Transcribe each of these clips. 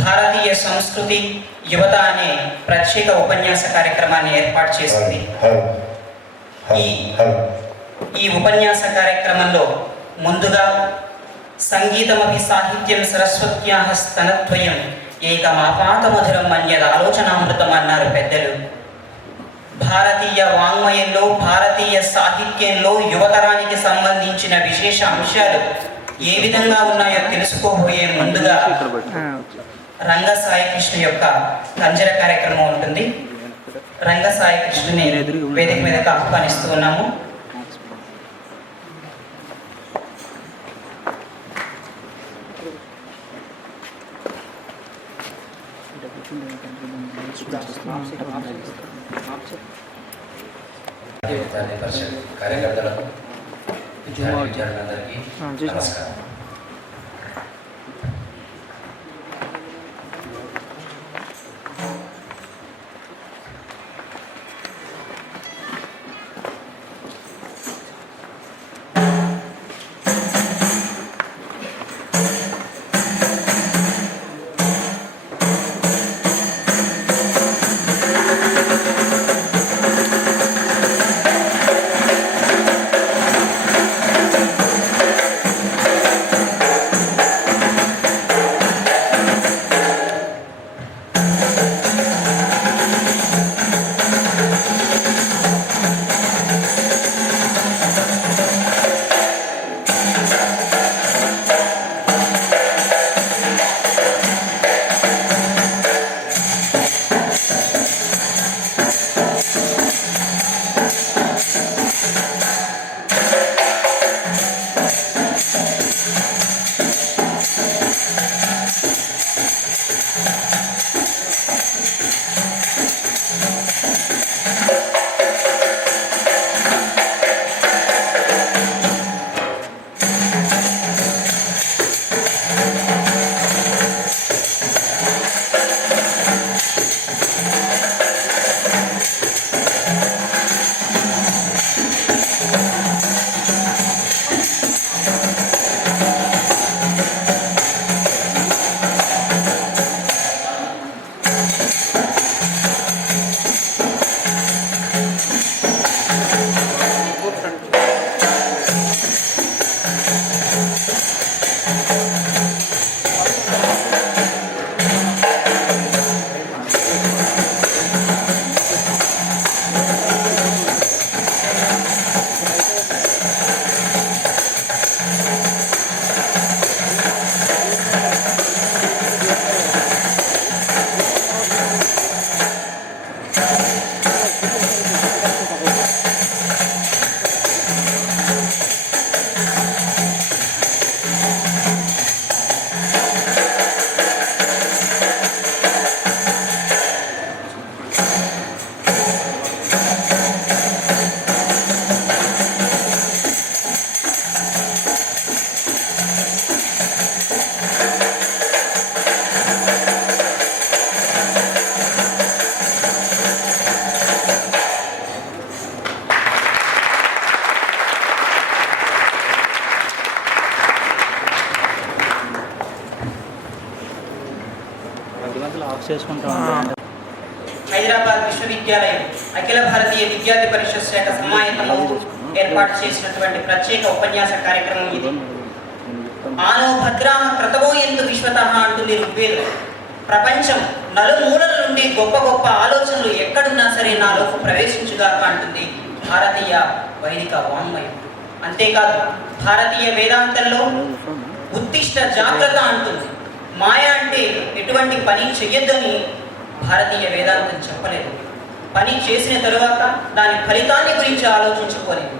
భారతీయ సంస్కృతి యువత అనే ప్రత్యేక ఉపన్యాస కార్యక్రమాన్ని ఏర్పాటు చేసింది. ఈ ఉపన్యాస కార్యక్రమంలో ముందుగా సంగీతమపి సాహిత్యం సరస్వత్యాః స్తనద్వయం ఏకమాపాత మధురం మన్యద ఆలోచనామృతం అన్నారు పెద్దలు. భారతీయ వాంగ్మయంలో, భారతీయ సాహిత్యంలో యువతరానికి సంబంధించిన విశేష అంశాలు ఏ విధంగా ఉన్నాయో తెలుసుకోబోయే ముందుగా రంగ సాయి కృష్ణ యొక్క కంజర కార్యక్రమం ఉంటుంది. రంగ సాయి కృష్ణని వేదిక మీదకి ఆహ్వానిస్తూ ఉన్నాము. కార్యకర్తలకు విద్యార్థులందరికీ నమస్కారం. హైదరాబాద్ విశ్వవిద్యాలయం అఖిల భారతీయ విద్యార్థి పరిషత్ శాఖ సమాయత్తంలో ఏర్పాటు చేసినటువంటి ప్రత్యేక ఉపన్యాస కార్యక్రమం ఇది. ఆనో భద్రామ క్రతమో ఎందు విశ్వతః అంటుంది ఋగ్వేదం. ప్రపంచం నలుమూలల నుండి గొప్ప గొప్ప ఆలోచనలు ఎక్కడున్నా సరే నాలోకి ప్రవేశించుగాక అంటుంది భారతీయ వైదిక వాంగ్మయం. అంతేకాదు భారతీయ వేదాంతంలో ఉత్తిష్ట జాగ్రత్త అంటుంది. మాయ అంటే ఎటువంటి పని చెయ్యొద్దని భారతీయ వేదాంతం చెప్పలేదు. పని చేసిన తరువాత దాని ఫలితాన్ని గురించి ఆలోచించుకోలేదు.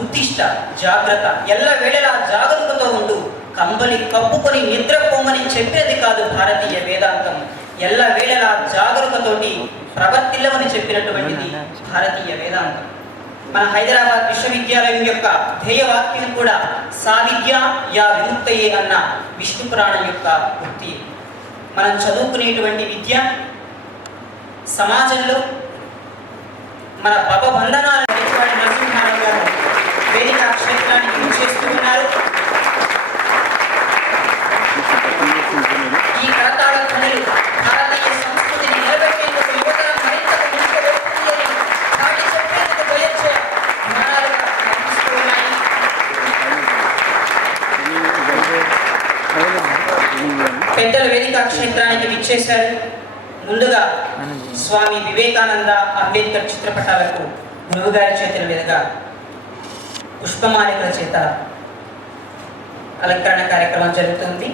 ఉత్తిష్ట జాగ్రత్త, ఎల్లవేళలా జాగరూకతో ఉండు, కంబలి కప్పుకొని నిద్రపోమని చెప్పేది కాదు భారతీయ వేదాంతం. ఎల్లవేళలా జాగరూకతోటి ప్రవర్తిల్లమని చెప్పినటువంటిది భారతీయ వేదాంతం. మన హైదరాబాద్ విశ్వవిద్యాలయం యొక్క ధ్యేయవాక్యం కూడా సావిద్య యా విముక్తయే అన్న విష్ణు పురాణం యొక్క ఉక్తి. మనం చదువుకునేటువంటి విద్య సమాజంలో మన భవబంధనాల నరసింహారావు గారు వేదిక క్షేత్రాన్ని చేస్తూ ఉన్నారు. ఈ కరతాళ పెద్దల వేదిక క్షేత్రానికి విచ్చేశారు. ముందుగా స్వామి వివేకానంద అంబేద్కర్ చిత్రపటాలకు గురువుగారి చేతుల మీదుగా పుష్పమాలికల చేత అలంకరణ కార్యక్రమం జరుగుతుంది.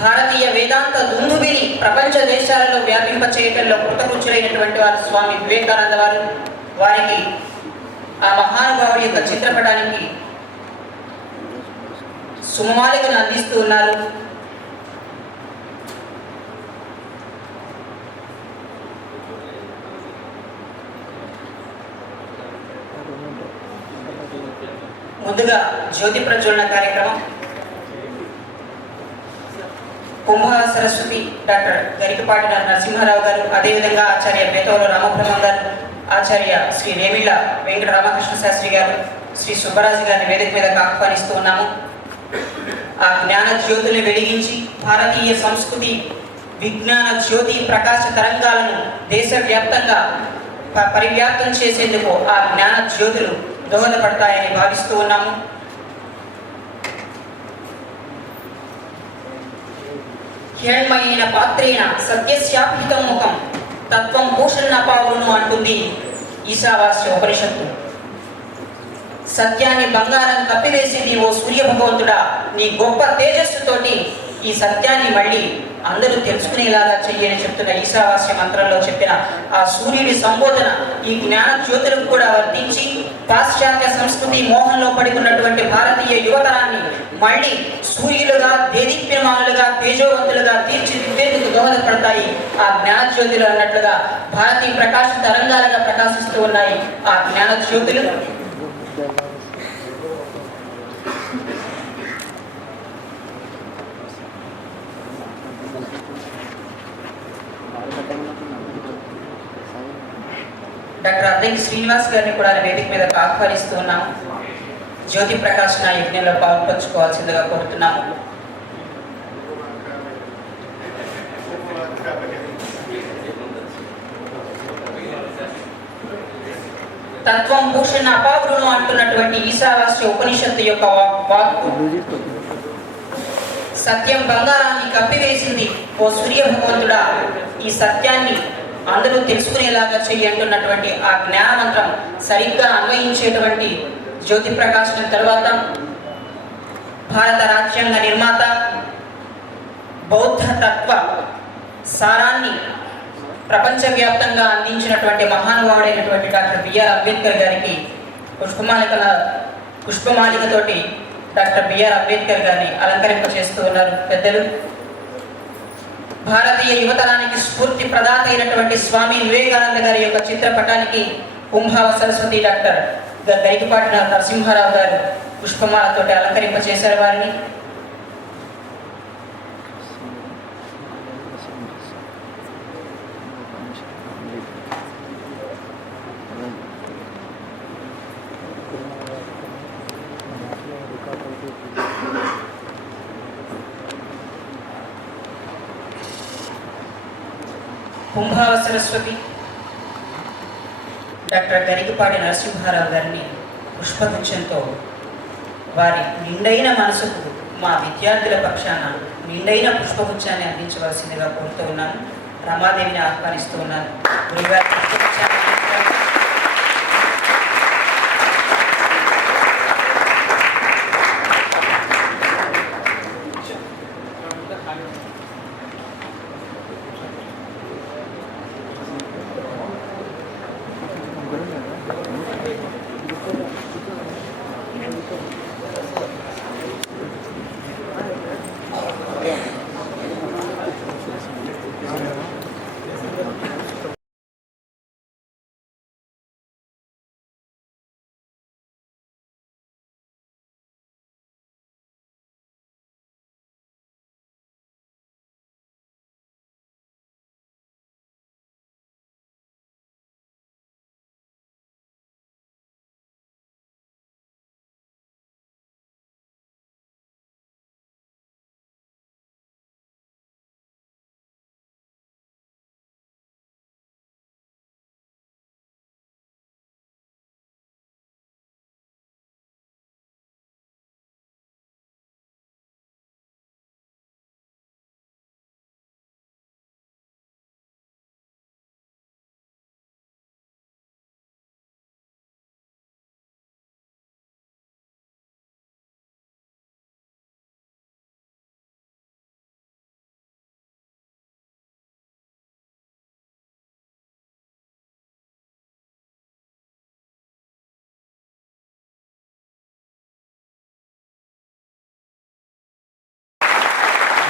భారతీయ వేదాంత దుందుబిని ప్రపంచ దేశాలలో వ్యాపింప చేయటంలో కృతకృత్యులైనటువంటి వారు స్వామి వివేకానంద వారు. వారికి ఆ మహానుభావుడి యొక్క చిత్రపటానికి సుమమాలికను అందిస్తూ ఉన్నారు. ముందుగా జ్యోతి ప్రజ్వలన కార్యక్రమం కుంభ సరస్వతి డాక్టర్ గరికపాటి నరసింహారావు గారు, అదేవిధంగా ఆచార్య బేతవర రామబ్రహ్మం గారు, ఆచార్య శ్రీ రేమిళ్ళ వెంకట రామకృష్ణ శాస్త్రి గారు, శ్రీ సుబ్బరాజు గారిని వేదిక మీదకు ఆహ్వానిస్తూ ఉన్నాము. ఆ జ్ఞాన జ్యోతుల్ని వెలిగించి భారతీయ సంస్కృతి విజ్ఞాన జ్యోతి ప్రకాశ తరంగాలను దేశవ్యాప్తంగా పరివ్యాప్తం చేసేందుకు ఆ జ్ఞాన జ్యోతులు దోహదపడతాయని భావిస్తూ ఉన్నాము. హిరణ్మయైన పాత్రేణ సత్యశాపితం ముఖం తత్వం పోషణపావును అంటుంది ఈశావాస్య ఉపనిషత్తు. సత్యాన్ని బంగారం కప్పివేసింది ఓ సూర్య భగవంతుడా, నీ గొప్ప తేజస్సుతోటి ఈ సత్యాన్ని మళ్ళీ అందరూ తెలుసుకునేలాగా చెయ్యని చెప్తున్న ఈశావాస్య మంత్రంలో చెప్పిన ఆ సూర్యుడి సంబోధన ఈ జ్ఞాన జ్యోతులకు కూడా వర్తించి పాశ్చాత్య సంస్కృతి మోహంలో పడి ఉన్నటువంటి భారతీయ యువతరాన్ని మళ్ళీ సూర్యులుగా దేదీప్యమానులుగా తేజోవంతులుగా తీర్చిదిద్దేందుకు దోహదపడతాయి ఆ జ్ఞాన జ్యోతులు అన్నట్లుగా భారతీయ ప్రకాశ తరంగాలుగా ప్రకాశిస్తూ ఉన్నాయి ఆ జ్ఞాన జ్యోతులు. డాక్టర్ అద్దంకి శ్రీనివాస్ గారిని కూడా వేదిక మీద ఆహ్వానిస్తూ ఉన్నాము. జ్యోతి ప్రకాశన యజ్ఞంలో పాల్పంచుకోవాల్సిందిగా కోరుతున్నాము. తత్వం భూషణ అపావృణం అంటున్నటువంటి ఈశావాస్య ఉపనిషత్తు యొక్క వాక్కు సత్యం బంగారాన్ని కప్పివేసింది ఓ సూర్య భగవంతుడా, ఈ సత్యాన్ని అందరూ తెలుసుకునేలాగా చెయ్యి అంటున్నటువంటి ఆ జ్ఞాన మంత్రం సరిగ్గా అన్వయించేటువంటి జ్యోతి ప్రకాశనం తర్వాత భారత రాజ్యాంగ నిర్మాత బౌద్ధ తత్వ సారాన్ని ప్రపంచవ్యాప్తంగా అందించినటువంటి మహానుభావుడైనటువంటి డాక్టర్ బిఆర్ అంబేద్కర్ గారికి పుష్పమాలికతోటి డాక్టర్ బిఆర్ అంబేద్కర్ గారిని అలంకరింపచేస్తూ ఉన్నారు పెద్దలు. భారతీయ యువతరానికి స్ఫూర్తి ప్రదాత అయినటువంటి స్వామి వివేకానంద గారి యొక్క చిత్రపటానికి కుంభావ సరస్వతి డాక్టర్ గరికపాటి నరసింహారావు గారు పుష్పమాలతోటి అలంకరింపచేశారు వారిని. కుంభావ సరస్వతి డాక్టర్ గరికపాటి నరసింహారావు గారిని పుష్పగుచ్చంతో వారి నిండైన మనసుకు మా విద్యార్థుల పక్షాన నిండైన పుష్పగుచ్చాన్ని అందించవలసిందిగా కోరుతూ ఉన్నాను. రమాదేవిని ఆహ్వానిస్తూ ఉన్నాను. గురుగారి పుష్పగుచ్చాన్ని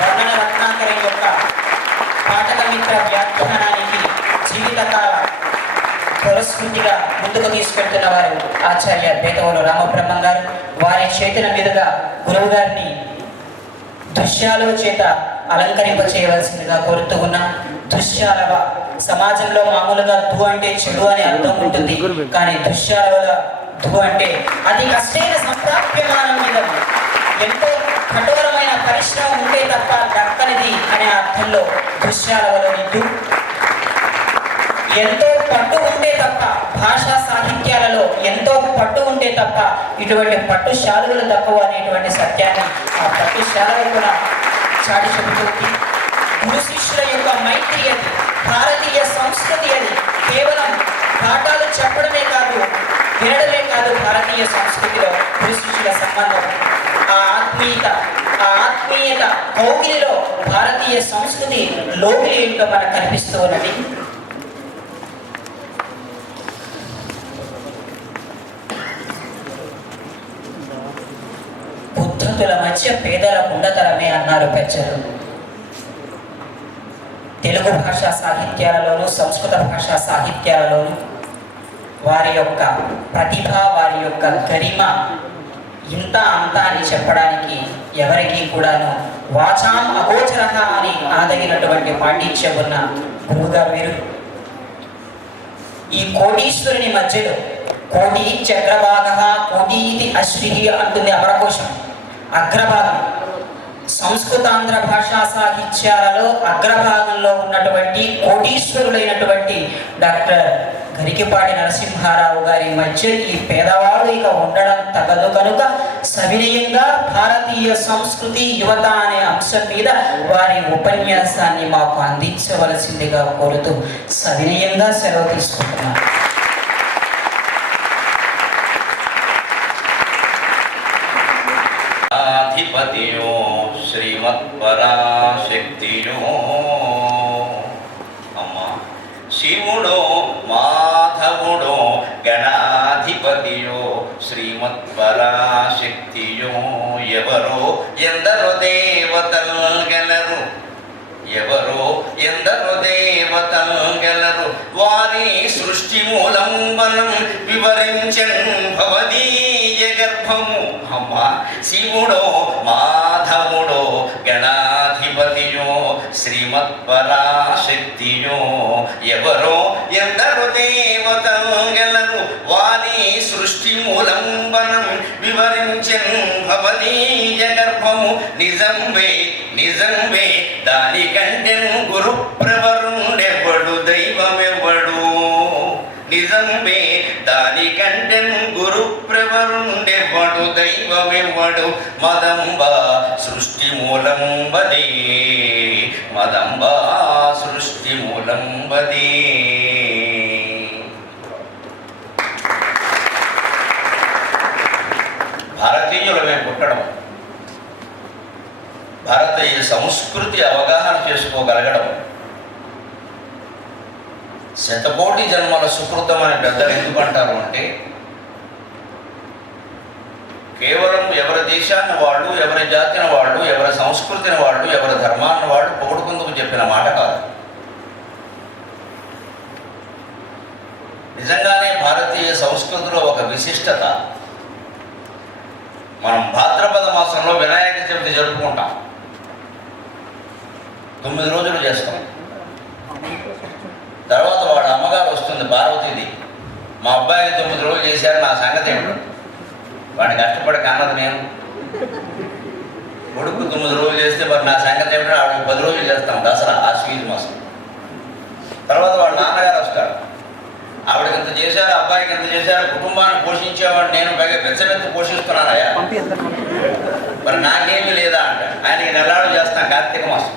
వర్ణన రత్నాకరం యొక్క పాఠక మిత్ర వ్యాఖ్యానానికి జీవితకాల పురస్కృతిగా ముందుకు తీసుకెళ్తున్న వారు ఆచార్య బేతవోలు రామబ్రహ్మం గారు. వారి చేతుల మీదుగా గురువు గారిని దృశ్యాల చేత అలంకరింప చేయవలసిందిగా కోరుతూ ఉన్నాం. దృశ్యాలవ సమాజంలో మామూలుగా దు అంటే చెడు అని అర్థం ఉంటుంది, కానీ దృశ్యాలవల దు అంటే అది కష్టమైన సంప్రాప్యమానం మీద ఎంతో కఠోరమైన పరిశ్రమ ఉంటే తప్ప దక్కనిది అనే అర్థంలో దృశ్యాలవలోని దు. ఎంతో పట్టు ఉంటే తప్ప భాషా సాహిత్యాలలో ఎంతో పట్టు ఉంటే తప్ప ఇటువంటి పట్టు శాలువలు తక్కువ అనేటువంటి సత్యాన్ని ఆ పట్టు శాలువలు కూడా చాటి చెబుతుంది. గురు శిష్యుల యొక్క మైత్రి అది, భారతీయ సంస్కృతి అది. కేవలం పాఠాలు చెప్పడమే కాదు, వినడమే కాదు భారతీయ సంస్కృతిలో గురు శిష్యుల సంబంధం. ఆ ఆత్మీయత కౌగిలిలో భారతీయ సంస్కృతి లోగిలి ఏంటో మనకు కనిపిస్తూ ఉన్నది. ఉద్ధతుల మధ్య పేదల కుండతరమే అన్నారు పెద్దలు. తెలుగు భాషా సాహిత్యాలలోను సంస్కృత భాషా సాహిత్యాలలోను వారి యొక్క ప్రతిభ, వారి యొక్క గరిమ ఇంత అంత అని చెప్పడానికి ఎవరికి కూడాను వాచాం అగోచరః అని ఆదగినటువంటి పాండిత్యం ఉన్న గురువుగారు వీరు. ఈ కోటీశ్వరుని మధ్యలో కోటి చక్రభాగ కోటీతి అశ్రిహి అంటుంది అమరకోశం. అగ్రభాగం సంస్కృతాంధ్ర భాషా సాహిత్యాలలో అగ్రభాగంలో ఉన్నటువంటి కోటీశ్వరులైనటువంటి డాక్టర్ గరికిపాటి నరసింహారావు గారి మధ్య ఈ పేదవాడు ఇక ఉండడం తగదు కనుక సవినయంగా భారతీయ సంస్కృతి యువత అనే అంశం మీద వారి ఉపన్యాసాన్ని మాకు అందించవలసిందిగా కోరుతూ సవినయంగా సెలవు తీసుకుంటున్నాను. అధిపతియో శ్రీమత్పరాశక్తియో అమ్మ శివుడో మాధవుడో గణాధిపతియో శ్రీమత్పరాశక్తియో ఎవరో ఎందరో దేవతలు గెలరు, ఎవరో ఎందరో దేవతలు గెలరు, వారి సృష్టి మూలంబనం వివరించన్ భవదీయ గర్భము. అమ్మ శివుడో మాధవుడో గణాధిపతియో శ్రీమత్పరాశక్తియో ఎవరో ఎందరో దేవతలు గెలరు, వారి సృష్టి మూలంబనం వివరించన్ భవదీయ గర్భము. నిజంవే నిజంవే దానికంటెను గురు ప్రవరుండెవ్వడు దైవమెవ్వడు. నిజంవే దానికంటెను గురు ప్రవరుండెవ్వడు దైవమెవ్వడు. మదంబ సృష్టి మూలంబదే, మదంబ సృష్టి మూలంబదే. భారతీయులమే పుట్టడం, భారతీయ సంస్కృతి అవగాహన చేసుకోగలగడం, శతకోటి జన్మల సుకృతం అని పెద్దలు ఎందుకు అంటారు అంటే, కేవలం ఎవరి దేశాన్ని వాళ్ళు, ఎవరి జాతిని వాళ్ళు, ఎవరి సంస్కృతిని వాళ్ళు, ఎవరి ధర్మాన్ని వాళ్ళు పొగుడుకుందుకు చెప్పిన మాట కాదు. నిజంగానే భారతీయ సంస్కృతిలో ఒక విశిష్టత. మనం భాద్రపద మాసంలో వినాయక చవితి జరుపుకుంటాం, 9 రోజులు చేస్తాం. తర్వాత వాడు అమ్మగారు వస్తుంది పార్వతీది, మా అబ్బాయికి 9 రోజులు చేశారు, నా సంగతి ఏమిటి, వాడిని కష్టపడి కన్నది నేను, కొడుకు 9 రోజులు చేస్తే మరి నా సంగతి ఏమిటో ఆవిడకి 10 రోజులు చేస్తాం దసరా ఆశ్వీజ మాసం. తర్వాత వాడు నాన్నగారు వస్తారు, ఆవిడకి ఇంత చేశారు, అబ్బాయికి ఇంత చేశారు, కుటుంబాన్ని పోషించేవాడు నేను పైగా బెచ్చబెత్తి పోషిస్తున్నానయ్యా, మరి నాకేమీ లేదా అంట. ఆయనకి నెలాడు చేస్తాం కార్తీక మాసం,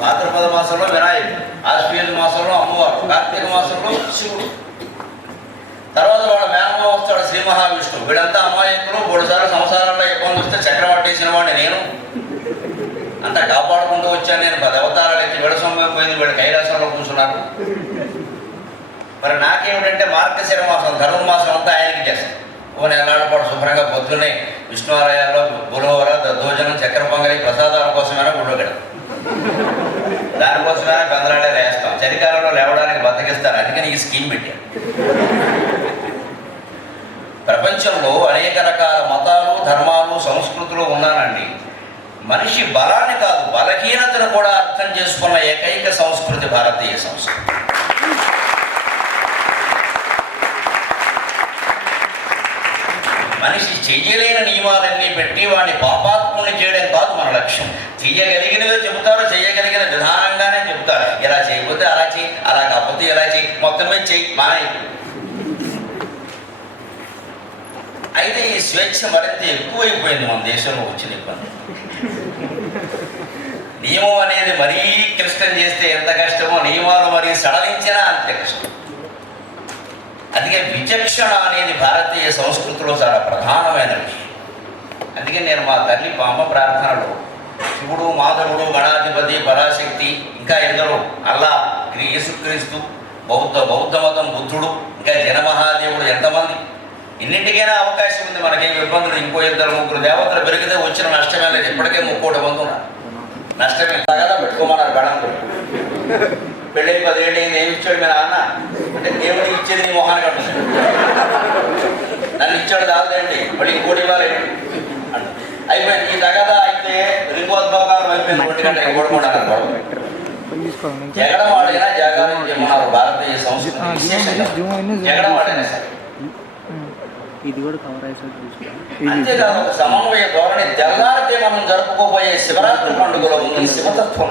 భాద్రపద మాసంలో వినాయకుడు, ఆశ్వీజ మాసంలో అమ్మవారు, కార్తీక మాసంలో శివుడు. తర్వాత వాడు మేనమామ వస్తాడు శ్రీ మహావిష్ణువు. వీడంతా అమ్మాయికులు 3 సార్లు సంసారంలో ఇబ్బంది వస్తే చక్రం పట్టేసిన వాడిని నేను, అంతా కాపాడుకుంటూ వచ్చాను నేను. 10 అవతారాలు ఎత్తి వీడ సొమ్మ పోయింది, వీడు కైలాసంలో కూర్చున్నారు. మరి నాకేమిటంటే మార్గశిర మాసం ధనుర్మాసం అంతా ఆయనకి చేస్తాం. ఓ నెలల పాటు శుభ్రంగా పొద్దున్నే విష్ణువాలయాల్లో పులిహోర దద్దోజనం చక్కెర పొంగలి ప్రసాదాల కోసమైనా గుళ్ళోగడం, దానికోసమైనా గందరాలే వేస్తాం. చలికాలంలో లేవడానికి బద్దకిస్తారు, అందుకని ఈ స్కీమ్ పెట్టారు. ప్రపంచంలో అనేక రకాల మతాలు, ధర్మాలు, సంస్కృతులు ఉన్నానండి. మనిషి బలాన్ని కాదు బలహీనతను కూడా అర్థం చేసుకున్న ఏకైక సంస్కృతి భారతీయ సంస్కృతి. మనిషి చెయ్యలేని నియమాలన్నీ పెట్టి వాడిని పాపాత్ముని చేయడం కాదు మన లక్ష్యం. చెయ్యగలిగినవే చెబుతారు, చెయ్యగలిగిన విధానంగానే చెబుతారు. ఇలా చేయకపోతే అలా చెయ్యి, అలా కాకపోతే ఇలా చెయ్యి, మొత్తం మీద చెయ్యి మానే. అయితే ఈ స్వేచ్ఛ మరింత ఎక్కువైపోయింది మన దేశంలో వచ్చిన ఇబ్బంది. నియమం అనేది మరీ క్లిష్టం చేస్తే ఎంత కష్టమో, నియమాలు మరీ సడలించినా అంతే కష్టం. అందుకే విచక్షణ అనేది భారతీయ సంస్కృతిలో చాలా ప్రధానమైన విషయం. అందుకే నేను మా తల్లి అమ్మ ప్రార్థనలో శివుడు, మాధవుడు, గణాధిపతి, పరాశక్తి, ఇంకా ఎందరో అల్లా, యేసుక్రీస్తు, బౌద్ధ మతం, బుద్ధుడు, ఇంకా జనమహాదేవుడు, ఎంతమంది, ఇన్నింటికైనా అవకాశం ఉంది. మనకేం ఇబ్బందులు, ఇంకో 2-3 దేవతలు పెరిగితే వచ్చిన నష్టమే లేదు. ఇప్పటికే 3 మంది ఉన్నారు, నష్టమే కదా. పెట్టుకోమన్నారు గణంతో. పెళ్ళి 10 ఏళ్ళు అయింది, ఏమి ఇచ్చాడు మీ నాన్న అంటే, దేవుడు ఇచ్చేది నీ మొహాన్ని కట్టు, నన్ను ఇచ్చాడు కాదులేండి, మళ్ళీ ఇంకోటి ఇవ్వాలి అంటే అయిపోయింది. ఈ తగదా అయితే లింగోద్భోగాలు అయిపోయింది. 1 గంట ఇంకోటి అన్నారు. జగడవాడైనా జాగారం చేయమన్నారు భారతీయ సంస్కృతి విశేషంగా. జగడవాడైనా సరే ఇది కూడా కవర్ అయ్యేసరికి అంతేకాదు ఒక సమన్వయ ధోరణి. తెల్లారితే మనం జరుపుకోబోయే శివరాత్రి పండుగలో ఉంది శివతత్వం.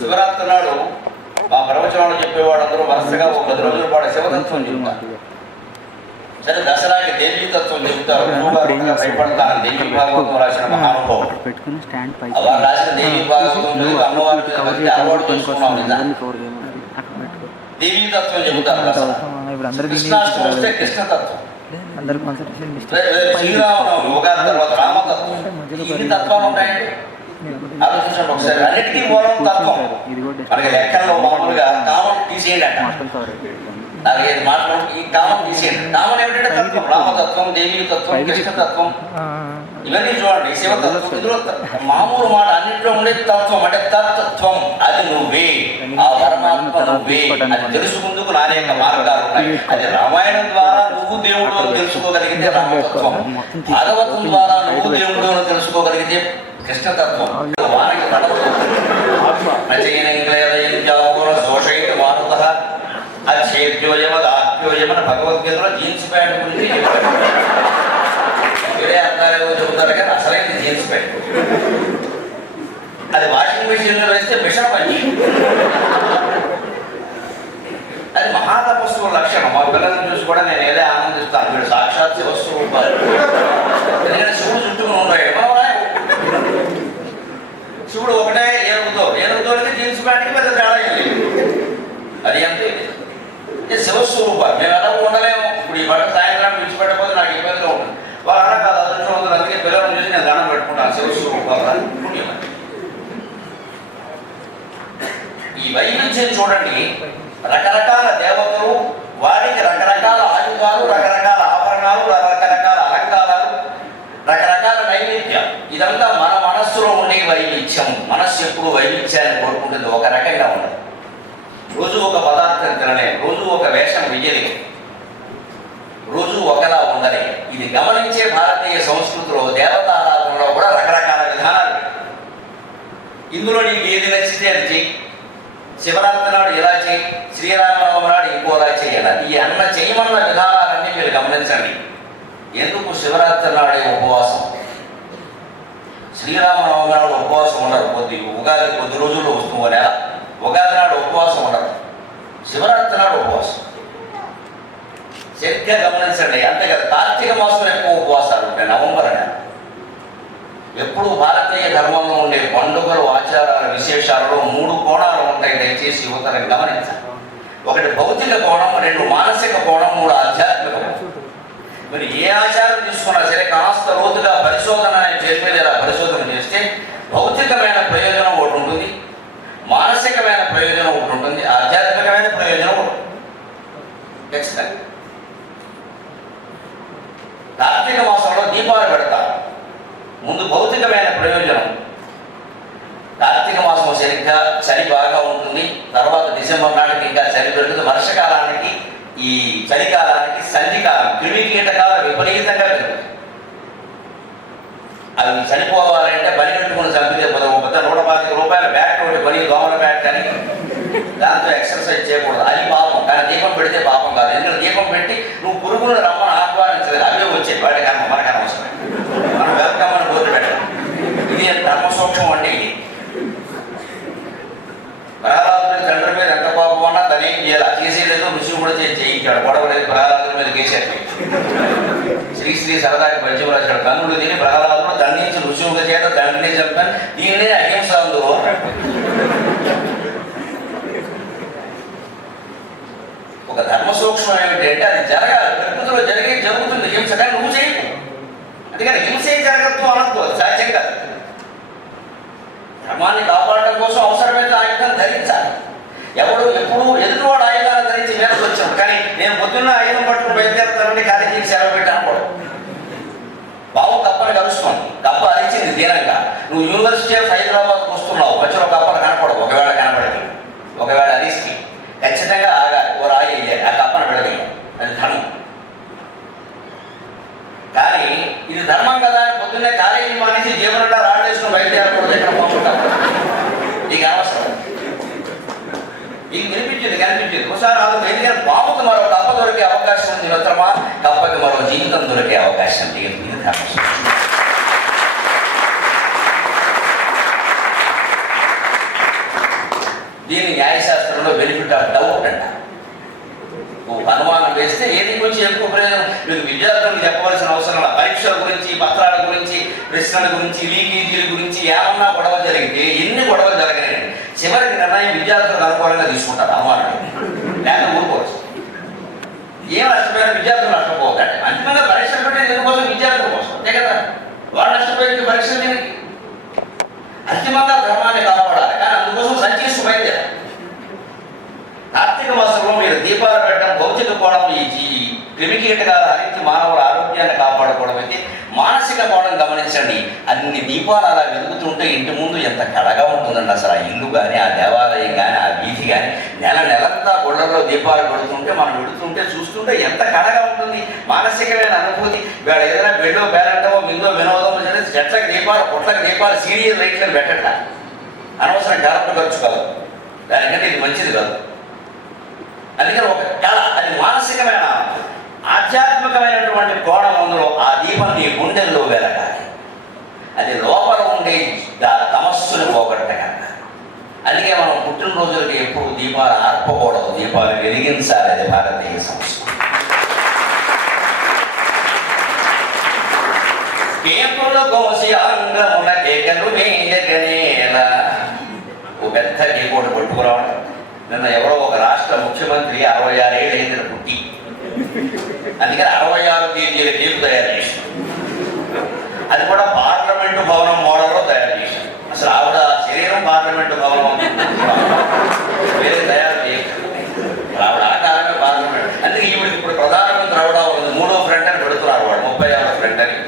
శివరాత్రి నాడు మా ప్రవచనాలు చెప్పేవాళ్ళందరూ వరుసగా ఒక 10 రోజుల పాటు శివతత్వం చెబుతారు. సరే, దసరాకి దేవీతత్వం చెబుతారు. భయపడతానని దేవీ భాగవతం రాసిన మహానుభావం. అలా రాసిన దేవీ భాగవతం అమ్మవారి అలవాటు చేసుకున్నాం. దేవీతత్వం చెబుతారు. కృష్ణాష్టమి వస్తే కృష్ణతత్వం, శ్రీరామనవమి, ఉగాది తర్వాత రామతత్వం. ఇన్ని తత్వాలు ఉంటాయండి, ఆలోచించండి ఒకసారి. అన్నిటికీ మూలం తత్వం. మనకి లెక్కల్లో మామూలుగా కామన్ తీసేయండి అంట, 4-5 మాటలు ఈ కామన్ తీసేయండి. కామన్ ఏమిటంటే తత్వం, రామతత్వం, దేవీతత్వం, కృష్ణతత్వం, ఇవన్నీ చూడండి. శివతత్వం, ఇందులో మామూలు మాట అన్నింటిలో ఉండేది తత్వం. అంటే తత్వం, అది నువ్వే, ఆ పరమాత్మ నువ్వే. అది తెలుసుకుందుకు నానేక మార్గాలు ఉన్నాయి. అది రామాయణం ద్వారా నువ్వు దేవుడు అని తెలుసుకోగలిగితే రామతత్వం, భాగవతం ద్వారా నువ్వు దేవుడు అని తెలుసుకోగలిగితే కృష్ణతత్వం. వానికి దోషైతే మారుత అచ్చేద్యోయమదాప్యోయమని భగవద్గీతలో జీన్స్ ప్యాంట్ గురించి వేరే అర్థాలు చెబుతారు, కానీ అసలైంది జీన్స్ ప్యాంట్. అది వాషింగ్ మెషిన్లో వేస్తే మిషన్ పని. అది మహాతపస్సు లక్షణం. మా పిల్లల్ని చూసి కూడా నేను ఏదో ఆనందిస్తాను. వీడు సాక్షాత్ శివస్వరూపాలు. ఎందుకంటే శివుడు చుట్టూ ఉంటాయి. శివుడు ఒకటే ఏనుగుతో జీన్స్ ప్యాంట్కి పెద్ద తేడా లేదు. అది అంతే. శివస్వరూపాలు మేము ఎలా ఉండలేము. ఇప్పుడు ఈ బట్ట సాయంత్రం విడిచిపెట్టకపోతే నాకు ఇబ్బందిగా ఉంటుంది. వాళ్ళు అలా కాదు, అదృష్టం ఉంటుంది. అందుకే పిల్లలను చూసి నేను దండం పెట్టుకుంటాను శివస్వరూపాలు. ఈ వైవిధ్యం చూడండి. రకరకాల దేవతలు, వారికి రకరకాల ఆయుధాలు, రకరకాల ఆభరణాలు, రకరకాల అలంకారాలు, రకరకాల నైవేద్యం. ఇదంతా మన మనస్సులో ఉండే వైవిధ్యం. మనస్సు ఎప్పుడు వైవిధ్యాన్ని కోరుకుంటుంది. ఒక రకంగా ఉండదు. రోజు ఒక పదార్థం తినలేము, రోజు ఒక వేషం వెయ్యలేము, రోజు ఒకలా ఉండలేము. ఇది గమనించే భారతీయ సంస్కృతిలో దేవతారాధనలో కూడా రకరకాల విధానాలు. ఇందులో నీకు ఏది నచ్చితే అది చెయ్యి. శివరాత్రి నాడు ఇలా చెయ్యి, శ్రీరామనవమి నాడు ఇంకోలా చేయాలి. ఈ అన్న చేయమన్న విధానాలన్నీ మీరు గమనించండి. ఎందుకు శివరాత్రి నాడే ఉపవాసం, శ్రీరామనవమి నాడు ఉపవాసం ఉండరు. ఉగాది కొద్ది రోజుల్లో వస్తుంది నెల. ఉగాది నాడు ఉపవాసం ఉండరు, శివరాత్రి నాడు ఉపవాసం. సరిగ్గా గమనించండి. అంతే కదా, కార్తీక మాసం ఎక్కువ ఉపవాసాలు ఉంటాయి. నవంబర్ నెల ఎప్పుడు భారతీయ ధర్మంలో ఉండే పండుగలు, ఆచారాల విశేషాలలో 3 కోణాలు ఉంటాయి. దయచేసి యువతను గమనించాలి. ఒకటి భౌతిక కోణం, 2 మానసిక కోణం, 3 ఆధ్యాత్మిక కోణం. మీరు ఏ ఆచారం తీసుకున్నా సరే కాస్త లోతుగా పరిశోధన అనే పేరు మీద ఇలా పరిశోధన చేస్తే భౌతికమైన ప్రయోజనం ఒకటి ఉంటుంది, మానసికమైన ప్రయోజనం ఒకటి ఉంటుంది, ఆధ్యాత్మికమైన ప్రయోజనం ఒకటి ఖచ్చితంగా. కార్తీక మాసంలో దీపావళి పెడతారు. ముందు భౌతికమైన ప్రయోజనం. కార్తీక మాసం సరిగ్గా చలి బాగా ఉంటుంది, తర్వాత డిసెంబర్ నాటికి ఇంకా చలి పెరుగుతుంది. వర్షకాలానికి ఈ చలికాలానికి సంధికాలం క్రిమి కీటకాలు విపరీతంగా పెరుగుతాయి. అవి చనిపోవాలంటే బలి కట్టుకుని చంపితే పెద్ద 125 రూపాయల బ్యాట్ ఒకటి బలి, దోమల బ్యాట్ అని, దాంతో ఎక్సర్సైజ్ చేయకూడదు. అది పాపం. కానీ దీపం పెడితే పాపం కాదు. ఎందుకంటే దీపం పెట్టి నువ్వు పురుగులను రమ్మని ఆహ్వానించలేదు, అవే వచ్చాయి. వాటి కర్మ మనకన్నా అవసరం. మనం వెల్కమ్ అని బోర్డు పెట్టాలి. ఇది ధర్మ సూక్ష్మం అంటే ఇది. ప్రహ్లాదుడి తండ్రి మీద ఎంత కోపం ఉన్నా తనేం చేయాలి, చేసేయలేదు. ఋషి కూడా చేయించాడు. గొడవలేదు, ప్రహ్లాదుడి మీద కేసేట్టు. శ్రీశ్రీ సరదాకి పరిచయం రాశాడు. కన్నుడు తిని ప్రహ్లాదుడు దండించి ఋషువుల చేత తండ్రిని చంపాను, దీన్నే అహింస అందులో. ఒక ధర్మ సూక్ష్మం ఏమిటంటే అది జరగాలి, ప్రకృతిలో జరుగుతుంది హింస, కానీ నువ్వు చేయకు. అందుకని హింసే జరగద్దు అనద్దు, అది సాధ్యం కాదు. ధర్మాన్ని కాపాడటం కోసం అవసరమైన ఆయుధాన్ని ధరించాలి. ఎవడు ఎప్పుడు ఎదుటివాడు ఆయుధాన్ని ధరించి మీదకు వచ్చాడు, కానీ నేను పొద్దున్న ఆయుధం పట్టుకుని బయలుదేరుతానండి కాలేజీకి సెలవు పెట్టి అనకూడదు. బాబు కప్పని కలుస్తుంది, కప్ప అరిచింది దీనంగా. నువ్వు యూనివర్సిటీ ఆఫ్ హైదరాబాద్కి వస్తున్నావు, మధ్యలో కప్పలు కనపడవు. ఒకవేళ కనపడదు, ఒకవేళ అరిసి ఖచ్చితంగా ఆగాలి, ఓ రాయి వేయాలి, ఆ కప్పను విడవేయాలి. అది ధర్మం. కానీ ఇది ధర్మం కదా అని పొద్దున్నే కాలేజీ మానేసి జీవనంగా రాళ్ళు వేసుకుని బయలుదేరకూడదు. ఇక్కడ పోతుంటాం, నీకు అవసరం. నీకు వినిపించింది, కనిపించింది. ఒకసారి అది బయలుదేరి పాముకు మరో కప్ప దొరికే అవకాశం ఉంది మిత్రమా, కప్పకి మరో జీవితం దొరికే అవకాశం లేదు. ఇది ధర్మం. దీన్ని న్యాయశాస్త్రంలో బెనిఫిట్ ఆఫ్ డౌట్ అంట. అనుమానం వేస్తే ఏది గురించి ఎక్కువ ప్రయోజనం. మీకు విద్యార్థులకు చెప్పవలసిన అవసరం లేదు. పరీక్షల గురించి, పత్రాల గురించి, ప్రశ్నల గురించి, లీకేజీల గురించి ఏమన్నా గొడవ జరిగితే ఎన్ని గొడవలు జరగలేండి, చివరికి నిర్ణయం విద్యార్థులకు అనుకూలంగా తీసుకుంటారు. అనుమానం లేక ఊరుకోవచ్చు. ఏం నష్టపోయిన విద్యార్థులు నష్టపోతాడు. అంతిమంగా పరీక్షలు పెట్టేది ఎందుకోసం? విద్యార్థుల కోసం, అంతే కదా. వాడు నష్టపోయేది పరీక్షలు దీనికి. అంతిమంగా ధర్మాన్ని కాపాడాలి, కానీ అందుకోసం సంచేసి బయలుదేరాలి. కార్తీక మాసంలో మీరు దీపాలు పెట్టడం భౌతిక కోణం, ఈ క్రిమికీటకాల హరించి మానవుల ఆరోగ్యాన్ని కాపాడుకోవడం అయితే మానసిక కోణం గమనించండి. అన్ని దీపాలు అలా వెలుగుతుంటే ఇంటి ముందు ఎంత కళగా ఉంటుందండి. అసలు ఆ ఇల్లు కానీ, ఆ దేవాలయం కానీ, ఆ వీధి కానీ, నెలంతా గుళ్ళల్లో దీపాలు పెడుతుంటే, మనం పెడుతుంటే చూస్తుంటే ఎంత కళగా ఉంటుంది. మానసికమైన అనుభూతి. వీళ్ళ ఏదైనా బెళ్ళో బేరంటమో మిందో వినోదమో చేస్తే చెట్లకు దీపాలు, పొట్లకు దీపాలు, సీరియల్ లైట్లను పెట్టడం అనవసరం కరెంటు ఖర్చు కాదు. దానికంటే ఇది మంచిది కాదు. అందుకని ఒక కళ, అది మానసికమైన ఆధ్యాత్మికమైనటువంటి కోణం. అందులో ఆ దీపం నీ గుండెల్లో వెలగాలి. అది లోపల ఉండే తమస్సును పోగొట్టగలగాలి. అందుకే మనం పుట్టినరోజులకి ఎప్పుడు దీపాలు ఆర్పకూడదు, దీపాలు వెలిగించాలి. అది భారతీయ సంస్కృతి. కేకులు కోసి అంగమున కేకలు వేయగనేలా. ఓ పెద్ద కేకోడు పట్టుకురావడం. నిన్న ఎవరో ఒక రాష్ట్ర ముఖ్యమంత్రి 66 ఏళ్ళు అయింది పుట్టి. అందుకని 66 కేజీల కేకు తయారు చేశారు. అది కూడా పార్లమెంటు భవనం మోడల్లో తయారు చేశారు. అసలు ఆవిడ శరీరం పార్లమెంటు భవనం వేరే తయారు చేయలేదు. ఆవిడ ఆ కాలమే పార్లమెంట్. అందుకే ఈవిడికి ఇప్పుడు ప్రధానమంత్రి అవడం ఉంది. 3వ ఫ్రంట్ అని పెడుతున్నారు వాడు, 36వ ఫ్రంట్ అని.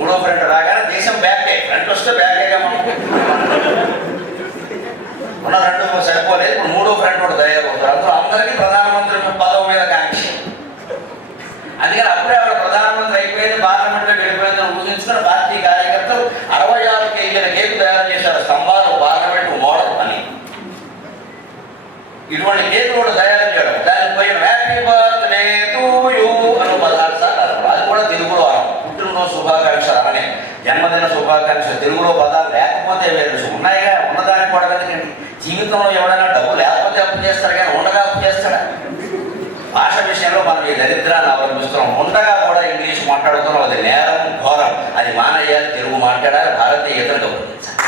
3వ ఫ్రంట్ రాగానే దేశం బ్యాకే. ఫ్రంట్ వస్తే బ్యాకేగా మనం ఉన్న 2 సరిపోలేదు. ఇప్పుడు 3వ ఫ్రంట్ కూడా తయారవుతారు. అందులో అందరికీ ప్రధానమంత్రి పదవి మీద కాంక్ష. అందుకని అప్పుడే ఆవిడ ప్రధానమంత్రి అయిపోయింది, పార్లమెంట్లో వెళ్ళిపోయిందని ఊహించుకున్న పార్టీ కార్యకర్తలు 66 కేజీల కేకు తయారు చేశారు. స్తంభాలు పార్లమెంటు మోడల్ అని. ఇటువంటి కేకు కూడా తయారు చేయడం, దానికి పోయిన హ్యాపీ బర్త్డే టు యూ అని 16 సార్లు. అది కూడా తెలుగులో పుట్టినరోజు శుభాకాంక్షలు అననే, జన్మదిన శుభాకాంక్షలు తెలుగులో పదాలు లేకపోతే వేరు. ఉన్నాయిగా, ఉన్నదానికి కూడా ఎందుకండి. జీవితంలో ఎవడైనా డబ్బు లేకపోతే అప్పు చేస్తాడు, కానీ ఉండగా అప్పు చేస్తాడా? భాష విషయంలో మనం ఈ దరిద్రాన్ని అవలంబిస్తున్నాం. ఉండగా కూడా ఇంగ్లీష్ మాట్లాడుతున్నాం. అది నేరం, ఘోరం. అది మానేయాలి, తెలుగు మాట్లాడాలి, భారతీయతను గౌరవించాలి.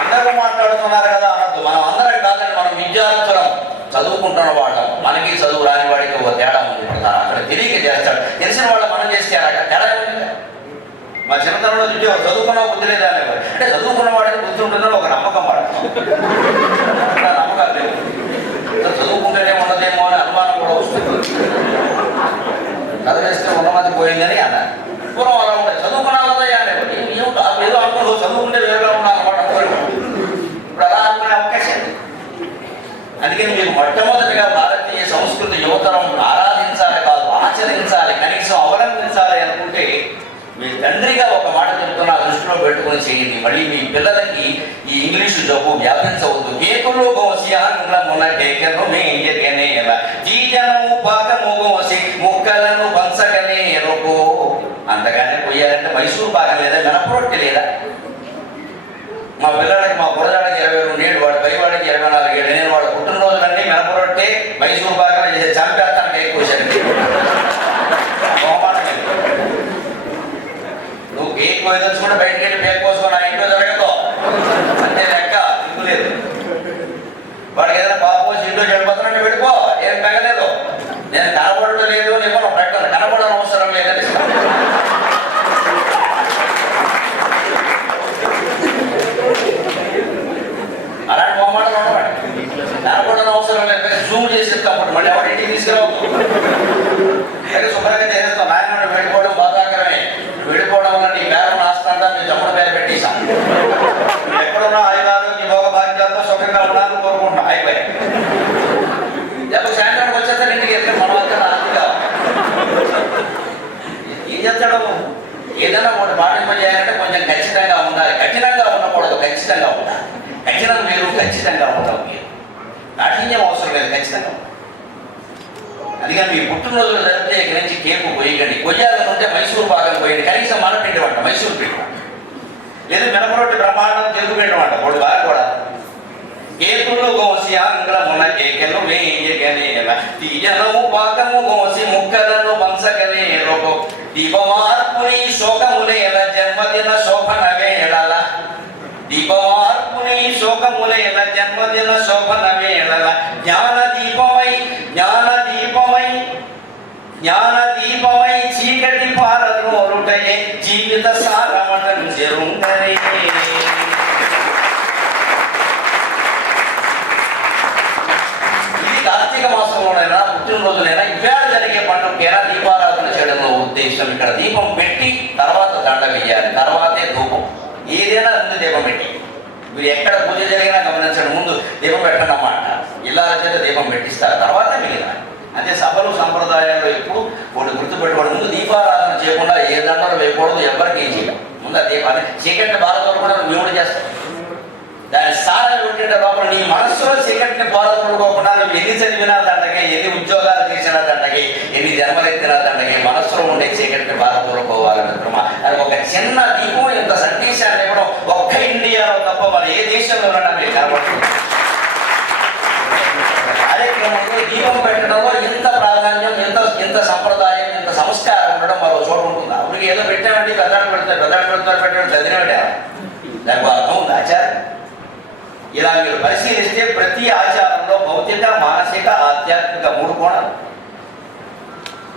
అందరూ మాట్లాడుతున్నారు కదా అనద్దు. మనం అందరం కాదని, మనం విద్యార్థులం, చదువుకుంటున్న వాళ్ళం. మనకి చదువు రాని వాడికి ఒక తేడా ఉంది. అక్కడ తెలియక చేస్తాడు, తెలిసిన వాళ్ళు మనం చేస్తే అక్కడ తేడా ఉంది. మా చిన్నతనంలో చూసేవాడు చదువుకున్న బుద్ధి లేదా అనేవాడు. అంటే చదువుకున్న వాడికి బుద్ధి ఉంటుందని ఒక నమ్మకం వాడు. నమ్మకాలు లేవు. చదువుకుంటేనే ఉండదేమో నిరంతరం ఆరాధించాలి కాదు, ఆచరించాలి, కనీసం అవలంబించాలి అనుకుంటే మీ తండ్రిగా ఒక మాట చెప్తున్నా దృష్టిలో పెట్టుకొని చేయండి. మళ్ళీ మీ పిల్లలకి ఈ ఇంగ్లీషు జబ్బు వ్యాపించవద్దు. కేకులు గోసి ఆంగ్లమున కేకను మేయగనే తీయనము పాకము గోసి ముక్కలను పంచగనే ఎరుపు. అంతగానే పోయారంటే మైసూరు పాకం లేదా, మినపరొట్టె లేదా? మా పిల్లలకి, మా బురదాడికి 22 ఏళ్ళు, వాడి పైవాడికి 24 ఏళ్ళు. నేను వాడు పుట్టినరోజులన్నీ మినపరొట్టె మైసూరు పాకం చేసి చంపేస్తాను కేక్ కోసాను. నువ్వు కేక్ కోయదలుచుకుంటే బయటకి వెళ్ళి కేక్ కోసుకొని నా ఇంట్లో జరగదు అంతే లెక్క. ఇంకు లేదు. వాడికి ఏదైనా పాప పోసి ఇంట్లో చెడిపోతున్నట్టు వెళ్ళిపో, ఏం పెగలేదు. నేను కనపడటం లేదు నేను పెట్టను, కనపడడం అవసరం లేదని అలాంటి మొహమాటం ఉండవాడు. కనపడడం అవసరం లేదు, జూమ్ చేసి ఇస్తాం. మళ్ళీ ఎవరి ఇంటికి తీసుకురావద్దు. అయితే శుభ్రంగా చేస్తాం. నాయన వెళ్ళిపోవడం బాధాకరమే. వెళ్ళిపోవడం వల్ల నీ పేరు నాస్తంతా మీ తమ్ముడు పేరు పెట్టేశాం. ఎక్కడున్నా ఐదారు నీ భోగ భాగ్యాలతో సుఖంగా ఉండాలని కోరుకుంటున్నాం. అయిపోయి ఎప్పుడు సాయంత్రానికి వచ్చేస్తారు ఇంటికి వెళ్తే మన వద్ద ఆస్తిగా ఏం చేస్తాడు. ఏదైనా ఒకటి పాటింప చేయాలంటే కొంచెం ఖచ్చితంగా ఉండాలి. కఠినంగా ఉండకూడదు, ఖచ్చితంగా ఉండాలి. కఠినం వేరు, ఖచ్చితంగా ఉండడం వేరు. కాఠిన్యం అవసరం లేదు, ఖచ్చితంగా. అందుకని మీ పుట్టినరోజులు జరిపితే ఇక్కడి నుంచి కేకు కొయ్యకండి. కొయ్యాలని ఉంటే మైసూరు పాకం కొయ్యండి. కనీసం మన పిండి వంట, మైసూరు పిండి వంట లేదు, మినపరొట్టి బ్రహ్మాండం తెలుగు పిండి వంట ఒకటి బాగా కూడా. కేకులు గోసి ఆంగ్లమున కేకెలు వేయగనే తీయనము పాకము గోసి ముక్కలను పంచగనే రోగో దీపమార్పుని శోకములేల జన్మదిన శోభన వేళల దీపమార్పుని శోకములేల జన్మదిన శోభన వేళల జ్ఞానదీపమై జ్ఞానదీపమై చీకటి పారద్రోలుటయే జీవిత సారమటం చెరుంగరే. ఇది కార్తీక మాసంలోనైనా పుట్టినరోజులైనా ఇవాళ జరిగే పండుగకైనా దీపారాధన చేయడంలో ఉద్దేశం. ఇక్కడ దీపం పెట్టి తర్వాత దండ వేయాలి, తర్వాతే ధూపం. ఏదైనా ముందు దీపం పెట్టి, మీరు ఎక్కడ పూజ జరిగినా గమనించండి, ముందు దీపం పెట్టండి అన్నమాట. ఇలా చేత దీపం పెట్టిస్తారు, తర్వాత మిగిలిన అంటే సభలు సంప్రదాయాల్లో ఎప్పుడు ఒకటి గుర్తుపెట్టుకోవడం. ముందు దీపారాధన చేయకుండా ఏ దండలు వేయకూడదు, ఎవరికి ఏం చేయాలి. ముందు ఆ దీపాన్ని చీకటిని భారతంలో కూడా దేవుడు చేస్తాం. దాని సారా పెట్టే లోపల నీ మనస్సులో చీకటిని పారదోడుకోకుండా నువ్వు ఎన్ని చదివినా దండగే, ఎన్ని ఉద్యోగాలు చేసినా దండగే, ఎన్ని జన్మలెత్తినా దండగే, మనస్సులో ఉండే చీకటిని పారదోడుకోవాలి మిత్రమా. అది ఒక చిన్న దీపం ఇంత సందేశాన్ని ఇవ్వడం ఒక్క ఇండియాలో తప్ప మన ఏ దేశంలోనైనా మీరు కనబడుతుంది. కార్యక్రమంలో దీపం పెట్టడంలో ఇంత ప్రాధాన్యం, ఇంత సంప్రదాయం, ఇంత సంస్కారం ఉండడం మరో చోటు ఉంటుందా? అప్పటికి ఏదో పెట్టామంటే పెద్దాడు పెడతారు పెట్టాడు చదివినాడే దానికి అర్థం ఉంది. ఆచారం ఇలా మీరు పరిశీలిస్తే ప్రతి ఆచారంలో భౌతిక, మానసిక, ఆధ్యాత్మిక 3 కోణాలు.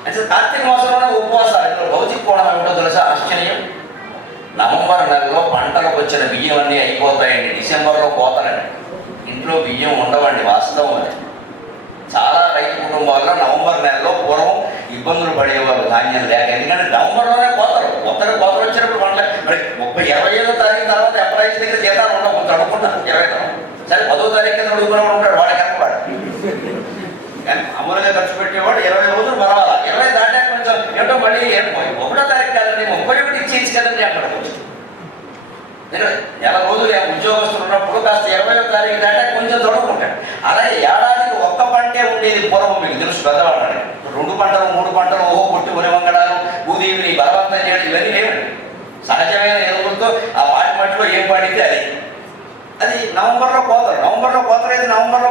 అంటే కార్తీక మాసంలోనే ఉపవాసాలు. ఇందులో భౌతిక కోణం ఏమిటో తెలుసా? ఆశ్చర్యం. నవంబర్ నెలలో పంటలకు వచ్చిన బియ్యం అన్నీ అయిపోతాయండి. డిసెంబర్లో కోతలండి. ఇంట్లో బియ్యం ఉండవండి, వాస్తవం అది. చాలా రైతు కుటుంబాల్లో నవంబర్ నెలలో పూర్వం ఇబ్బందులు పడేవారు ధాన్యం లేక. ఎందుకంటే నవంబర్లోనే కోతలు వచ్చినప్పుడు పంటలు మరి 20వ తారీఖు తర్వాత ఎంప్లాయీస్ దగ్గర జీతాలు ఉండవు, కొంత అడుగుకుంటారు 20 సరే 10వ తారీఖు కింద అడుగుకునేవాడు ఉంటాడు, వాడికి కనపడాడు. కానీ మామూలుగా ఖర్చు పెట్టేవాడు 20 రోజులు పర్వాలా. 20 దాటాక కొంచెం ఏంటో మళ్ళీ 1వ తారీఖు కాదండి 31 ఇచ్చేసి కదండి అక్కడికి. నెల రోజులు ఉద్యోగస్తులు ఉన్నప్పుడు కాస్త 20వ తారీఖు దాటా కొంచెం తొడుగుకుంటాడు. అలాగే ఏడాదికి ఒక్క పంటే ఉండేది పూర్వం. మీకు తెలుసు పెద్దవాళ్ళని 2 పంటలు 3 పంటలు ఓహో కొట్టి ఉరి వంగడాలు, భూదేవిని బలవంతం చేయడం ఇవన్నీ లేవండి. సహజమైన ఎరువులతో ఆ వాటి మట్టిలో ఏం పాడితే అది నవంబర్లో కోతలు అయితే నవంబర్లో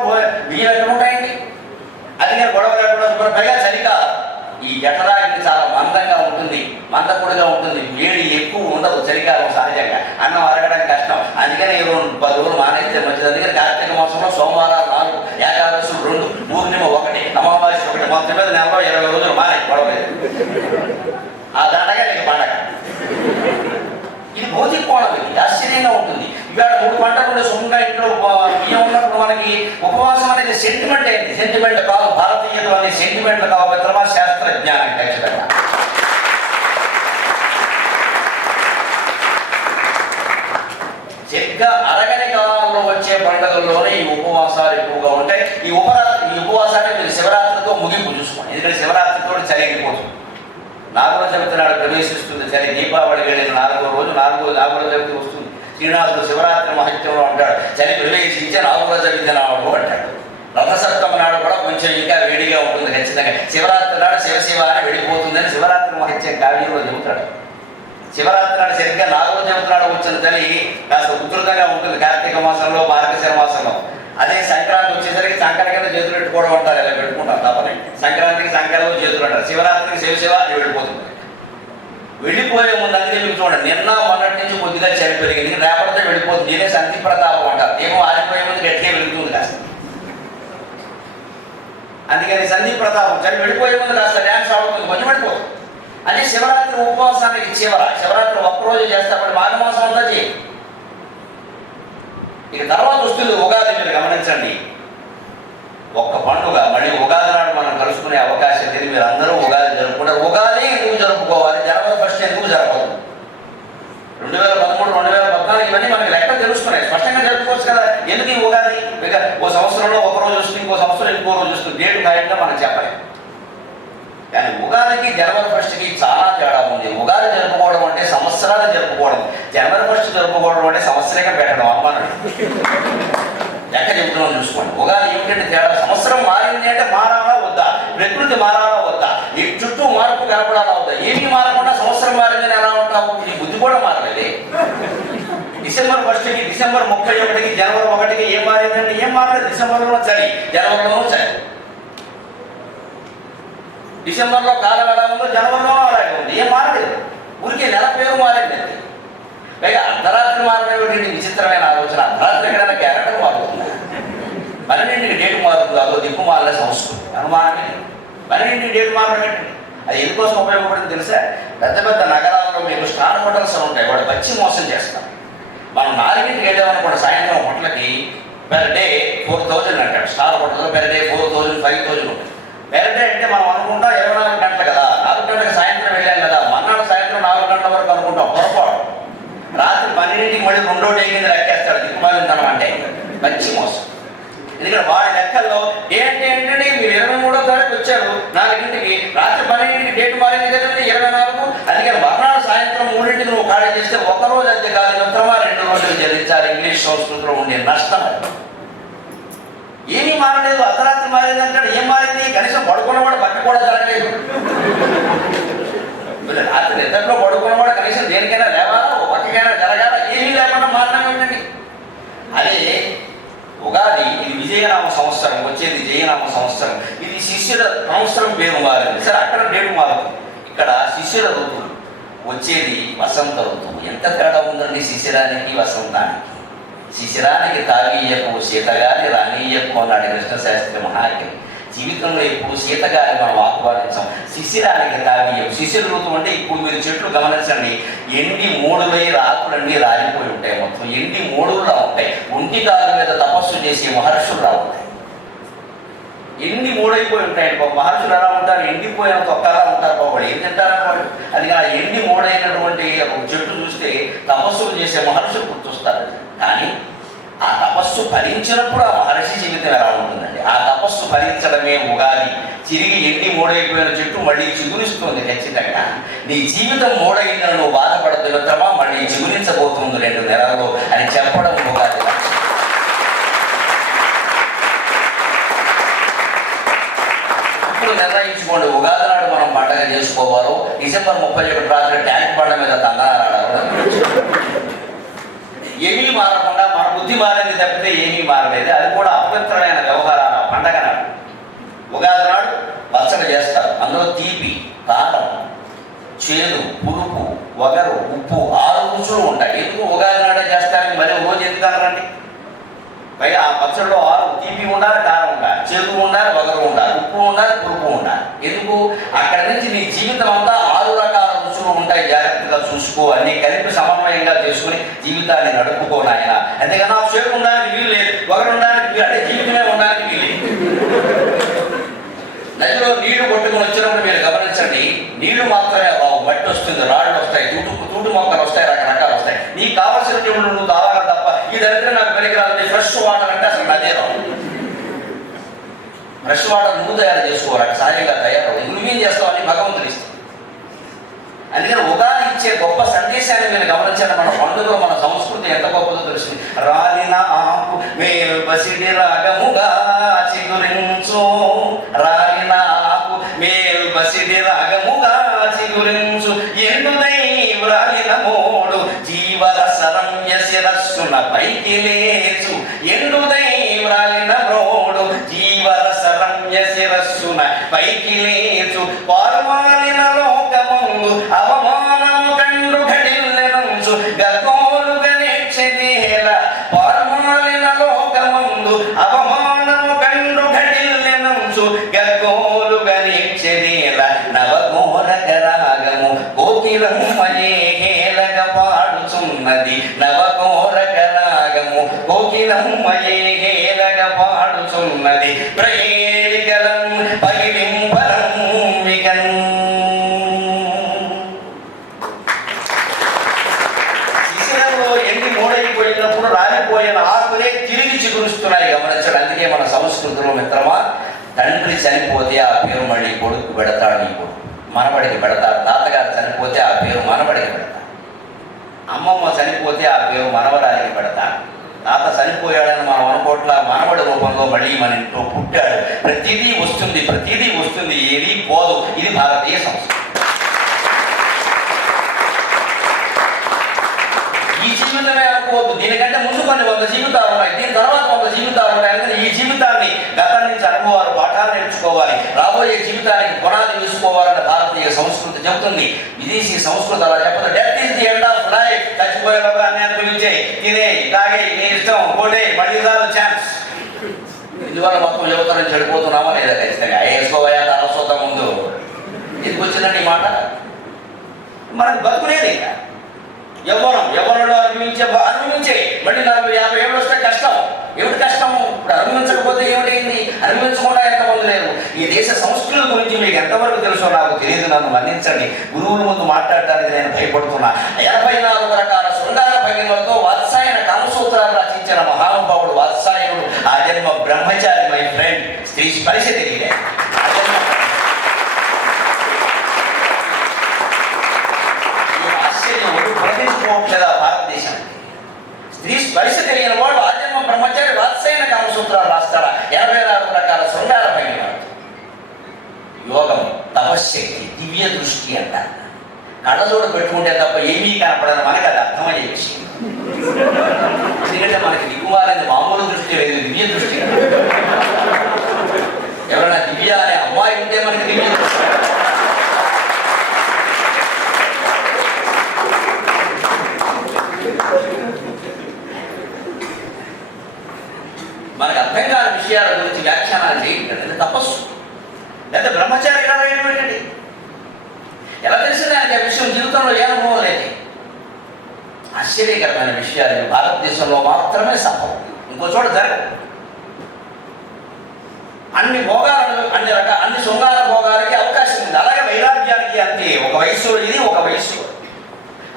బియ్యం ఎక్కడ ఉంటాయండి. అది నేను గొడవ లేకుండా పైగా చలికాలం. ఈ జఠరాగ్ని చాలా మందంగా ఉంటుంది, మందకుడిగా ఉంటుంది, వేడి ఎక్కువ ఉండదు చలికాలం. సహజంగా అన్నం అరగడం కష్టం. అందుకని 10 రోజులు మానేస్తే మంచిది. అందుకని కార్తీక మాసంలో సోమవారాలు 4, ఏకాదశి 2, పూర్ణిమ 1, అమావాస్య 1, మొత్తం మీద నెలలో 20 రోజులు మానే గొడవ. ఆ దండగా నీకు పండగ. ఇది భౌతిక కోణం. ఇది ఆశ్చర్యంగా ఉంటుంది. ఇవాళ 3 పంటలు కూడా సుఖంగా ఇంట్లో బియ్యం ఉన్నప్పుడు మనకి ఉపవాసం అనేది సెంటిమెంట్ అయింది. సెంటిమెంట్ కాదు, భారతీయత అనేది సెంటిమెంట్ కావు మిత్రమా, శాస్త్రజ్ఞానం ఖచ్చితంగా. సరిగ్గా అరగని కాలంలో వచ్చే పండుగల్లోనే ఈ ఉపవాసాలు ఎక్కువగా ఉంటాయి. ఈ ఉపవాసాన్ని మీరు శివరాత్రితో ముగింపు చూసుకోండి. ఎందుకంటే శివరాత్రితో చలి వెళ్ళిపోతుంది. నాగుల చవితి నాడు ప్రవేశిస్తుంది చలి. దీపావళి వెళ్ళిన నాలుగో నాగుల చవితి వస్తుంది. శ్రీనాథుడు శివరాత్రి మహత్యంలో అంటాడు చలి ప్రవేశించే నాగుల చవితి నాడు అంటాడు. రథసప్తమి నాడు కూడా కొంచెం ఇంకా వేడిగా ఉంటుంది ఖచ్చితంగా. శివరాత్రి నాడు శివశివ అని వెళ్ళిపోతుందని శివరాత్రి మహత్యం కావ్యంలో చెబుతాడు. శివరాత్రి నాడు సరిగ్గా నాగుల చవితి నాడు వచ్చిన చలి కాస్త ఉధృతంగా ఉంటుంది కార్తీక మాసంలో, మార్గశిర మాసంలో. అదే సంక్రాంతి వచ్చేసరికి సంకట కింద చేతులు పెట్టుకోవడం అంటారు, ఇలా పెట్టుకుంటాం తప్పని. సంక్రాంతికి సంకల్లో చేతులు అంటారు, శివరాత్రికి శివశివ అని వెళ్ళిపోతుంది. వెళ్ళిపోయే ముందు అందుకే మీకు చూడండి, నిన్న మొన్నటి నుంచి కొద్దిగా చలి పెరిగింది, రేపటితో వెళ్ళిపోతుంది. నేనే సంతి ప్రతాపం అంటారు. దీపం ఆరిపోయే ముందు గట్టిగా వెలుగుతుంది కాస్త. అందుకని సందీప్ ప్రతాపం చలి వెళ్ళిపోయే ముందు కాస్త డ్యాన్స్ ఆడుతుంది, కొంచెం వెళ్ళిపోతుంది. అంటే శివరాత్రి ఉపవాసానికి శివరాత్రి ఒక్కరోజు చేస్తామని మాఘమాసం అంతా చేయి. ఇక తర్వాత వస్తుంది ఉగాది. మీరు గమనించండి, ఒక్క పండుగ మళ్ళీ ఉగాది నాడు మనం కలుసుకునే అవకాశం లేదు. మీరు అందరూ ఉగాది జరుపుకుంటారు. ఉగాది ఎందుకు జరుపుకోవాలి? జనవరి 1 ఎందుకు జరపదు? 2013, 2014 ఇవన్నీ మనకి లెక్క తెలుసుకున్నాయి, స్పష్టంగా జరుపుకోవచ్చు కదా. ఎందుకు ఈ ఉగాది? ఇక ఓ సంవత్సరంలో ఒక రోజు వస్తుంది, ఇంకో సంవత్సరం ఇంకో రోజు వస్తుంది, డేట్ ఖాయంగా మనం చెప్పలేం. కానీ ఉగాదికి జనవరి 1కి చాలా తేడా ఉంది. ఉగాది జరుపుకోవడం అంటే సంవత్సరాలు జరుపుకోవడం, జనవరి 1 జరుపుకోవడం అంటే సంవత్సరంగా పెట్టడం అనుమానం. లెక్క చెబుతున్నాం చూసుకోండి. ఉగాది ఏమిటంటే తేడా, సంవత్సరం మారింది అంటే మారాలా వద్దా, ప్రకృతి మారాలా వద్దా, ఈ చుట్టూ మార్పు కనపడాలా వద్దా. ఏమీ మారకుండా సంవత్సరం మారిందని ఎలా ఉంటావు? ఈ బుద్ధి కూడా మారలేదే. డిసెంబర్ 1కి, డిసెంబర్ 31కి, జనవరి 1కి ఏం మారిందంటే ఏం మారలేదు. డిసెంబర్లో చలి, జనవరిలోనూ చలి. డిసెంబర్లో కాలం ఎలా ఉందో జనవరిలోనూ అలాగే ఉంది, ఏం మారలేదు. ఊరికే నెల పేరు మారింది. పైగా అర్ధరాత్రి మారడం విచిత్రమైన ఆలోచన. అర్ధరాత్రి ఎక్కడైనా క్యారెక్టర్ మారుతుంది, 12కి డేట్ మారుతుంది, అదో దిక్కు మారలే సంస్కృతి అనుమానమే. 12కి డేట్ మారడం ఏంటి? అది ఎందుకోసం ఉపయోగపడింది తెలుసా? పెద్ద పెద్ద నగరాల్లో మీకు స్టార్ హోటల్స్ ఉంటాయి, వాడు వచ్చి మోసం చేస్తారు. మనం 4కి వెళ్ళామనుకోండి సాయంత్రం హోటల్కి, పెర్ డే 4000 అంటాడు. స్టార్ హోటల్లో పెర్ డే 4000, 5000 ఉంటుంది. పెర్ డే అంటే మనం అనుకుంటాం 24 గంటలు కదా, 4 గంటలకు సాయంత్రం వెళ్ళాం కదా, మన్నాడు సాయంత్రం 4 గంటల వరకు అనుకుంటాం, పొరపాటు. రాత్రి 12కి మళ్ళీ 2వ డే కింద లెక్కేస్తాడు. దిక్కుమాలితనం అంటే మంచి మోసం. ఎందుకంటే వాడి లెక్కల్లో ఏంటంటే మీరు 23వ తారీఖు వచ్చారు 4కి, రాత్రి 12కి డేట్ మారింది కదండి 24. అందుకని మర్నాడు సాయంత్రం 3కి నువ్వు ఖాళీ చేస్తే ఒకరోజు అంతే కాదు, మిత్రమా 2 రోజులు చెల్లించాలి. ఇంగ్లీష్ సంస్కృతిలో ఉండే నష్టం. ఏమీ మారలేదు. అర్ధరాత్రి మారింది అంటాడు, ఏం మారింది? కనీసం పడుకున్నవాడు పక్క కూడా జరగలేదు. రాత్రి నిద్రలో పడుకున్నవాడు కనీసం దేనికైనా లేవాలా, ఒక పక్కకైనా జరగాల, ఏమీ లేకుండా మారడం ఏంటండి? అదే ఉగాది, ఇది విజయనామ సంవత్సరం, వచ్చేది జయనామ సంవత్సరం. ఇది శిష్యుల సంవత్సరం పేరు మారింది. సరే, అక్కడ పేరు మారదు. ఇక్కడ శిష్యుల ఋతువు, వచ్చేది వసంత ఋతువు. ఎంత తేడా ఉందండి శిశిరానికి వసంతానికి. శిశిరానికి తాగీయకు శీతగాలి రానీయకు అన్నాడు కృష్ణశాస్త్రి మహాకవి. జీవితంలో ఇప్పుడు శీతగాలి మనం ఆహ్వానించాం, శిశిరానికి తాగీయకు. శిశిర ఋతువు అంటే ఇప్పుడు మీరు చెట్లు గమనించండి, ఎండి మూడులై ఆకులన్నీ రాలిపోయి ఉంటాయి, మొత్తం ఎండి మూడులా ఉంటాయి. ఒంటి కాలు మీద తపస్సు చేసే మహర్షులు రా ఉంటాయి. ఎండి మూడైపోయి ఉంటాయి. మహర్షులు ఎలా ఉంటారు? ఎండిపోయిన తొక్కలా ఉంటారు. వాళ్ళు ఏం తింటారని వాళ్ళు. అది ఆ ఎండి మూడైనటువంటి చెట్టు చూస్తే తపస్సులు చేసే మహర్షులు గుర్తొస్తారు. కానీ ఆ తపస్సు ఫలించినప్పుడు ఆ మహర్షి జీవితం ఎలా ఉంటుందండి? ఆ తపస్సు ఫలించడమే ఉగాది. తిరిగి ఎండి మూడైపోయిన చెట్టు మళ్ళీ చిగురిస్తుంది. ఖచ్చితంగా నీ జీవితం మూడైందని నువ్వు బాధపడదు మిత్రమా, మళ్ళీ చిగురించబోతుంది 2 నెలల్లో అని చెప్పడం ఉగాది. ఇప్పుడు నిర్ణయించుకోండి, ఉగాది నాడు మనం పండగ చేసుకోవాలో డిసెంబర్ 31 రాత్రి ట్యాంక్ బండ మీద తందనాడాలో. ఏమీ మారకుండా మన బుద్ధి మారింది తప్పితే ఏమీ మారలేదు. అది కూడా అపవిత్రమైన వ్యవహారాలు. పండగ నాడు ఉగాది నాడు పచ్చడి చేస్తారు. అందులో తీపి, కారం, చేదు, పులుపు, వగరు, ఉప్పు 6 రుచులు ఉంటాయి. ఎందుకు ఉగాది నాడే చేస్తారని మరి రోజు ఎందుకు అనరండి? పైగా ఆ పచ్చడిలో 6 తీపి ఉండాలి, కారం ఉండాలి, చేదు ఉండాలి, వగరు ఉండాలి, ఉప్పు ఉండాలి, పులుపు ఉండాలి. ఎందుకు? అక్కడి నుంచి నీ జీవితం అంతా 6 రకాల రుచులు ఉంటాయి. జాగ్రత్తగా చూసుకో, అన్ని కలిపి సమన్వయంగా చేసుకుని జీవితాన్ని నడుపుకోనాయన. అంతేగాని ఆ చేదు ఉండడానికి వీలు లేదు, వగరు ఉండడానికి వీలు, అంటే జీవితమే ఉండడానికి వీలు. నదిలో నీళ్లు కొట్టుకుని వచ్చినప్పుడు మీరు గమనించండి, నీళ్లు మాత్రమే రావు, మట్టి వస్తుంది, రాళ్ళు వస్తాయి, తూటు మొక్కలు వస్తాయి, రకరకాలు వస్తాయి. నీకు కావాల్సిన నీళ్ళు నువ్వు తాగాలి తప్ప ఈ దరిద్రం నాకు పనికిరాలంటే ఫ్రెష్ వాటర్ అంటే అసలు నదే రావు. బ్రష్ వాటర్ నువ్వు తయారు చేసుకోవాలి, సహజంగా తయారవు. నువ్వేం చేస్తావని భగవంతుడు ఇస్తాడు. అందుకని ఉగాది ఇచ్చే గొప్ప సందేశాన్ని మీరు గమనించండి. మన పండుగలో మన సంస్కృతి ఎంత గొప్పదో తెలిసింది. రాలిన ఆకు మేల్బసిడి రాగముగా చిగురించు, రాలిన ఆకు మేల్బసిడి రాగముగా చిగురించు, ఎండుదై వ్రాలిన మోడు జీవరసరమ్య శిరస్సున పైకి లేచు, ఎండుదై వ్రాలిన మోడు జీవరసరమ్య శిరస్సున పైకి లేచు, పార్వాలిన లోకమందు అవమానము కండు ఘడిల్లెనంచు గగోలుగా నేర్చెదేల, పార్వాలిన లోకమందు అవమానము కండు ఘడిల్లెనంచు గగోలుగా నేర్చెదేల, నవఘోరక రాగము కోకిలమ్మయే హేళగ పాడుచున్నది, నవఘోరక రాగము కోకిలమ్మయే హేళగ పాడుచున్నది, ప్రహేళికలం పగిలింపరం విగన్. పోయినప్పుడు రాలిపోయిన ఆకులే తిరిగి చిగురుస్తున్నాయి, గమనించండి. అందుకే మన సంస్కృతిలో మిత్రమా, తండ్రి చనిపోతే ఆ పేరు మళ్ళీ కొడుకు పెడతాడు, ఈ కొడుకు మనబడికి పెడతాడు. తాతగారు చనిపోతే ఆ పేరు మనబడికి పెడతాడు. అమ్మమ్మ చనిపోతే ఆ పేరు మనవరాలికి పెడతాడు. తాత చనిపోయాడని మనం అనుకోట్ల మనవడి రూపంలో మళ్ళీ మన ఇంట్లో పుట్టాడు. ప్రతిదీ వస్తుంది, ఏది పోదు. ఇది భారతీయ సంస్కృతి. ఈ జీవితమే అనుకోవద్దు, దీనికంటే ముందు కొన్ని 100 జీవితాలు ఉన్నాయి, దీని తర్వాత 100 జీవితాలు ఉన్నాయి. అందుకని ఈ జీవితాన్ని గతం నుంచి అనుభవాలు పాఠాలు నేర్చుకోవాలి, రాబోయే జీవితానికి పునాది వేసుకోవాలని భారతీయ సంస్కృతి చెబుతుంది. విదేశీ సంస్కృతి అలా చెప్పదు. Death is the end of life. చచ్చిపోయేలోగా అన్ని అనుభవించే, తినే, తాగే, నీ ఇష్టం, పోటే, మళ్ళీ రాదు ఛాన్స్. ఇందువల్ల మొత్తం యువతరం చెడిపోతున్నామా లేదా? ఖచ్చితంగా వేసుకోవయా తలసోత ముందు ఎందుకు వచ్చిందండి ఈ మాట? మనకు బతుకులేదు ఇంకా. ఎవరిలో అనుభవించే మళ్ళీ నాకు 50 ఏళ్ళు వస్తే కష్టం. ఏమిటి కష్టము? ఇప్పుడు అనుభవించకపోతే ఏమిటైంది? అనుభవించకుండా ఎంతమంది లేరు. ఈ దేశ సంస్కృతి గురించి మీకు ఎంతవరకు తెలుసో నాకు తెలియదు, నన్ను మన్నించండి. గురువుల ముందు మాట్లాడటానికి నేను భయపడుతున్నా. 84 రకాల శృంగార భంగిమలతో వాత్సాయన కామసూత్రాలు రచించిన మహానుభావుడు వాత్సాయనుడు. ఆ జన్మ బ్రహ్మచారి మై ఫ్రెండ్. స్త్రీ స్పర్శ తెలియలే. లేదా భారతదేశానికి స్త్రీ స్పర్శ తెలియని వాళ్ళు ఆజన్మ బ్రహ్మచారి వాత్సాయన కామసూత్రాలు రాస్తారా? 84 రకాల శృంగార భంగిమలు. యోగం, తపశ్శక్తి, దివ్య దృష్టి అంటారు. కళ్ళజోడు పెట్టుకుంటే తప్ప ఏమీ కనపడదు మనకి, అది అర్థమయ్యే విషయం. ఎందుకంటే మనకి దిగుమాలని మామూలు దృష్టి లేదు, దివ్య దృష్టి. ఎవరైనా దివ్య అనే అమ్మాయి ఉంటే మనకి దివ్య దృష్టి. మనకు అర్థం కాని విషయాల గురించి వ్యాఖ్యానాలు చేయండి. తపస్సు లేదా బ్రహ్మచారి ఎలా ఏంటండి? ఎలా తెలిసింది ఆయనకి ఆ విషయం? జీవితంలో ఏ అనుభవం లేదు. ఆశ్చర్యకరమైన విషయాలు భారతదేశంలో మాత్రమే సంభవం, ఇంకో చోట జరగదు. అన్ని భోగాలను అన్ని శృంగార భోగాలకి అవకాశం ఉంది. అలాగే వైరాగ్యానికి అంతే. ఒక వయస్సులో ఇది, ఒక వయస్సులో.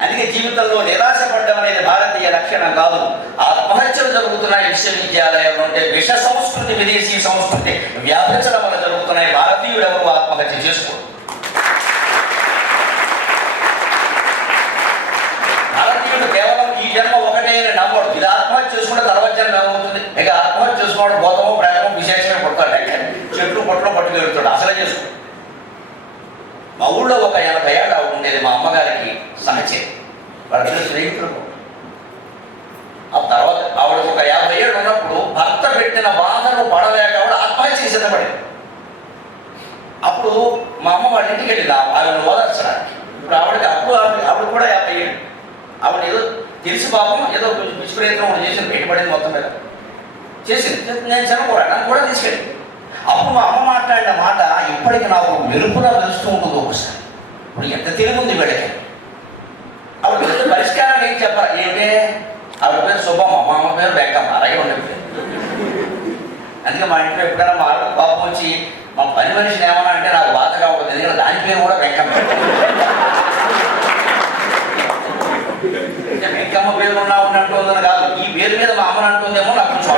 అందుకే జీవితంలో నిరాశ పడ్డం అనేది భారతీయ లక్షణం కాదు. ఆత్మహత్యలు జరుగుతున్నాయి విశ్వవిద్యాలయంలో ఉంటే, విష సంస్కృతి, విదేశీ సంస్కృతి వ్యాపించడం వల్ల జరుగుతున్నాయి. భారతీయుడు ఎవరు ఆత్మహత్య చేసుకోరు. భారతీయుడు కేవలం ఈ జన్మ ఒకటే అని నమ్మడు. ఇది ఆత్మహత్య చేసుకుంటే తర్వాత జన్మ ఏమవుతుంది? ఇక ఆత్మహత్య చేసుకోవడం భూతమో ప్రేమో విశేషమే పుడతాడు. చెట్లు పొట్టలో పట్టుకెళ్తాడు, అసలే చేసుకో. మా ఊళ్ళో ఒక 80 ఏళ్ళు ఆవిడ ఉండేది, మా అమ్మగారికి సహచరి. వాళ్ళ స్నేహితులు. ఆ తర్వాత ఆవిడకు ఒక 50 ఏళ్ళు ఉన్నప్పుడు భర్త పెట్టిన బాధను పడలేక ఆవిడ ఆత్మహత్య సిద్ధపడింది. అప్పుడు మా అమ్మ వాళ్ళ ఇంటికి వెళ్ళింది ఆవిడను ఓదార్చడానికి. ఇప్పుడు ఆవిడ కూడా 50 ఏళ్ళు. ఆవిడ ఏదో తెలిసి పాపం ఏదో కొంచెం పిచ్చి ప్రయత్నం కూడా చేసింది, బయటపడింది మొత్తం మీద చేసింది. నేను చిన్నకూడా నన్ను కూడా తీసుకెళ్ళి. అప్పుడు మా అమ్మ మాట్లాడిన మాట ఇప్పటికీ నాకు మెరుపులా తెలుస్తూ ఉంటుంది ఒకసారి. ఇప్పుడు ఎంత తెలివి వీళ్ళకి. ఆవిడ పరిష్కారం ఏం చెప్పాలి? ఏమిటే? ఆవిడ పేరు శుభమ్మ, మా అమ్మ పేరు వెంకమ్మ. అలాగే ఉండేది. అందుకే మా ఇంట్లో ఎప్పుడైనా మా ఆవిడ కోపం వచ్చి మా పని మనిషిని ఏమన్నా అంటే నాకు బాధగా ఉంటుంది. ఎందుకంటే దాని పేరు కూడా వెంకమ్మ. వెంకమ్మ పేరు ఉన్నట్టుందని కాదు, ఈ పేరు మీద మా అమ్మని అంటుందేమో నాకు కొంచెం.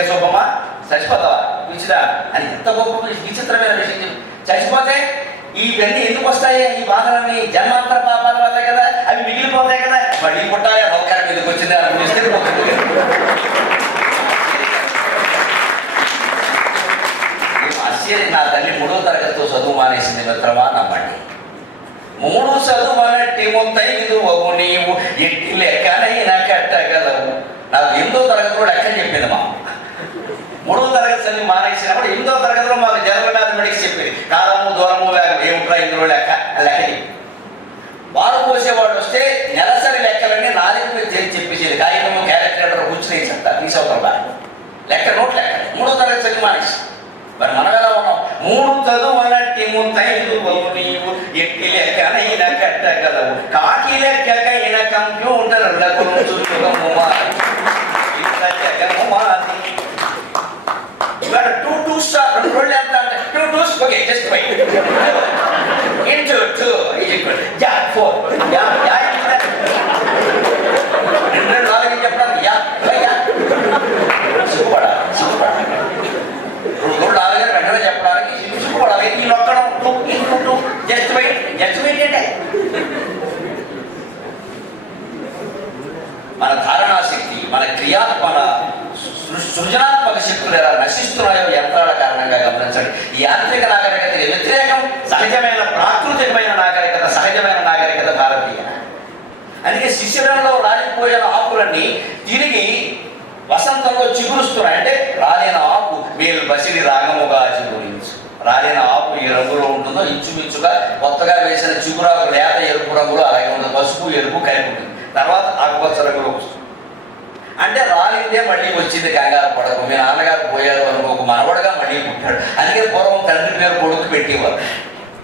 ఒకే శోభమ్మ చచ్చిపోతావా పిచ్చిదా అని ఎంత గొప్ప విచిత్రమైన విషయం చెప్పి చచ్చిపోతే ఇవన్నీ ఎందుకు వస్తాయి? ఈ బాధలన్నీ జన్మాంతర పాపాల వల్లే కదా, అవి మిగిలిపోతాయి కదా, మళ్ళీ పుట్టాలి అవకాశం మీదకి వచ్చింది అనిపిస్తే పోతుంది. ఆశ్చర్యం, నా తల్లి 3వ తరగతితో చదువు మానేసింది మిత్రమా నమ్మండి. 3 చదువునట్టి ముత్తైదువవు నీవు ఎట్టి లెక్కనైనా కట్టగలవు. నాకు 8వ తరగతిలో లెక్క చెప్పింది మా 3వ తరగతి చదివి మానేసినప్పుడు 8వ తరగతిలో మాకు జనరల్ మ్యాథమెటిక్స్ చెప్పింది. కాలము దూరము వేగం ఏమిట్రా ఇందులో లెక్క చెప్పి వారు పోసేవాడు వస్తే నెలసరి లెక్కలన్నీ 4 మీద చెప్పేసేది. కాగితము క్యాలిక్యులేటర్ కూర్చుని చెప్తా తీసవుతాం లెక్క నోట్ లెక్క 3వ తరగతి చదివి మానేసి. మరి మనం ఎలా ఉన్నాం? 3 చదువునట్టి ముత్తైదువవు నీవు ఎట్టి లెక్కనైనా కట్టగలవు. కాకి లెక్కకైన కంప్యూటర్లకు చుట్టుకము మాది. ఇవాళ 2 2s రెండు ఎంత అంటే 2 2s okay just weight into 2 is equal yeah 4 yeah yeah 2 4 చెప్పడానికి యా యా సిగ్గుపడా రెండు 4 వెంటనే చెప్పడానికి సిగ్గుపడాలి. ఈ నొక్కడం 2 ఇంటూ 2 జస్ట్ వెయిట్ అంటే మన ధారణాశక్తి, మన మన సృజనాత్మక శక్తులు ఎలా నశిస్తున్నాయో యంత్రాల కారణంగా గమనించండి. ఈ యాంత్రిక నాగరికతకి వ్యతిరేకం సహజమైన ప్రాకృతికమైన నాగరికత, సహజమైన నాగరికత భారతీయ. అందుకే శిశిరంలో రాలిపోయిన ఆకులన్నీ తిరిగి వసంతంలో చిగురుస్తున్నాయి. అంటే రాలిన ఆకు మేలు బసిడి రాగముగా చిగురించు. రాలిన ఆకు ఏ రంగులో ఉంటుందో ఇంచుమించుగా కొత్తగా వేసిన చిగురాకు లేత ఎరుపు రంగులో అలాగే ఉంటుంది. పసుపు ఎరుపు కలిపి ఉంటుంది. తర్వాత ఆకుపచ్చ రంగులో వస్తుంది. అంటే రాలిందే మళ్ళీ వచ్చింది, కంగారు పడకు. మీ నాన్నగారు పోయారు అనుకోకు, మనవడగా మళ్ళీ పుట్టాడు. అందుకే పూర్వం తండ్రి పేరు కొడుకు పెట్టేవారు.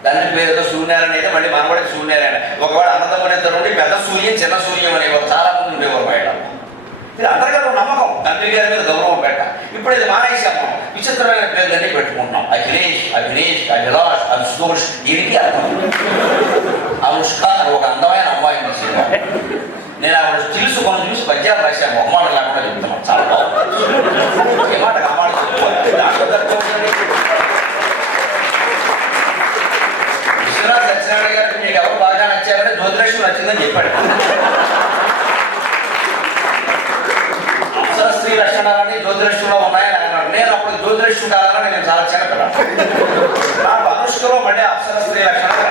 తండ్రి పేరుతో సూర్యనారాయణ అయితే మళ్ళీ మనవడికి సూర్యనారాయణ. ఒకవేళ అన్నదమ్ముడిద్దరు నుండి పెద్ద సూర్యం చిన్న సూర్యం అనేవారు. చాలా మంది ఉండేవారు బయట. ఇది అందరికీ నమ్మకం, తండ్రి గారి మీద గౌరవం పెట్ట. ఇప్పుడు ఇది మానేసాము, విచిత్రమైన పేర్లన్నీ పెట్టుకుంటున్నాం. అఖిలేష్, అభినేష్, అభిలాష్, అభిషోష్. దీనికి అర్థం అనుష్క అని ఒక అందమైన అమ్మాయిని సినిమా. నేను ఆవిడ స్టిల్స్ కొన్ని చూసి పద్యాలు రాశాను. అమ్మాడు లేకుండా చెప్తున్నాను. చాలా బాగుంది. ఏ మాట అమ్మాడు విశ్వనాథ్ సత్యనారాయణ గారికి మీకు ఎవరు బాగా నచ్చారంటే జ్యోతిలక్ష్మి నచ్చిందని చెప్పాడు. అప్సర స్త్రీ లక్షణాలన్నీ జ్యోతిలక్ష్మిలో ఉన్నాయని అన్నాడు. నేను అప్పుడు జ్యోతిలక్ష్మి కావాలని నేను చాలా చిన్నపిల్ల. నాకు అనుష్కలో మళ్ళీ అప్సర స్త్రీ లక్షణాలు.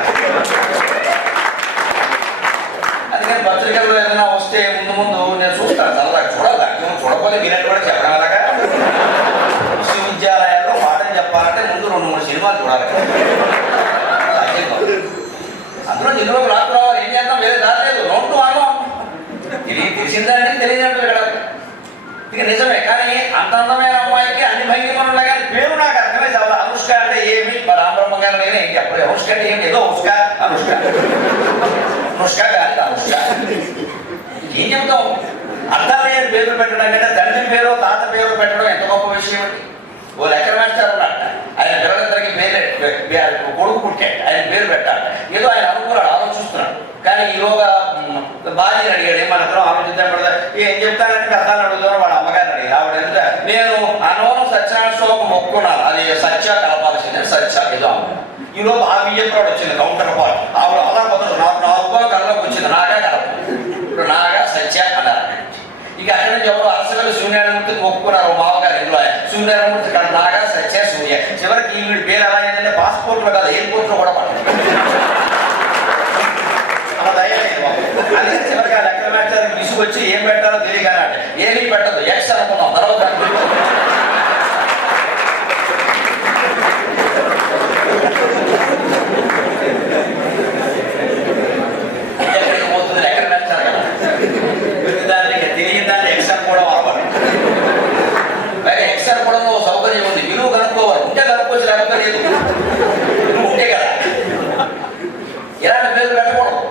అందుకని పత్రికల్లో ఏదైనా వస్తే ముందు నేను చూస్తాను, చల్లగా చూడాలి. చూడకపోతే మీరంటే కూడా చెప్పడం అలాగా. విశ్వవిద్యాలయాల్లో పాఠం చెప్పాలంటే ముందు 2-3 సినిమాలు చూడాలి. అందులో నిధులకు రావాలి. ఏం చేద్దాం, వేరే దాటలేదు. నోటు అన్నం తెలిసిందంటే తెలియదంటే ఇక్కడ ఇక నిజమే. కానీ అంత అందమైన అమ్మాయికి అన్ని భంగిమలు కానీ పేరు నాకు అర్థమే చదవాలి. అనుష్క అంటే ఏమి? రామబ్రహ్మ గారు నేనే ఏంటి అప్పుడు అనుష్క అంటే ఏంటి? ఏదో అనుష్క కానీ అనుష్క ఏం చెప్తాం? అర్థమైన పేర్లు పెట్టడం కంటే తండ్రి పేరు తాత పేరు పెట్టడం ఎంత గొప్ప విషయం అండి. ఓ లెక్క మాస్టర్ ఉన్నాడు, ఆయన పిల్లలందరికీ పేరు కొడుకు పుట్టాడు, ఆయన పేరు పెట్టాలి. ఏదో ఆయన అనుకున్నాడు, ఆలోచిస్తున్నాడు. కానీ ఈలోగా భార్యని అడిగాడు, ఏమన్నా ఆలోచిద్దాం పెడతా ఏం చెప్తానంటే అర్థాన్ని అడుగుతాను. వాళ్ళ అమ్మగారిని అడిగాడు. ఆవిడ ఎంత నేను అనవరం సత్యనారాయణ మొక్కున్నాను, అది సత్య కలపాల్సిందే, సత్య ఏదో అమ్మ. ఈలోపు ఆ బియ్యంతో వచ్చింది కౌంటర్ పార్ట్. ఆవిడ అలా కుదరదు, నాకు 4 కళ్ళలోకి వచ్చింది, నాగా కలప. ఇప్పుడు నాగా సత్య అన్నారు. ఇక అక్కడి నుంచి ఎవరు అరసగలు సూర్యనారాయణమూర్తికి మొక్కున్నారు. మామగారు ఇంట్లో సూర్యనారాయణమూర్తి ఇక్కడ నాగా సత్య సూర్య. చివరికి వీడి పేరు ఎలా అయిందంటే పాస్పోర్ట్లో కాదు ఎయిర్పోర్ట్లో కూడా పడదు. అది చివరికి ఆ లెక్కల మాస్టర్ విసుగొచ్చి ఏం పెట్టాలో తెలియగానే ఏమీ పెట్టదు, ఎక్స్ అనుకున్నాం. తర్వాత పోతుంది లెక్కల మాస్టర్ కదా, దానికి తెలియని దాన్ని ఎక్స్ అని కూడా వాడబడి ఎక్స్ అని కూడా సౌకర్యం ఉంది. విలువ కనుక్కోవాలి, ఉంటే కనుక్కోవచ్చు, లేకపోతే లేదు. ఉంటే కదా ఇలాంటి పేర్లు పెట్టకూడదు.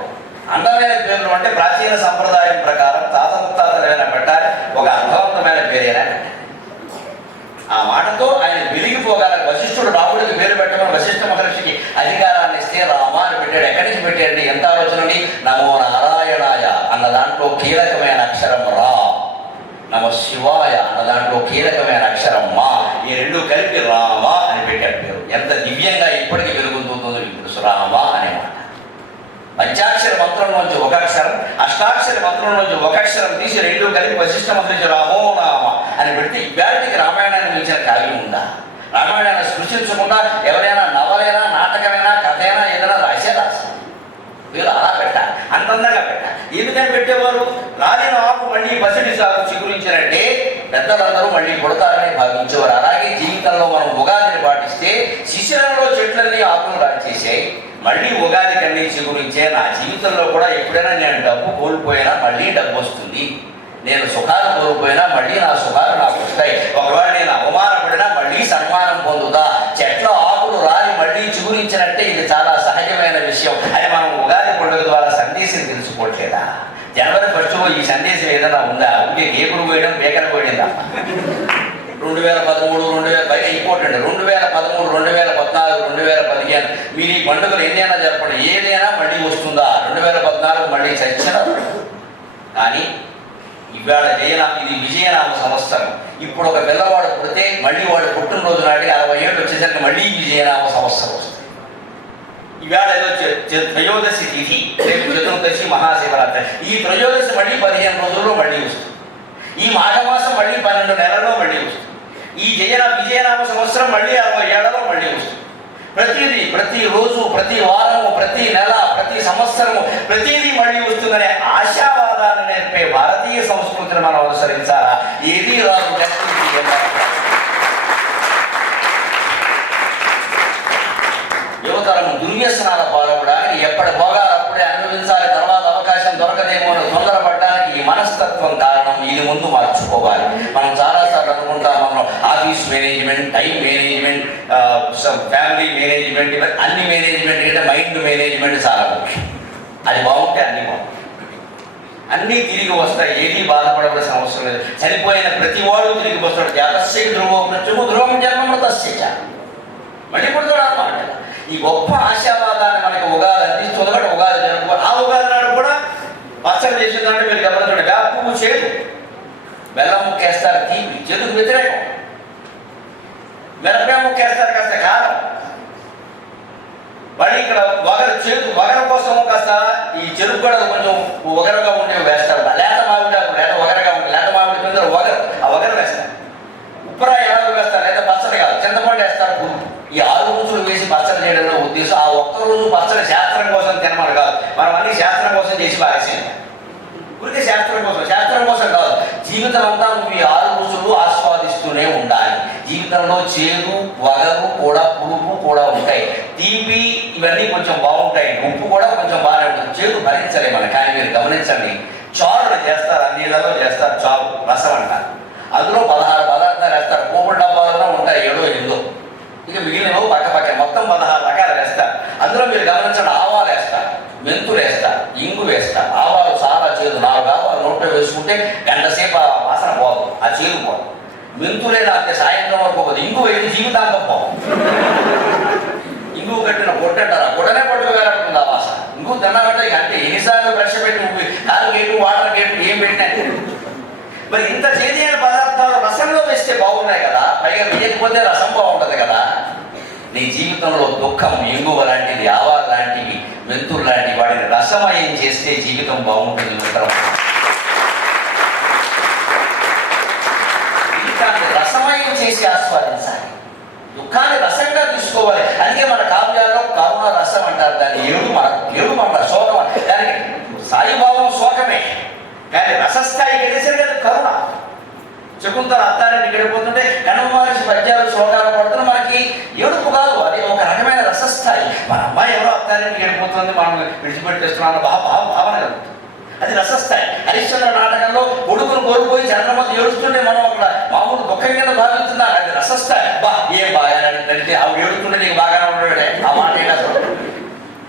అందమైన పేర్లు అంటే ప్రాచీన సంప్రదాయం ప్రకారం తాత ముత్తాతలైనా పెట్టాలి, ఒక అర్థవంతమైన పేరైనా. ఆ మాటతో ఆయన వెలిగిపోగల. వశిష్ఠుడు రాముడికి పేరు పెట్టమని వశిష్ఠ మహర్షికి అధికారాన్ని ఇస్తే రామ అని పెట్టాడు. ఎక్కడి నుంచి పెట్టాడు? ఎంత ఆలోచనని నమో నారాయణాయ అన్న దాంట్లో కీలకమైన అక్షరం రా, నమ శివాయ అన్న దాంట్లో కీలకమైన అక్షరం కలిపి రామ అని పెట్టాడు పేరు. ఎంత దివ్యంగా ఇప్పటికీ వెలుగుతుందో ఇప్పుడు రామ అనే మాట. పంచాక్షర మంత్రం నుంచి ఒక అక్షరం, అష్టాక్షర మంత్రం నుంచి ఒక అక్షరం తీసి రెండు కలిపి వశిష్ఠ మంత్రించి రామో నామ అని పెడితే ఇవాటికి రామాయణాన్ని మించిన కావ్యం ఉందా? రామాయణాన్ని సృష్టించకుండా ఎవరైనా నవలైనా, నాటకమైనా, కథ అయినా ఏదైనా రాశారు. వీళ్ళు అలా పెట్టాలి, అంతందంగా పెట్టాలి. ఎందుకని పెట్టేవారు? రాలిన ఆకు మళ్ళీ పసిడి సాగు చిగురించినట్టే పెద్దలందరూ మళ్ళీ పుడతారని భావించేవారు. అలాగే జీవితంలో మనం ఉగాదిని పాటిస్తే శిశిరంలో చెట్లన్నీ ఆకులు రాల్చేసాయి, మళ్ళీ ఉగాది కన్నీ చిగురించే నా జీవితంలో కూడా ఎప్పుడైనా నేను డబ్బు కోల్పోయినా మళ్ళీ డబ్బు వస్తుంది, నేను సుఖాలు కోల్పోయినా మళ్ళీ నా సుఖాలు నాకు వస్తాయి, ఒకవేళ నేను అవమానపడినా మళ్ళీ సన్మానం పొందుతా. చెట్ల ఆకులు రాలి మళ్ళీ చిగురించినట్టే ఇది చాలా సహజమైన విషయం అని మనం ఉగాది పండుగ ద్వారా సందేశం తెలుసుకోవట్లేదా? జనవరి 1 ఈ సందేశం ఏదైనా ఉందా? ఉంటే గేకులు పోయడం, బేకలు పోయడం తప్ప. 2013, బయట ఇంపార్టెంట్, 2013, 2014, 2015 మీరు ఈ పండుగలు ఎన్నైనా జరపండి, ఏదైనా మళ్ళీ వస్తుందా? 2014 మళ్ళీ చచ్చిన. కానీ ఇవాళ ఇది విజయనామ సంవత్సరం. ఇప్పుడు ఒక పిల్లవాడు పుడితే మళ్ళీ వాడు పుట్టినరోజు నాటి 60 ఏళ్ళు వచ్చేసరికి మళ్ళీ విజయనామ సంవత్సరం వస్తుంది. ఇవాళ ఏదో త్రయోదశి తిథి, రేపు చతుర్దశి, మహాశివరాత్రి. ఈ త్రయోదశి మళ్ళీ 15 రోజుల్లో మళ్ళీ వస్తుంది. ఈ మాఘమాసం మళ్ళీ 12 నెలల్లో మళ్ళీ వస్తుంది. ఈ విజయనామ సంవత్సరం మళ్ళీ 60 ఏళ్లలో మళ్ళీ వస్తుంది. ప్రతిదీ, ప్రతిరోజు, ప్రతి వారము, ప్రతి నెల, ప్రతి సంవత్సరము ప్రతిదీ మళ్ళీ వస్తుందనే ఆశావాదాన్ని నేర్పే భారతీయ సంస్కృతిని మనం అనుసరించాలా? ఏది రాదు. యువతరం దుర్వ్యసనాల పాల్గొనడానికి ఎప్పటి భోగాలు అప్పుడే అనుభవించాలి, తర్వాత అవకాశం దొరకదేమో అని తొందరపడడానికి ఈ మనస్తత్వం కారణం. ఇది ముందు మార్చుకోవాలి. మనం చాలాసార్లు అనుకుంటాం, మనం office management, time management, family management, అన్ని మేనేజ్మెంట్ అంటే మైండ్ మేనేజ్మెంట్ చాలా ముఖ్యం. అది బాగుంటే అన్ని బాగుంటాయి, అన్నీ తిరిగి వస్తాయి. ఏది బాధపడవలసిన అవసరం లేదు. చనిపోయిన ప్రతి వాడు తిరిగి వస్తాడు. జాతస్య ధ్రువం మృత్యువు ధ్రువం జన్మమృతస్య మళ్ళీ పుడతాడు అన్నమాట. ఈ గొప్ప ఆశావాదాన్ని మనకి ఉగాది అందిస్తుంది. కాబట్టి ఉగాది జరుపుకో. ఆ ఉగాది నాడు కూడా పచ్చడి చేసిందంటే మీరు గమనించండి, వేప పువ్వు చేదు, బెల్లం ముక్కేస్తారు తీపి, చేదుకు వ్యతిరేకం. మిరపకాయ ముక్కేస్తారు కాస్త కారం. మళ్ళీ ఇక్కడ వగరు, చేదు వగర కోసం కాస్త ఈ చెరుకు కూడా కొంచెం వగరగా ఉండేవి వేస్తారు. లేత మామిడి లేత వగరగా ఉండే లేత మామిడి కింద వగరు, ఆ వగరు వేస్తారు. ఉప్పురా ఎలాగో వేస్తారు, లేదా పచ్చడి కాదు, చింతపండు వేస్తారు. పురుగు. ఈ 6 రోజులు వేసి పచ్చడి చేయడంలో ఉద్దేశం ఆ ఒక్కరోజు పచ్చడి శాస్త్రం కోసం తినమని కాదు. మనం అన్ని శాస్త్రం కోసం చేసి పారేసేయండి. గురికి శాస్త్రం కోసం కాదు. జీవితం అంతా నువ్వు ఈ 6 రోజులు ఆస్వాదిస్తూనే ఉండాలి. జీవితంలో చేదు, వగరు కూడా, పులుపు కూడా ఉంటాయి, తీపి ఇవన్నీ కొంచెం బాగుంటాయి, ఉప్పు కూడా కొంచెం బాగానే ఉంటుంది. చేదు భరించలే మనం. కానీ మీరు గమనించండి, చారులు చేస్తారు, అన్నిళ్ళలో చేస్తారు చారు, రసం అంటారు. అందులో 16 పదార్థాలు వేస్తారు. పోపుల డబ్బాలలో ఉంటాయి 7 8. ఇక మిగిలినవి పక్క మొత్తం 16 రకాలు వేస్తారు. అందులో మీరు గమనించండి, ఆవాలు వేస్తారు, మెంతులు వేస్తారు, ఇంగు వేస్తారు. ఆవాలు చాలా చేదు, 4 ఆవాలు నోట్లో వేసుకుంటే గంట సేపు ఆ వాసన పోదు, ఆ చేదు పోదు. మెంతులే నాకు సాయంత్రం వరకు పోదు. ఇంగు వేసి జీవితాంతం పోదు. ఇంగు కట్టిన పొట్టంటారు, ఆ పొట్టనే పట్టుకోగలుగుతుంది ఆ వాసన. ఇంగు తిన్నామంటే అంటే ఎన్నిసార్లు బ్రష్ పెట్టి కాలు గేటు, వాటర్ గేటు ఏం పెట్టినా. మరి ఇంత చేదైన పదార్థాలు రసంలో వేస్తే బాగున్నాయి కదా, పైగా వేయకపోతే రసం బాగుంటుంది కదా. నీ జీవితంలో దుఃఖం, ఇంగువ లాంటిది, ఆవాలు లాంటివి, మెంతులు లాంటివి, వాటిని రసమయం చేస్తే జీవితం బాగుంటుంది. జీవితాన్ని రసమయం చేసి ఆస్వాదించాలి, దుఃఖాన్ని రసంగా తీసుకోవాలి. అందుకే మన కావ్యాల్లో కరుణ రసం అంటారు దాన్ని. ఏడు మన శోకం. దానికి సాయిభావం శోకమే, కానీ రసస్థాయికి వెళ్ళేసరికి అది కరుణ. శకుంతల అత్తారిని గడిపోతుంటే కనుమ మహర్షి పద్యాలు శ్లోకాలు పడుతున్న మనకి ఏడుపు కాదు, అది ఒక రకమైన రసస్థాయి. మన అమ్మాయి ఎవరో అత్తారిని గడిపోతుంది, మనం విడిచిపెట్టేస్తున్నాను భావన కలుగుతుంది, అది రసస్థాయి. హరిశ్చంద్ర నాటకంలో కొడుకును కోల్పోయి చంద్రమతి ఏడుస్తుంటే మనం అక్కడ మామూలు దుఃఖం కింద భావిస్తున్నాం, అది రసస్థాయి. ఏం బాగా నడితే ఆవిడ ఏడుస్తుంటే నీకు బాగానే ఉండడే, ఆ మాట ఏంటి అసలు?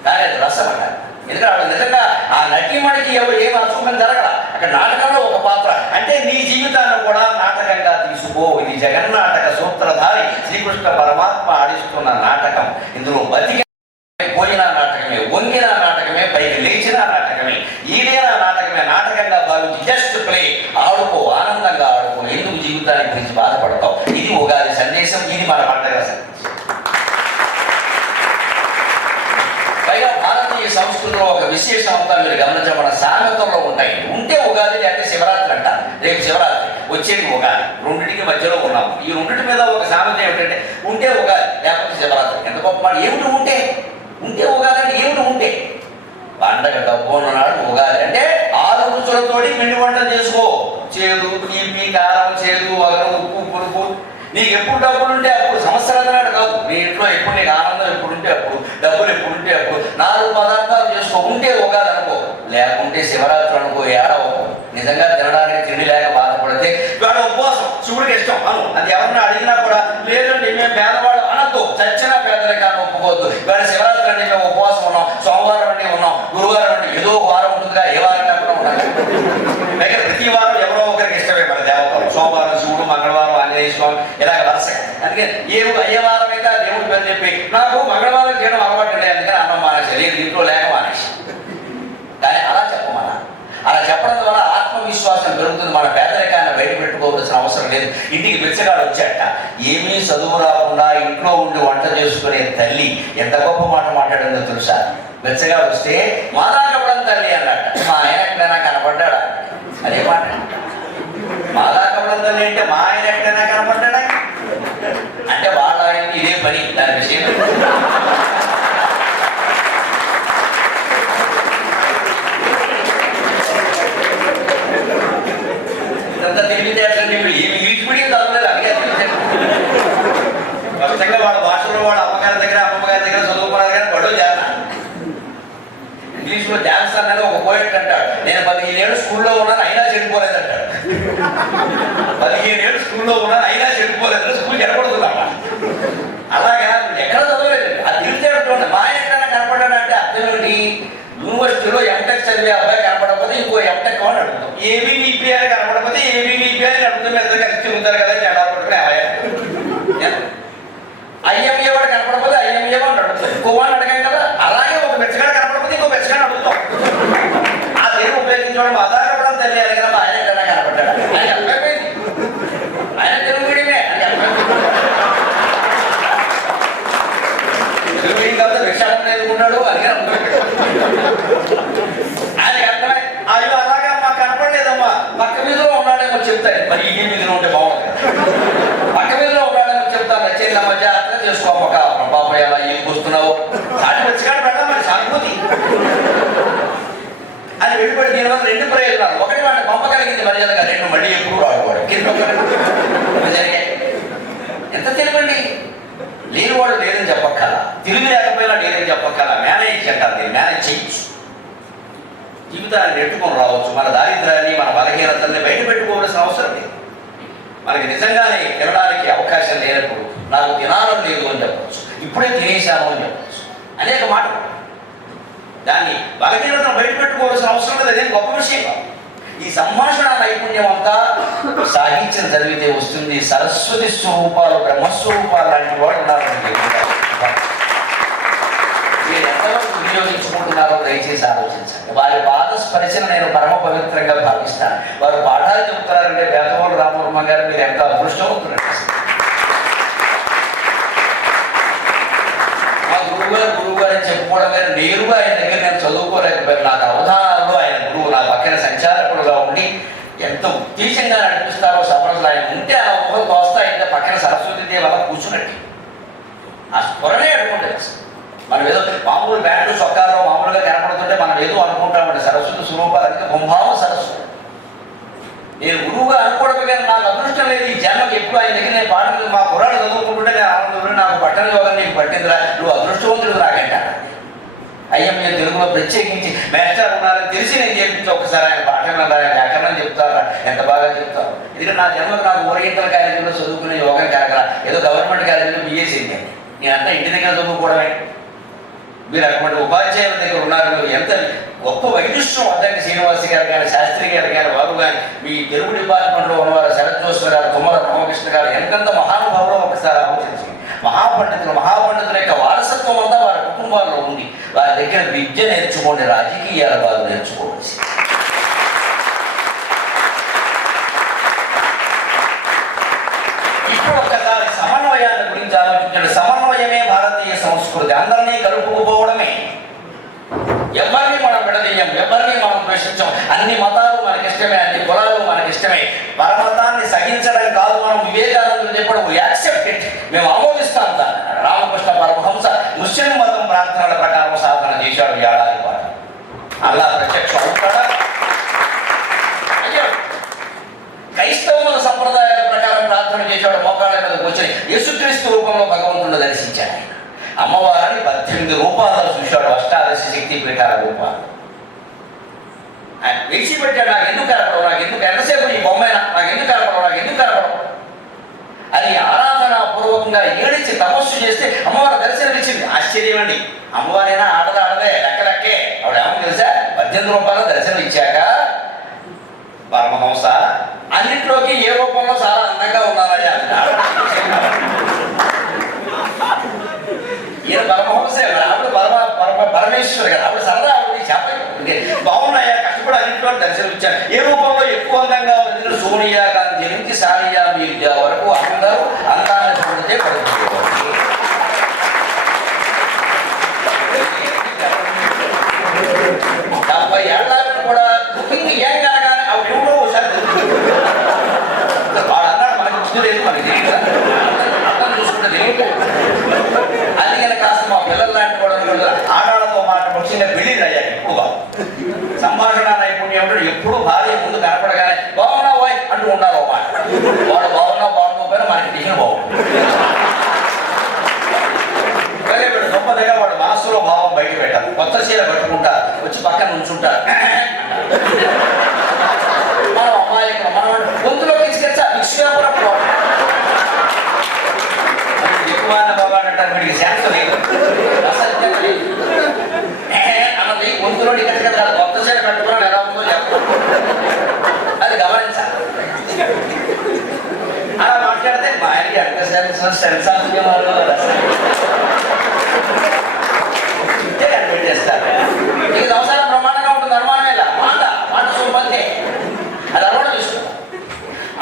కానీ అది రసం అంటారు. ఎందుకంటే ఆవిడ నిజంగా ఆ నటీమణికి ఏం అశుభం జరగల. అక్కడ నాటకంలో ఒక పాత్ర. అంటే నీ జీవితాన్ని కూడా నాటకంగా తీసుకో. ఇది జగన్నాటక సూత్రధారి శ్రీకృష్ణ పరమాత్మ ఆడిస్తున్న నాటకం. ఇందులో బతికి పోయిన నాటకమే, వంగిన నాటకమే, పైకి లేచిన నాటకమే, ఈడైన నాటకమే. నాటకంగా భావించి జస్ట్ ప్లే, ఆడుకో, ఆనందంగా ఆడుకో. ఎందుకు జీవితాన్ని గురించి బాధపడతావు? ఇది ఉగాది సందేశం. ఇది సంస్కృతిలో ఒక విశేషం అంతా మీరు గమనించడం మన సామెతల్లో ఉంటాయి. ఉంటే ఉగాది లేకపోతే శివరాత్రి అంటారు. రేపు శివరాత్రి, వచ్చేది ఉగాది, రెండింటికి మధ్యలో ఉన్నాము. ఈ రెండింటి మీద ఒక సామెత ఏమిటంటే ఉంటే ఉగాది లేకపోతే శివరాత్రి. ఎంత గొప్ప మాట! ఏమిటి ఉంటే? ఉంటే ఉగాది అంటే ఏమిటి ఉంటే? పండగ డబ్బు ఉన్ననాడు ఉగాది అంటే 6 రుచులతోటి పిండి వంటలు చేసుకో. చేదు, తీపి, కారం, చేదు, వగరం, ఉప్పు, పులుపు. నీకు ఎప్పుడు డబ్బులు ఉంటే అప్పుడు, సంవత్సరాల నాడు కాదు. నీ ఇంట్లో ఎప్పుడు నీకు ఆనందం ఎప్పుడు ఉంటే అప్పుడు, డబ్బులు ఎప్పుడు ఉంటే అప్పుడు 4 పదార్థాలు చేసుకో. ఉంటే ఉగాది అనుకో, లేకుంటే శివరాత్రి అనుకో, ఏడవకు. నిజంగా తినడానికి తిండి లేక బాధపడితే వాడు ఉపవాసం, శివుడికి ఇష్టం అను. అది ఎవరన్నా అడిగినా కూడా లేదండి మేము పేదవాడు అనద్దు. చచ్చిన పేదరికాన్ని ఒప్పుకోవద్దు. వాడు శివరాత్రి అంటే మేము ఉపవాసం ఉన్నాం, సోమవారం అంటే ఉన్నాం, గురువారం అంటే ఏదో ఒక వారం ఉంటుందిగా, ఏ వారం కూడా ఉండాలి. పైగా ప్రతి వారం ఎవరో ఒకరికి ఇష్టమే మన దేవతలు. సోమవారం శివుడు, మంగళవారం ఆంజనేయ స్వామి, ఇలాగ వరుసగా. అందుకే ఏ వారం అయితే ఆ దేవుడి పేరు చెప్పి నాకు మంగళవారం చేయడం అలవాటు లేదు, అందుకని అన్నం మానేసి లేదు ఇంట్లో లేక మానేసి. కానీ అలా చెప్పమన్నా. అలా చెప్పడం ద్వారా ఆత్మవిశ్వాసం పెరుగుతుంది. మన పేదరికాన్ని బయట పెట్టుకోవాల్సిన అవసరం లేదు. ఇంటికి బిచ్చగాడు వచ్చాట, ఏమీ చదువు రాకుండా ఇంట్లో ఉండి వంట చేసుకునే తల్లి ఎంత గొప్ప మాట మాట్లాడిందో తెలుసా? బిచ్చగాడు వస్తే మాదాకపడం తల్లి అన్నట్ట. మా ఆయన ఎక్కడైనా కనపడ్డాడా? అదే మాట. మాదాకపడం తల్లి అంటే మా ఆయన ఎక్కడైనా కనపడ్డాడా అంటే వాళ్ళ ఆయనకి ఇదే పని. దాని విషయం ఇదంతా తెలివితేటండి. ఏమి ఈడ్చిపడి చదవలేదు. అందుకే ఖచ్చితంగా వాళ్ళ భాషలో వాళ్ళ అమ్మగారి దగ్గర అమ్మగారి దగ్గర చదువుకున్నారు కానీ బడులు చేస్తారు. ఇంగ్లీష్లో డాన్స్ అన్నది ఒక పోయిట్ అంటాడు. నేను 15 ఏళ్ళు స్కూల్లో ఉన్నాను అయినా చెడిపోలేదంటాడు. 15 ఏళ్ళు స్కూల్లో ఉన్నాను అయినా చెడిపోలేదు. స్కూల్కి ఎడబడుతున్నాం. అలాగా ఎక్కడ చదవలేదు. ఆ తెలివితేటండి. మా ఆయన ఎక్కడైనా కనపడ్డాడంటే అర్థం ఏంటి? యూనివర్సిటీలో ఎంటెక్ చదివే అబ్బాయి కనపడకపోతే ఇంకో ఎంటెక్ అని అడుగుతాం. ఏబీవీపీ అని కనపడకపోతే ఏబీవీపీ అని అడుగుతాం. ఎంత కలిసి ఉంటారు కదా చెడా పట్టుకుని ఐఎంఏ వాడు కనపడకపోతే ఐఎంఏ అని అడుగుతాం. ఇంకో వాడిని అడగాం కదా. అలాగే ఒక బెచ్చగాడు కనపడకపోతే ఇంకో బెచ్చగాడు అడుగుతాం. ఆ తెలుగు ఉపయోగించడం ఆధారపడడం తెలియాలి కదా. మా ఆయన ఎక్కడైనా కనపడ్డాడు ఆయన అర్థమైపోయింది. ఆయన తెలుగు మీడియమే అని తెలుగు మీడియం కాబట్టి విషయాలను ఎదుర్కొన్నాడు అని ఆయనకి అర్థమై అయ్యో అలాగా మాకు కనపడలేదమ్మా, పక్క వీధిలో ఉన్నాడేమో చెప్తాను. మరి ఈ వీధిలో ఉంటే బాగుంటుంది. పక్క వీధిలో ఉన్నాడేమో చెప్తాను. నచ్చేదమ్మ జాగ్రత్త చేసుకోమ్మక బాబు ఎలా ఏం వస్తున్నావు సాటి వచ్చికాడు పెడదాం మరి సానుభూతి అని వెళ్ళిపోయి. దీనివల్ల 2 ప్రయోజనాలు. ఒకటి వాడిని పంపగలిగింది మర్యాదగా, 2 మళ్ళీ ఎప్పుడు రాడుకోవడం కింద జరిగాయి. ఎంత తెలివండి! లేనివాడు లేదని చెప్పక్కల, తిరిగి లేకపోయినా లేదని చెప్పక్కల. మేనేజ్ అంటారు. దీన్ని మేనేజ్ చేయొచ్చు. జీవితాన్ని నెట్టుకొని రావచ్చు. మన దారిద్ర్యాన్ని, మన బలహీనతల్ని బయట పెట్టుకోవాల్సిన అవసరం లేదు. మనకి నిజంగానే తినడానికి అవకాశం లేనప్పుడు నాకు తినాలని లేదు అని చెప్పవచ్చు. ఇప్పుడే తినేశాను అని చెప్పవచ్చు. అనేక మాటలు. దాన్ని బలహీనతను బయట పెట్టుకోవాల్సిన అవసరం లేదు. అదేం గొప్ప విషయం కాదు. ఈ సంభాషణ నైపుణ్యం అంతా సాహిత్యం చదివితే వస్తుంది. సరస్వతి స్వరూపాలు, బ్రహ్మస్వరూపాలు లాంటి వాడు ఉన్నారండి. మీరు ఎంతవరకు వినియోగించుకుంటున్నారో దయచేసి ఆలోచించండి. వారి పాద స్పర్శన నేను పరమ పవిత్రంగా భావిస్తాను. వారు పాఠాలు చెప్తున్నారంటే పేదవాళ్ళు రామవర్మ గారు మీరు ఎంత అదృష్టవంతులండి. మా గురువు గారు అని చెప్పుకోవడం కానీ నేరుగా ఆయన దగ్గర నేను చదువుకోలేకపోయాను. నాకు అవధానాల్లో ఆయన గురువు నా పక్కన సంచారకుడుగా ఉండి ఎంత ఉత్తేజంగా నడిపిస్తారో సపరసలు ఆయన ఉంటే ఆ ఊహ తోస్తాయంటే పక్కన సరస్వతి దేవి అలా కూర్చున్నట్టు ఆ స్ఫురణే అనుకుంటుంది. మనం ఏదో మామూలు బ్యాండ్లు చొక్కాలో మామూలుగా కనపడుతుంటే మనం ఏదో అనుకుంటామంటే సరస్వతి స్వరూపాలు అంటే కుంభావ సరస్వతి. నేను గురువుగా అనుకోవడమే కానీ నాకు అదృష్టం లేదు ఈ జన్మకి. ఎప్పుడు ఆయన దగ్గర నేను పాటలు మా పురాణం చదువుకుంటుంటే నేను ఆనందంలో నాకు పట్టణ యోగం నీకు పట్టిందిరా, నువ్వు అదృష్టవంతుడు రాకంట. అయ్యా మీరు తెలుగులో ప్రత్యేకించి మేస్టర్ ఉన్నారని తెలిసి నేను చేపించి ఒకసారి ఆయన పాఠం ఆయన వ్యాకరణం చెప్తారా, ఎంత బాగా చెప్తారు. ఎందుకంటే నా జన్మకు నాకు ఓరియంటల్ కాలేజీలో చదువుకునే యోగం కరగల, ఏదో గవర్నమెంట్ కాలేజీలో బిఎస్సీ నేనంతా ఇంటి దగ్గర చదువుకోవడమే. మీరు అటువంటి ఉపాధ్యాయుల దగ్గర ఉన్నారు. మీరు ఎంత గొప్ప వైదుష్యం వద్దండి. శ్రీనివాసి గారు కానీ, శాస్త్రి గారు కానీ, వారు కానీ, మీ తెలుగు డిపార్ట్మెంట్లో ఉన్నవారు శరత్ జోస్వర్ గారు, తుమ్మల రామకృష్ణ గారు, ఎంతంత మహానుభావులు ఒకసారి ఆలోచించి మహాపండితుల యొక్క వారసత్వం అంతా వారి కుటుంబాల్లో ఉంది. వారి దగ్గర విద్య నేర్చుకోండి, రాజకీయాల బాధ నేర్చుకోవచ్చు. ఇప్పుడు ఒక్కసారి సమన్వయాన్ని గురించి ఆలోచించండి. సమన్వయమే భారతీయ సంస్కృతి. అందరినీ కలుపుకుపోవడమే. ఎవరిని మనం విడదీయం, ఎవరిని మనం ద్వేషించాం. అన్ని మతాలు మనకిష్టమే, అన్ని కులాలు మనకిష్టమే. పరమతాన్ని సహించడం కాదు, మనం వివేకానందుడు చెప్పడం యాక్సెప్ట్ ఇట్, మేము ఆమోదిస్తాం దాన్ని. రామకృష్ణ పరమహంస ముస్లిం మతం ప్రార్థనల ప్రకారం సాధన చేశాడు ఏడాది పాటు. అల్లా ప్రత్యక్షం అవుతాడా? అయ్యాడు. క్రైస్తవుల సంప్రదాయాల ప్రకారం ప్రార్థన చేశాడు, మోకాళ్ళ మీదకి వచ్చి యేసుక్రీస్తు రూపంలో భగవంతుడు దర్శించాడు. ఆయన అమ్మవారిని 18 రూపాయలు చూశాడు, అష్టాదశి శక్తి పీఠాల రూపాలు. ఆయన విడిచిపెట్టాడు. నాకు ఎందుకు కనపడవు, నాకు ఎందుకు ఎంతసేపు ఈ బొమ్మైనా, నాకు ఎందుకు కనపడవు, నాకు ఎందుకు కనపడవు అని ఆరాధనా పూర్వకంగా ఏడిచి తపస్సు చేస్తే అమ్మవారు దర్శనం ఇచ్చింది. ఆశ్చర్యం అండి. అమ్మవారైనా ఆడదే లెక్కలెక్కే. ఆవిడ ఏమో తెలుసా, 18 రూపాయలు దర్శనం ఇచ్చాక పరమహంస అన్నింటిలోకి ఏ రూపంలో చాలా అందంగా ఉన్నారని ఈయన పరమహంసే, ఆవిడ పరమేశ్వరు కదా, ఆవిడ సరదా ఆవిడ చెప్పండి బాగున్నాయా, కష్టపడి అన్నింటిలో దర్శనం ఇచ్చారు. ఏ రూపంలో ఎక్కువ అందంగా ఉంది? సోనియా గాంధీ నుంచి సానియా మీర్జా వరకు అందరూ అందాన్ని చూడితే పడుతుంది. 70 ఏళ్ళ కూడా లుకింగ్ యంగ్ అనగానే ఆవిడ ఎవరో ఒకసారి వాడు అన్నాడు, మనకి గుర్తు లేదు, మనకి తెలియదు, అర్థం చూసుకుంటే తెలియదు. అందుకని కాస్త మా పిల్లల లాంటి కూడా ఆడాళ్ళతో మాట ముఖ్యంగా పెళ్ళిళ్ళు అయ్యాయి. ఎక్కువగా సంభాషణ నైపుణ్యం అంటే ఎప్పుడు భార్య ముందు కనపడగానే బాగున్నావు అంటూ ఉండాలి. ఒక మాట వాడు బాగున్నావు బాగున్నావు మనకి టిఫిన్ బాగుంటుంది. వీడు గొప్ప దగ్గర వాడు మనస్సులో భావం బయట పెట్టాలి. కొత్త చీర కట్టుకుంటారు, వచ్చి పక్కన ఉంచుంటారు. మనం అమ్మాయి మనం గొంతులో తీసుకెళ్ళా విశ్వాపురం ఎక్కువ బాబాడు అంటారు. వీడికి శాంతం లేదు, అసత్యం లేదు అన్నది గొంతులో కదా. కొత్త చీర కట్టుకున్నాడు ఎలా ఉందో చెప్పు, అది గమనించాలి. అలా మాట్లాడితే మా ఆయనకి అంటే చేస్తారు. నీకు సంసారం బ్రహ్మాండంగా ఉంటుంది, అనుమానమే ఇలా. మాట సూపంతే, అది అలవాటు విషయం.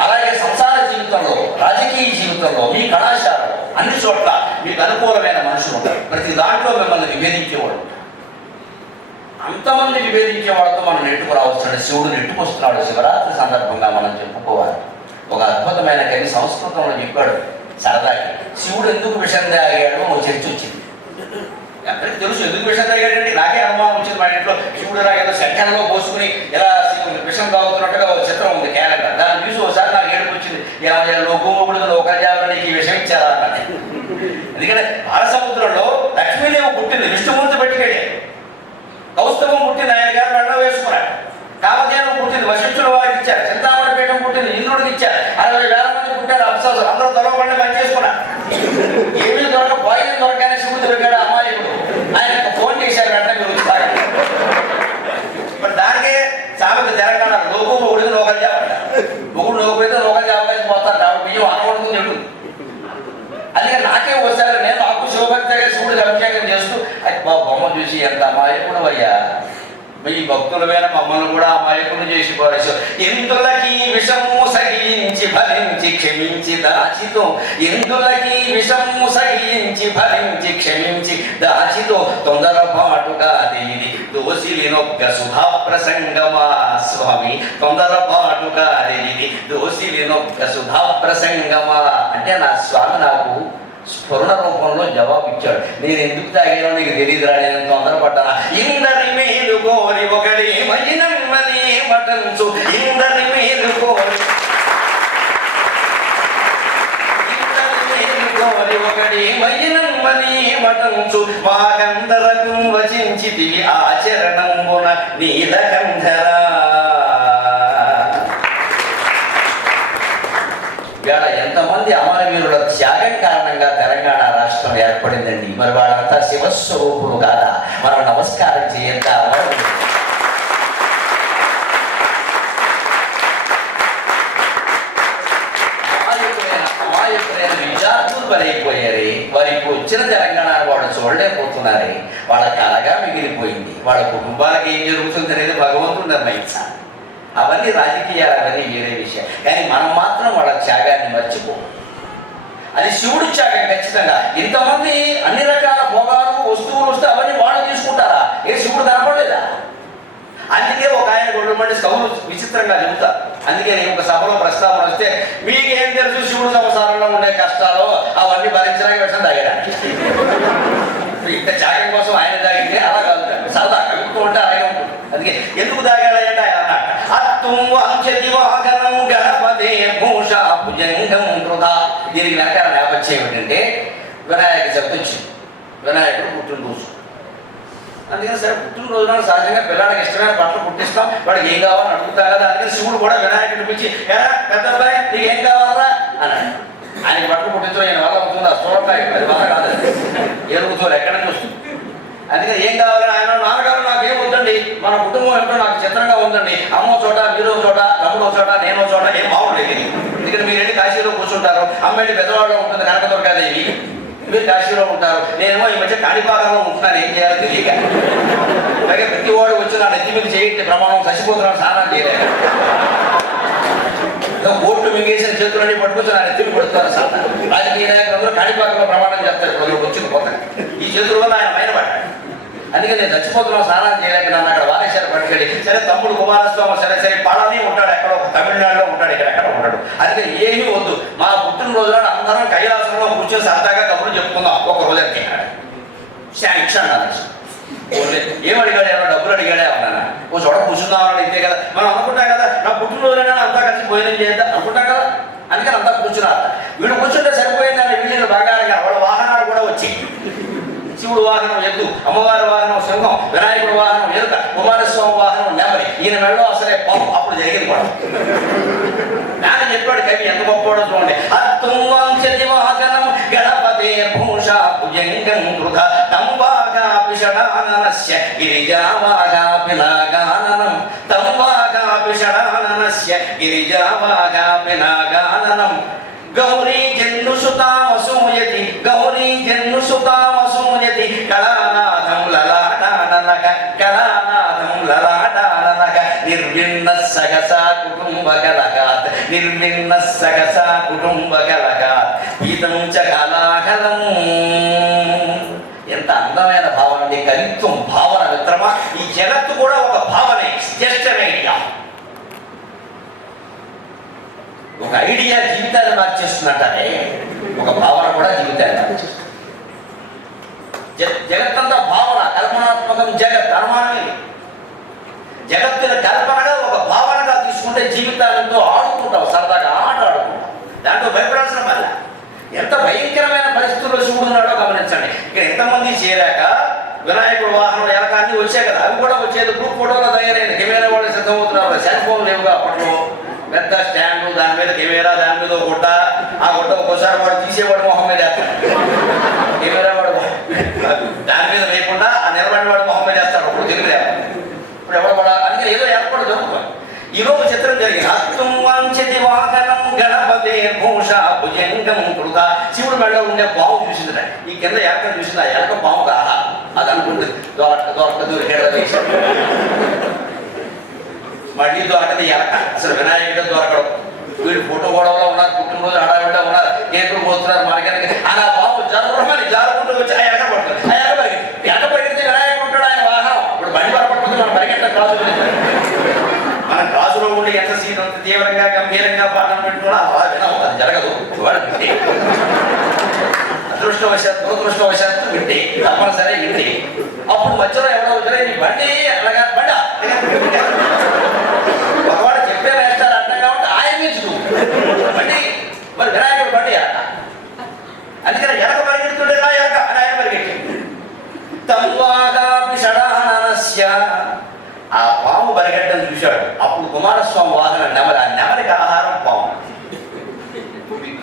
అలాగే సంసార జీవితంలో, రాజకీయ జీవితంలో, మీ కళాశాలలో అన్ని చోట్ల మీకు అనుకూలమైన మనుషులు ఉంటారు. ప్రతి దాంట్లో మిమ్మల్ని విభేదించేవాడు. అంతమంది విభేదించే వాళ్ళతో మనం నెట్టుకు రావచ్చు. శివుడు నెట్టుకొస్తున్నాడు. శివరాత్రి సందర్భంగా మనం చెప్పుకోవాలి. ఒక అద్భుతమైన కవి సంస్కృతంలో చెప్పాడు సరదాకి, శివుడు ఎందుకు విషం తాగాడు ఓ చర్చ వచ్చింది. ఎక్కడికి తెలుసు ఎందుకు విషం తాగాడండి, నాకే అనుమానం వచ్చింది. మా ఇంట్లో శివుడు ఏదో సెకండ్లో పోసుకుని ఎలా విషం తాగుతున్నట్టుగా ఒక చిత్రం ఉంది, క్యాలెండర్. దాన్ని చూసి ఒకసారి నాకు ఏడుపు వచ్చింది. ఏమయ్యా లోకముడు లోకజాలనికి ఈ విషయం ఇచ్చారా అన్నది. ఎందుకంటే బాలసముద్రంలో లక్ష్మీదేవి పుట్టింది, విష్ణుమూర్తి పెట్టుకెళ్ళి. కౌస్తవం పుట్టింది, ఆయన గారు మెడ వేసుకున్నాడు. కామధేను పుట్టింది, వశిష్ఠుల వారికి ఇచ్చారు. చింతామణి పీఠం పుట్టింది, ఇంద్రుడికి ఇచ్చారు. 60,000 మంది పుట్టారు అప్సరసులు, అందరూ దొరకబడి పని చేసుకున్నారు. ఏమీ దొరక పోయిన దొరకగానే శివుడు దొరికాడు అమ్మాయిలు. ఆయన ఫోన్ చేశారు, వెంటనే మీరు వచ్చారు. ఇప్పుడు దానికే సామెత తెలంగాణ లోకం ఉడికి లోకల్ జాబ్ ఒకడు లోకపోతే లోకల్ జాబ్ కలిసి పోతారు. కాబట్టి బియ్యం అనవడుతుంది ఎడు. అందుకే నాకే వచ్చారు. నేను నాకు శివభక్తిగా శివుడికి అభిషేకం చేస్తూ అది బొమ్మ చూసి ఎంత అమాయకుడు అయ్యా, మీ భక్తులమైన మమ్మల్ని కూడా అమాయకులు చేసి పారేశారు. ఎందులకి విషము సహించి ఫలించి క్షమించి దాచితో, ఎందులకి విషము సహించి ఫలించి క్షమించి దాచితో, తొందరపాటుగా దేని దోసిలినొక్క సుధా ప్రసంగమా స్వామి, తొందరపాటుగా దేని దోసిలినొక్క సుధా ప్రసంగమా అంటే నా స్వామి నాకు స్ఫురణ రూపంలో జవాబు ఇచ్చాడు. నేను ఎందుకు తాగానో నీకు తెలియదురా, నేను తొందరపడ్డా. ఇందరి మేలు కోరి ఒకటి మహిళని మటంచు, ఇందరి మేలు కోరి ఒకటి మహిళని మటంచు, మాకందరకు వచించితి ఆచరణంబున నీలకంధరా. ఇవాళ ఎంతమంది అమరవీరుల త్యాగం కారణంగా తెలంగాణ రాష్ట్రం ఏర్పడిందండి. మరి వాళ్ళంతా శివస్వరూపులు కాదా? మనం నమస్కారం చేయంతా. అమాయకులైన విద్యార్థులు బలైపోయారే, వారు ఇప్పుడు వచ్చిన తెలంగాణ వాళ్ళు చూడలేకపోతున్నారే. వాళ్ళ కళగా మిగిలిపోయింది. వాళ్ళ కుటుంబాలకు ఏం జరుగుతుంది అనేది భగవంతుడు నిర్ణయించాలి. అవన్నీ రాజకీయాలు, అవన్నీ వేరే విషయం. కానీ మనం మాత్రం వాళ్ళ త్యాగాన్ని మర్చిపోం. అది శివుడు త్యాగం ఖచ్చితంగా. ఇంతమంది అన్ని రకాల భోగాలు వస్తువులు వస్తే అవన్నీ వాళ్ళు తీసుకుంటారా? ఏ శివుడు కనపడలేదా? ఉన్నటువంటి కవులు విచిత్రంగా చెబుతారు. అందుకే ఒక సభలో ప్రస్తావన వస్తే మీకేం తెలుసు శివుడు సంసారంలో ఉండే కష్టాలు అవన్నీ భరించడానికి విషయం తాగడానికి. ఇంత త్యాగం కోసం ఆయన తాగితే అలా కాదు, సరదా కవిత్వం ఉంటే అలాగే ఉంటుంది. అందుకే ఎందుకు తాగాడంటే ఆయన అన్నట్టు దీనికి వెనకాల నేపథ్యం ఏమిటంటే వినాయక చవితి వచ్చింది, వినాయకుడు పుట్టినరోజు. అందుకని సరే పుట్టినరోజు నాడు సహజంగా పిల్లాడికి ఇష్టమైన బట్టలు పుట్టిస్తాం, వాడికి ఏం కావాలని అడుగుతాం కదా. అందుకని శివుడు కూడా వినాయకుడిని పిలిచి ఎలా పెద్ద అబ్బాయి నీకు ఏం కావాలరా అన్నాడు. ఆయనకి బట్టలు పుట్టించడం ఆయన వల్ల అవుతుంది, ఆ స్థూలకాయ అది వల్ల కాదు, ఎరుగుతోలు ఎక్కడి నుంచి వస్తుంది. అందుకని ఏం కావాలని ఆయన నాన్నగారు నాకు ఏం వద్దండి, మన కుటుంబం ఏంటో నాకు చిత్రంగా ఉందండి, అమ్మో చోట మీరో చోట తమ్ముడో చోట నేనో చోట ఏం బాగుండేది. ఎందుకంటే మీరు వెళ్ళి కాశీలో కూర్చుంటారు, అమ్మాయి పెద్దవాళ్ళు ఉంటుంది కనకదుర్గాదేవి, మీరు కాశీలో ఉంటారు, నేనేమో ఈ మధ్య కాణిపాకంలో ఉంటున్నాను, ఏం చేయాలో తెలియక. అలాగే ప్రతి వాడు వచ్చి నా నెత్తి మీద చేయండి ప్రమాణం చచ్చిపోతున్నాను, స్నానం చేయలేదు, ఓట్లు మింగేసిన చేతులన్నీ పట్టుకొచ్చి నా నెత్తిని పడుతున్నారు. సార్ రాజకీయ నాయకులందరూ కాణిపాకంలో ప్రమాణం చేస్తారు, కొందరు వచ్చిన పోతారు, ఈ చేతుల వల్ల ఆయన మైనపడ్డాడు. అందుకే నేను చచ్చిపోతున్నాను, స్నానం చేయలేక నన్ను అక్కడ వారేశారు పట్టుకెళ్ళి. సరే తమ్ముడు కుమారస్వామి సరే సరే పళని ఉంటాడు, ఎక్కడో తమిళనాడులో ఉంటాడు, ఎక్కడ ఉంటాడు. అందుకని ఏమీ వద్దు, మా పుట్టినరోజు నాడు అందరం కైలాసంలో కూర్చొని సరదాగా కబుర్లు చెప్పుకుందాం ఒక రోజు అని తిన్నాడు. శాంక్షన్ అన్నాడు. ఏం అడిగాడు, ఏమన్నా డబ్బులు అడిగాడే అన్నా, ఓ చోట కూర్చుందామని ఇంతే కదా. మనం అనుకుంటాం కదా నా పుట్టినరోజునైనా అంతా కలిసి భోజనం చేద్దాం అనుకుంటాం కదా. అందుకని అంతా కూర్చున్నారు. వీడు కూర్చుంటే సరిపోయిందని వీళ్ళు బాగా వాళ్ళ వాహనాలు కూడా వచ్చాయి. శివుడు వాహనం ఎద్దు, అమ్మవారి వాహనం సింహం, వినాయకుడు వాహనం ఎలుక, కుమారస్వామి వాహనం నెమలి, ఈయన మెడలో అసలే పాపం. అప్పుడు జరిగింది కూడా నాన్న చెప్పాడు కవి, ఎంత గొప్పవాడో చూడండి. అత్తుంగం గణపతే భూషా భుజంగం కృత తంబాగాపి షడాననస్య గిరిజావాగాపి నాగాననం తంబాగాపి షడాననస్య గిరిజావాగాపి నాగాననం గౌరీ జన్నుసుతామసూయతి గౌరీ జన్నుసుతామసూయతి కళానాథం లలాటాననక కళానాథం లలాటాననక నిర్విన్న సగసా కుటుంబ కలగాత్ నిర్విన్న సగసా కుటుంబ కలగాత్ గీతం చ కళాకలం. ఎంత అందమైన భావన అండి, కవిత్వం భావన మిత్రమా. ఈ జగత్తు కూడా ఒక భావనే, జస్ట్ an idea. ఒక ఐడియా జీవితాన్ని మార్చేస్తున్నట్టే ఒక భావన కూడా జీవితాన్ని మార్చేస్తుంది. జగత్తంతా భావన, కల్పనాత్మకం జగత్, అనుమానమే. జగత్తుని కల్పనగా ఒక భావనగా తీసుకుంటే జీవితాలతో ఆడుకుంటావు, సరదాగా ఆట ఆడుకుంటావు, దాంట్లో భయపడాల్సిన పని. ఎంత భయంకరమైన పరిస్థితుల్లో శివుడు ఉన్నాడో గమనించండి. ఇక్కడ ఎంతమంది చేరాక వినాయకుడు వాహనం ఎలకాన్ని వచ్చాయి కదా, అవి కూడా వచ్చేది గ్రూప్ ఫోటోలో తయారైంది. కెమెరా వాళ్ళు సిద్ధమవుతున్నారు, సెల్ ఫోన్ లేవుగా అప్పట్లో. పెద్ద స్టాండ్, దాని మీద కెమెరా, దాని మీద గుడ్డ, ఆ గుడ్డ ఒక్కోసారి వాడు తీసేవాడు మొహం మీద వేస్తాడు, కెమెరా వాడు దాని మీద వేయకుండా ఆ నిలబడివాడు మొహం మీద వేస్తాడు. ఇప్పుడు తెలియదు, ఇప్పుడు ఎవరు కూడా. అందుకే ఏదో ఏర్పాటు జరుగుతుంది. ఈరోజు చిత్రం జరిగింది. అత్తుంచి వాహనం గణపతే భూషా భుజంగం కృత. శివుడు మెడలో ఉండే పాము చూసిందిరా, ఈ కింద ఎలక చూసింది, ఆ ఎలక పాము కాదా అది అనుకుంటుంది. దొరకదు మళ్ళీ దొరకదు ఎలక, అసలు వినాయకుడు దొరకడు. వీడు ఫోటో గొడవలో ఉన్నారు, పుట్టినరోజు హడావిడిలో ఉన్నారు, కేకులు పోతున్నారు మార్గానికి. అలా బాబు జరుగుమని జారుకుంటూ వచ్చి ఆ ఎలక పడుతుంది. ఆ ఎలక పరిగెడితే వినాయకుడు ఉంటాడు ఆయన వాహనం. ఇప్పుడు బండి పడపడుతుంది, మనం పరిగెట్ట క్లాసు మన క్లాసులో ఉండి ఎంత సీన్ అంత తీవ్రంగా గంభీరంగా పాఠం పెట్టుకున్నా అలా వినవు, అది జరగదు. అదృష్టవశాత్తు దురదృష్టవశాత్తు వింటే తప్పనిసరి వింటే అప్పుడు మధ్యలో ఎవరో వచ్చారో ఈ బండి అలాగా బండ ఒకవాడు చెప్పే వేస్తారు అర్థం కాబట్టి ఆయన మించు బండి, మరి వినాయకుడు బండి అట. అందుకని ఎలక పరిగెడుతుండే ఎలక అని ఆయన పరిగెట్టి తంబాగాపి షడాననస్య. ఆ పాము పరిగెట్టడం చూశాడు. అప్పుడు కుమారస్వామి వాహనం నెమలి, ఆ నెమలికి ఆహారం పాము.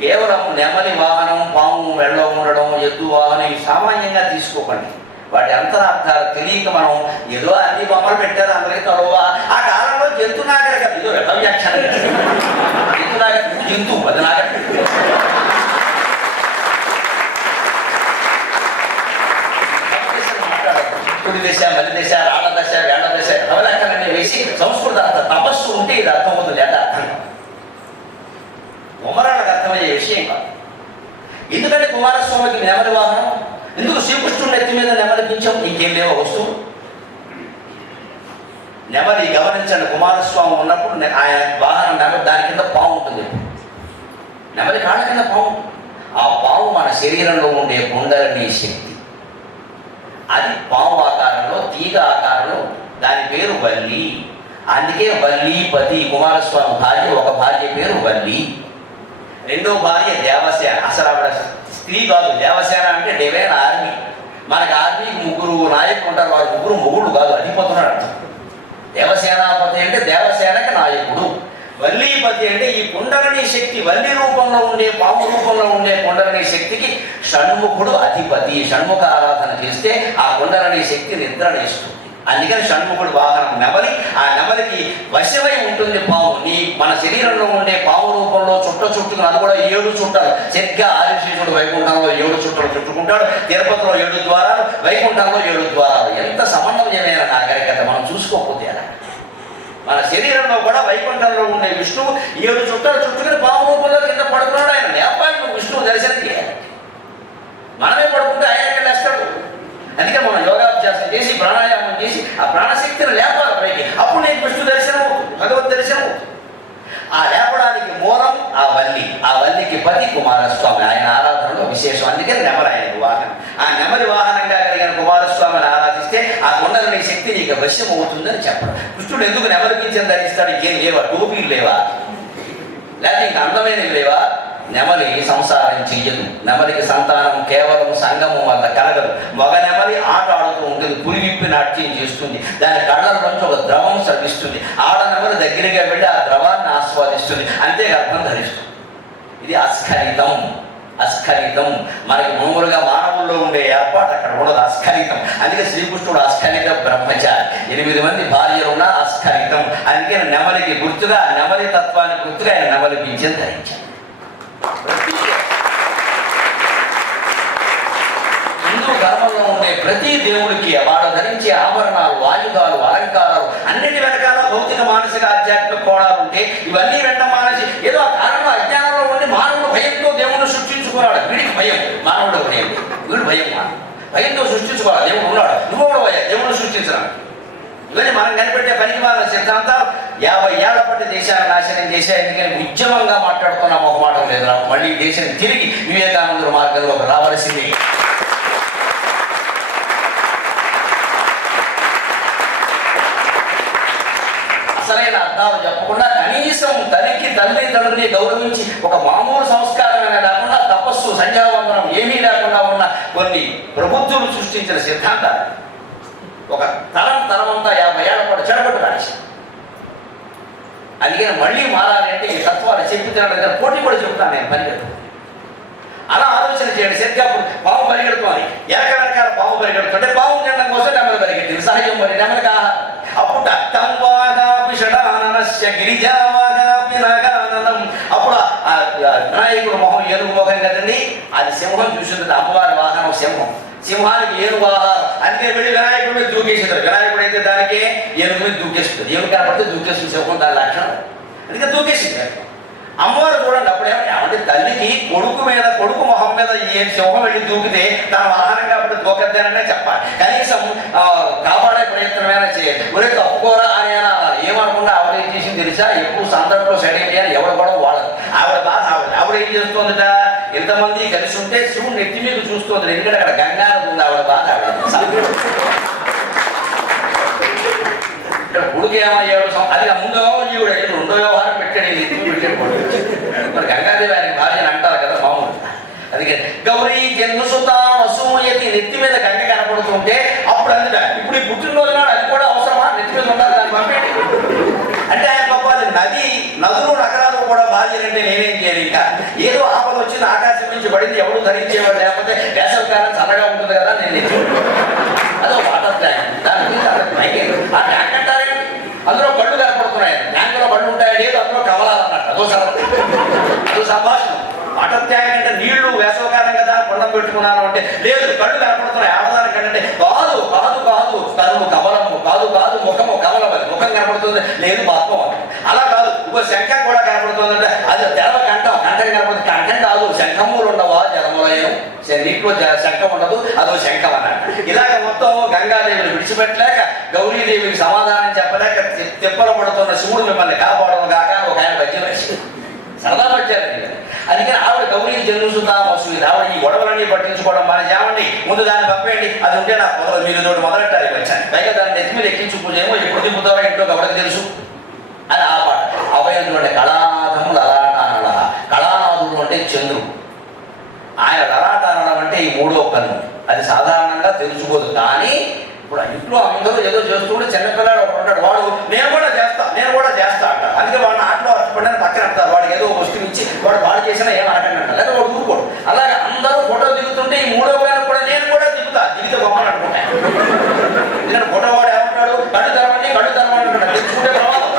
కేవలం నెమలి వాహనం, పాము మెడలో ఉండడం, ఎద్దు వాహనం ఇవి సామాన్యంగా తీసుకోకండి. వాటి అంతరార్థాలు తెలియక మనం ఏదో అన్ని బొమ్మలు పెట్టారు అందరికీ తరువ. ఆ కాలంలో జంతు నాగరిక ఏదో వ్యాఖ్యానం జంతు నాగరిక, జంతువు అది నాగరిక. కుడి దశ, మధ్య దశ, రాళ్ళ దశ, వేళ్ల దశ, రవలెక్కలన్నీ వేసి సంస్కృత తపస్సు ఉంటే ఇది అర్థమవుతుంది, లేదా అర్థం కాదు. కుమారాలకు అర్థమయ్యే విషయం కాదు. ఎందుకంటే కుమారస్వామికి నెమలి వాహనం, ఎందుకు శ్రీకృష్ణుడి నెత్తి మీద నెమలిపించాం? ఇంకేం లేవో వస్తువు. నెమలి గమనించండి, కుమారస్వామి ఉన్నప్పుడు ఆయన వాహనం నెమలి, దాని కింద పాము ఉంటుంది. నెమలి కాళ్ళ కింద పాము ఉంటుంది. ఆ పాము మన శరీరంలో ఉండే కుండలిని శక్తి. అది పాము ఆకారంలో, తీగ ఆకారంలో, దాని పేరు వల్లి. అందుకే వల్లీపతి. కుమారస్వామి భార్య, ఒక భార్య పేరు వల్లి, రెండో భార్య దేవసేన. అసలు ఆవిడ స్త్రీ కాదు, దేవసేన అంటే డివైన్ ఆర్మీ. మనకి ఆర్మీకి 3 నాయకులు ఉంటారు, వారు 3 మొగుళ్ళు కాదు, అధిపతులు అర్థం. దేవసేనాపతి అంటే దేవసేనకి నాయకుడు. వల్లీపతి అంటే ఈ కుండలిని శక్తి, వల్లి రూపంలో ఉండే, పాము రూపంలో ఉండే కుండలిని శక్తికి షణ్ముఖుడు అధిపతి. షణ్ముఖ ఆరాధన చేస్తే ఆ కుండలిని శక్తి నిద్రనిస్తుంది. అందుకని షణ్ముఖుడు వాహనం నెమలి. ఆ నెమలికి వశమై ఉంటుంది పాము. మన శరీరంలో ఉండే పాము రూపంలో చుట్టుకుని, అది కూడా 7 చుట్టాలు. సరిగ్గా ఆదిశేషుడు వైకుంఠంలో 7 చుట్టలు చుట్టుకుంటాడు. తిరుపతిలో 7 ద్వారాలు, వైకుంఠంలో 7 ద్వారాలు. ఎంత సమన్వయమైన నాగరికత మనం చూసుకోకపోతే అలా. మన శరీరంలో కూడా వైకుంఠంలో ఉండే విష్ణువు 7 చుట్టాలు చుట్టుకుని పాము రూపంలో కింద పడుకున్నాడు. ఆయన లేపాలి విష్ణువు దర్శనం చేయాలి. మనమే పడుకుంటే ఆయన ఎక్కడ లేస్తాడు. అందుకే మనం యోగాభ్యాసం చేసి, ప్రాణాయామం చేసి ఆ ప్రాణశక్తిని లేపాలి పైకి. అప్పుడు నీకు విష్ణు దర్శనం అవుతుంది, భగవద్ దర్శనం అవుతుంది. ఆ లేపడానికి మూలం ఆ వల్లి. ఆ వల్లికి పతి కుమారస్వామి. ఆయన ఆరాధనలో విశేషం. అందుకని నెమలి ఆయనకు వాహనం. ఆ నెమలి వాహనంగా కలిగిన కుమారస్వామిని ఆరాధిస్తే ఆ కుండలిని శక్తి నీకు వశ్యం అవుతుందని చెప్పడం. కృష్ణుడు ఎందుకు నెమలి పింఛం ధరిస్తాడు? ఏం లేవా? టోపీలు లేవా? లేకపోతే ఇంకా అందమైనవి లేవా? నెమలి సంసారం చెయ్యదు. నెమలికి సంతానం కేవలం సంగమం వల్ల కలగదు. మగ నెమలి ఆట ఆడుతూ ఉంటుంది, పులి విప్పి నాట్యం చేస్తుంది, దాని కళ్ళలోంచి ఒక ద్రవం సర్విస్తుంది. ఆడ నెమలి దగ్గరగా వెళ్ళి ఆ ద్రవాన్ని ఆస్వాదిస్తుంది, అంతే గర్భం ధరిస్తుంది. ఇది అస్ఖలితం. అస్ఖలితం మనకి మామూలుగా మానవుల్లో ఉండే ఏర్పాటు అక్కడ ఉండదు, అస్ఖలితం. అందుకే శ్రీకృష్ణుడు అస్ఖలిత బ్రహ్మచారి. 8 మంది భార్యలు ఉన్న అస్ఖలితం. అందుకే నెమలికి గుర్తుగా, నెమలి తత్వానికి గుర్తుగా ఆయన నెమలి పింఛం ధరించారు. హిందూ ధర్మంలో ఉండే ప్రతి దేవుడికి వాడు ధరించే ఆభరణాలు, ఆయుధాలు, అలంకారాలు అన్నిటి వెనకాల భౌతిక, మానసిక, ఆధ్యాత్మిక కోణాలు ఉంటే ఇవన్నీ వెంట మానేసి ఏదో ఆ కారణంలో అజ్ఞానంలో ఉండి మానవుడు భయంతో దేవుడిని సృష్టించుకున్నాడు. వీడికి భయం, మానవుడు భయం, వీడు భయం. భయంతో సృష్టించుకోవాలి. దేవుడు ఉన్నాడు, నువ్వు కూడా భయం, దేవుడిని సృష్టించడం. ఇవన్నీ మనం కనిపెట్టే పనికి వాళ్ళ సిద్ధాంతాలు 50 ఏళ్ల పాటు దేశాన్ని నాశనం చేసే. ఎందుకని ఉద్యమంగా మాట్లాడుతున్నాం, ఒక మాట లేదు. మళ్ళీ దేశం తిరిగి వివేకానందుల మార్గంలో రావాల్సింది. అసలైన అర్థాలు చెప్పకుండా కనీసం తల్లికి, తల్లిదండ్రులని గౌరవించి ఒక మామూలు సంస్కారమైన లేకుండా, తపస్సు, సంధ్యావందనం ఏమీ లేకుండా ఉన్న కొన్ని ప్రబుద్ధులు సృష్టించిన సిద్ధాంతాలు ఒక తరమంతా 50 ఏళ్ల పాటు చెడగొట్టు రాసి. అందుకని మళ్ళీ మారాలంటే ఈ తత్వాలు చెప్పి తినడం దగ్గర పోటీ పడి చెబుతాను నేను. పరిగెత్తు అలా ఆలోచన చేయండి. సరిగ్గా పాము పరిగెడుతుంది, వెనకాల పాము పరిగెడుతుంటే పాము తినడం కోసం నెమలి పరిగెట్టింది. సహజం మరి నెమలికి ఆహారం. అప్పుడు అప్పుడు వినాయకుడు మొహం ఏనుగు మొహం కదండి, అది సింహం చూసింది. అమ్మవారి వాహనం సింహం, సింహానికి ఏనుగు ఆహారం. అందుకే వెళ్ళి వినాయకుడి మీద దూకేసింటారు. వినాయకుడు అయితే దానికే ఏనుగు మీద దూకేస్తుంది. ఏనుగు కాబట్టి దూకేస్తుంది సింహం, దాని లక్షణం. అందుకే దూకేసింది. అమ్మవారు చూడండి, అప్పుడేమంటే తల్లికి కొడుకు మొహం మీద ఏ సింహం వెళ్ళి దూకితే తన వాహనం కాబట్టి దూకద్దాననే చెప్పాలి. కనీసం కాపాడే ప్రయత్నమైనా చేయాలి. ఒరే తప్పుకోరా అని అనాలి. ఏమనుకుంటే ఆవిడ ఏం చేసింది తెలుసా? ఎక్కువ సందర్భంలో సెటిల్ చేయాలి, ఎవరు కూడా వాడదు. ఆవిడ బాధ ఆవిడ ఏం చేస్తుందట? ఇంతమంది కలిసి ఉంటే శివుడు నెత్తి మీద చూస్తుంది. ఎందుకంటే అక్కడ గంగా ఉంది. ఆవిడ బాధ ఇక్కడ కొడుకు ఏమయ్యాడు? అది ముందో ఈవిడ రెండో వ్యవహారం పెట్టాడు, పెట్టాడు. మరి గంగాదేవి ఆయన భార్యని అంటారు కదా మామూలు. అందుకే గౌరీ జన్మసుతా వసూయతి, నెత్తి మీద గంగ కనపడుతుంటే అప్పుడు అందుట ఇప్పుడు ఈ పుట్టినరోజు నాడు అది కూడా అవసరమా? నెత్తి మీద ఉండాలి, దాన్ని పంపేయండి అంటే ఆయన గొప్ప. అది నదులు నగరాలు కూడా భార్యలంటే నేనేం చేయాలి? ఇంకా ఏదో ఆపద వచ్చింది, ఆకాశం నుంచి పడింది, ఎవరు ధరించేవాడు, లేకపోతే వేసవికాలం చల్లగా ఉంటుంది కదా, నేను అదో వాటర్ ట్యాంక్. దాని మీద ఆ ట్యాంక్ అంటారేంటి? అందులో కళ్ళు కనపడుతున్నాయి. ట్యాంకులో కళ్ళు ఉంటాయి, లేదు అందులో కవలాలన్నట్టు. అదో సంభాషణ. వాటర్ ట్యాంక్ అంటే నీళ్లు వేసవకాలం కదా, కొండం పెట్టుకున్నాను అంటే లేదు కళ్ళు కనపడుతున్నాయి. ఆడదానికి అంటే కాదు కరువు కమలము, కాదు ముఖము కమలమని. ముఖం కనపడుతుంది, లేదు బాత్మం అని. అలా కాదు, ఇంకో శంఖం కూడా కనపడుతుంది అంటే అది తెరవ కంఠం కనపడుతుంది. కంఠం కాదు, శంఖములు ఉండవా జలములయం, నీటిలో శంఖం ఉండదు, అదో శంఖం అన్నట్టు. ఇలాగ మొత్తం గంగాదేవిని విడిచిపెట్టలేక గౌరీదేవికి సమాధానం చెప్పలేక తిప్పలు పడుతున్న శివుడు మిమ్మల్ని కాపాడడం కాక ఒక ఆయన పద్యం వేసి సరదా పద్యాలండి. అందుకని ఆవిడ గౌరీ జన్మసుతామసు ఆవిడ ఈ గొడవలన్నీ పట్టించుకోవడం మన చేయండి, ముందు దాన్ని పంపేయండి, అది ఉంటే నాకు కుదరదు, మీరు తోటి మొదలెట్టారు ఈ వచ్చాను, పైగా దాన్ని నెత్తి మీద ఎక్కించుకోలేమో ఎప్పుడు దింపుతారో ఇంట్లో ఎవరికి తెలుసు అని ఆ పాట. అభయంతుడు అంటే కళాధములు లలాటానల, కళానాథుడు అంటే చంద్రుడు, ఆయన లలాటానడం అంటే ఈ మూడో కన్ను. అది సాధారణంగా తెలుసుకోదు. కానీ ఇప్పుడు ఇంట్లో అందరూ ఏదో చేస్తుంటే చిన్నపిల్లాడు ఒకడు ఉంటాడు, వాడు నేను కూడా చేస్తా అంటారు. అందుకే వాడిని ఆటలో అర్చపడిన పక్కన అంటారు, వాడికి ఏదో వస్తువు ఇచ్చి వాడు చేసినా ఏం అనకండి అంటారు, లేదా వాడు ఊరుకోడు. అలాగే అందరూ ఫోటో దిగుతుంటే ఈ మూడో కన్ను కూడా నేను కూడా దిగితే బొమ్మని అనుకుంటాను. ఎందుకంటే ఫోటో వాడు ఏమంటాడు, కళ్ళు తెరవండి అంటాడు, తెలుసుకుంటే ప్రమాదం.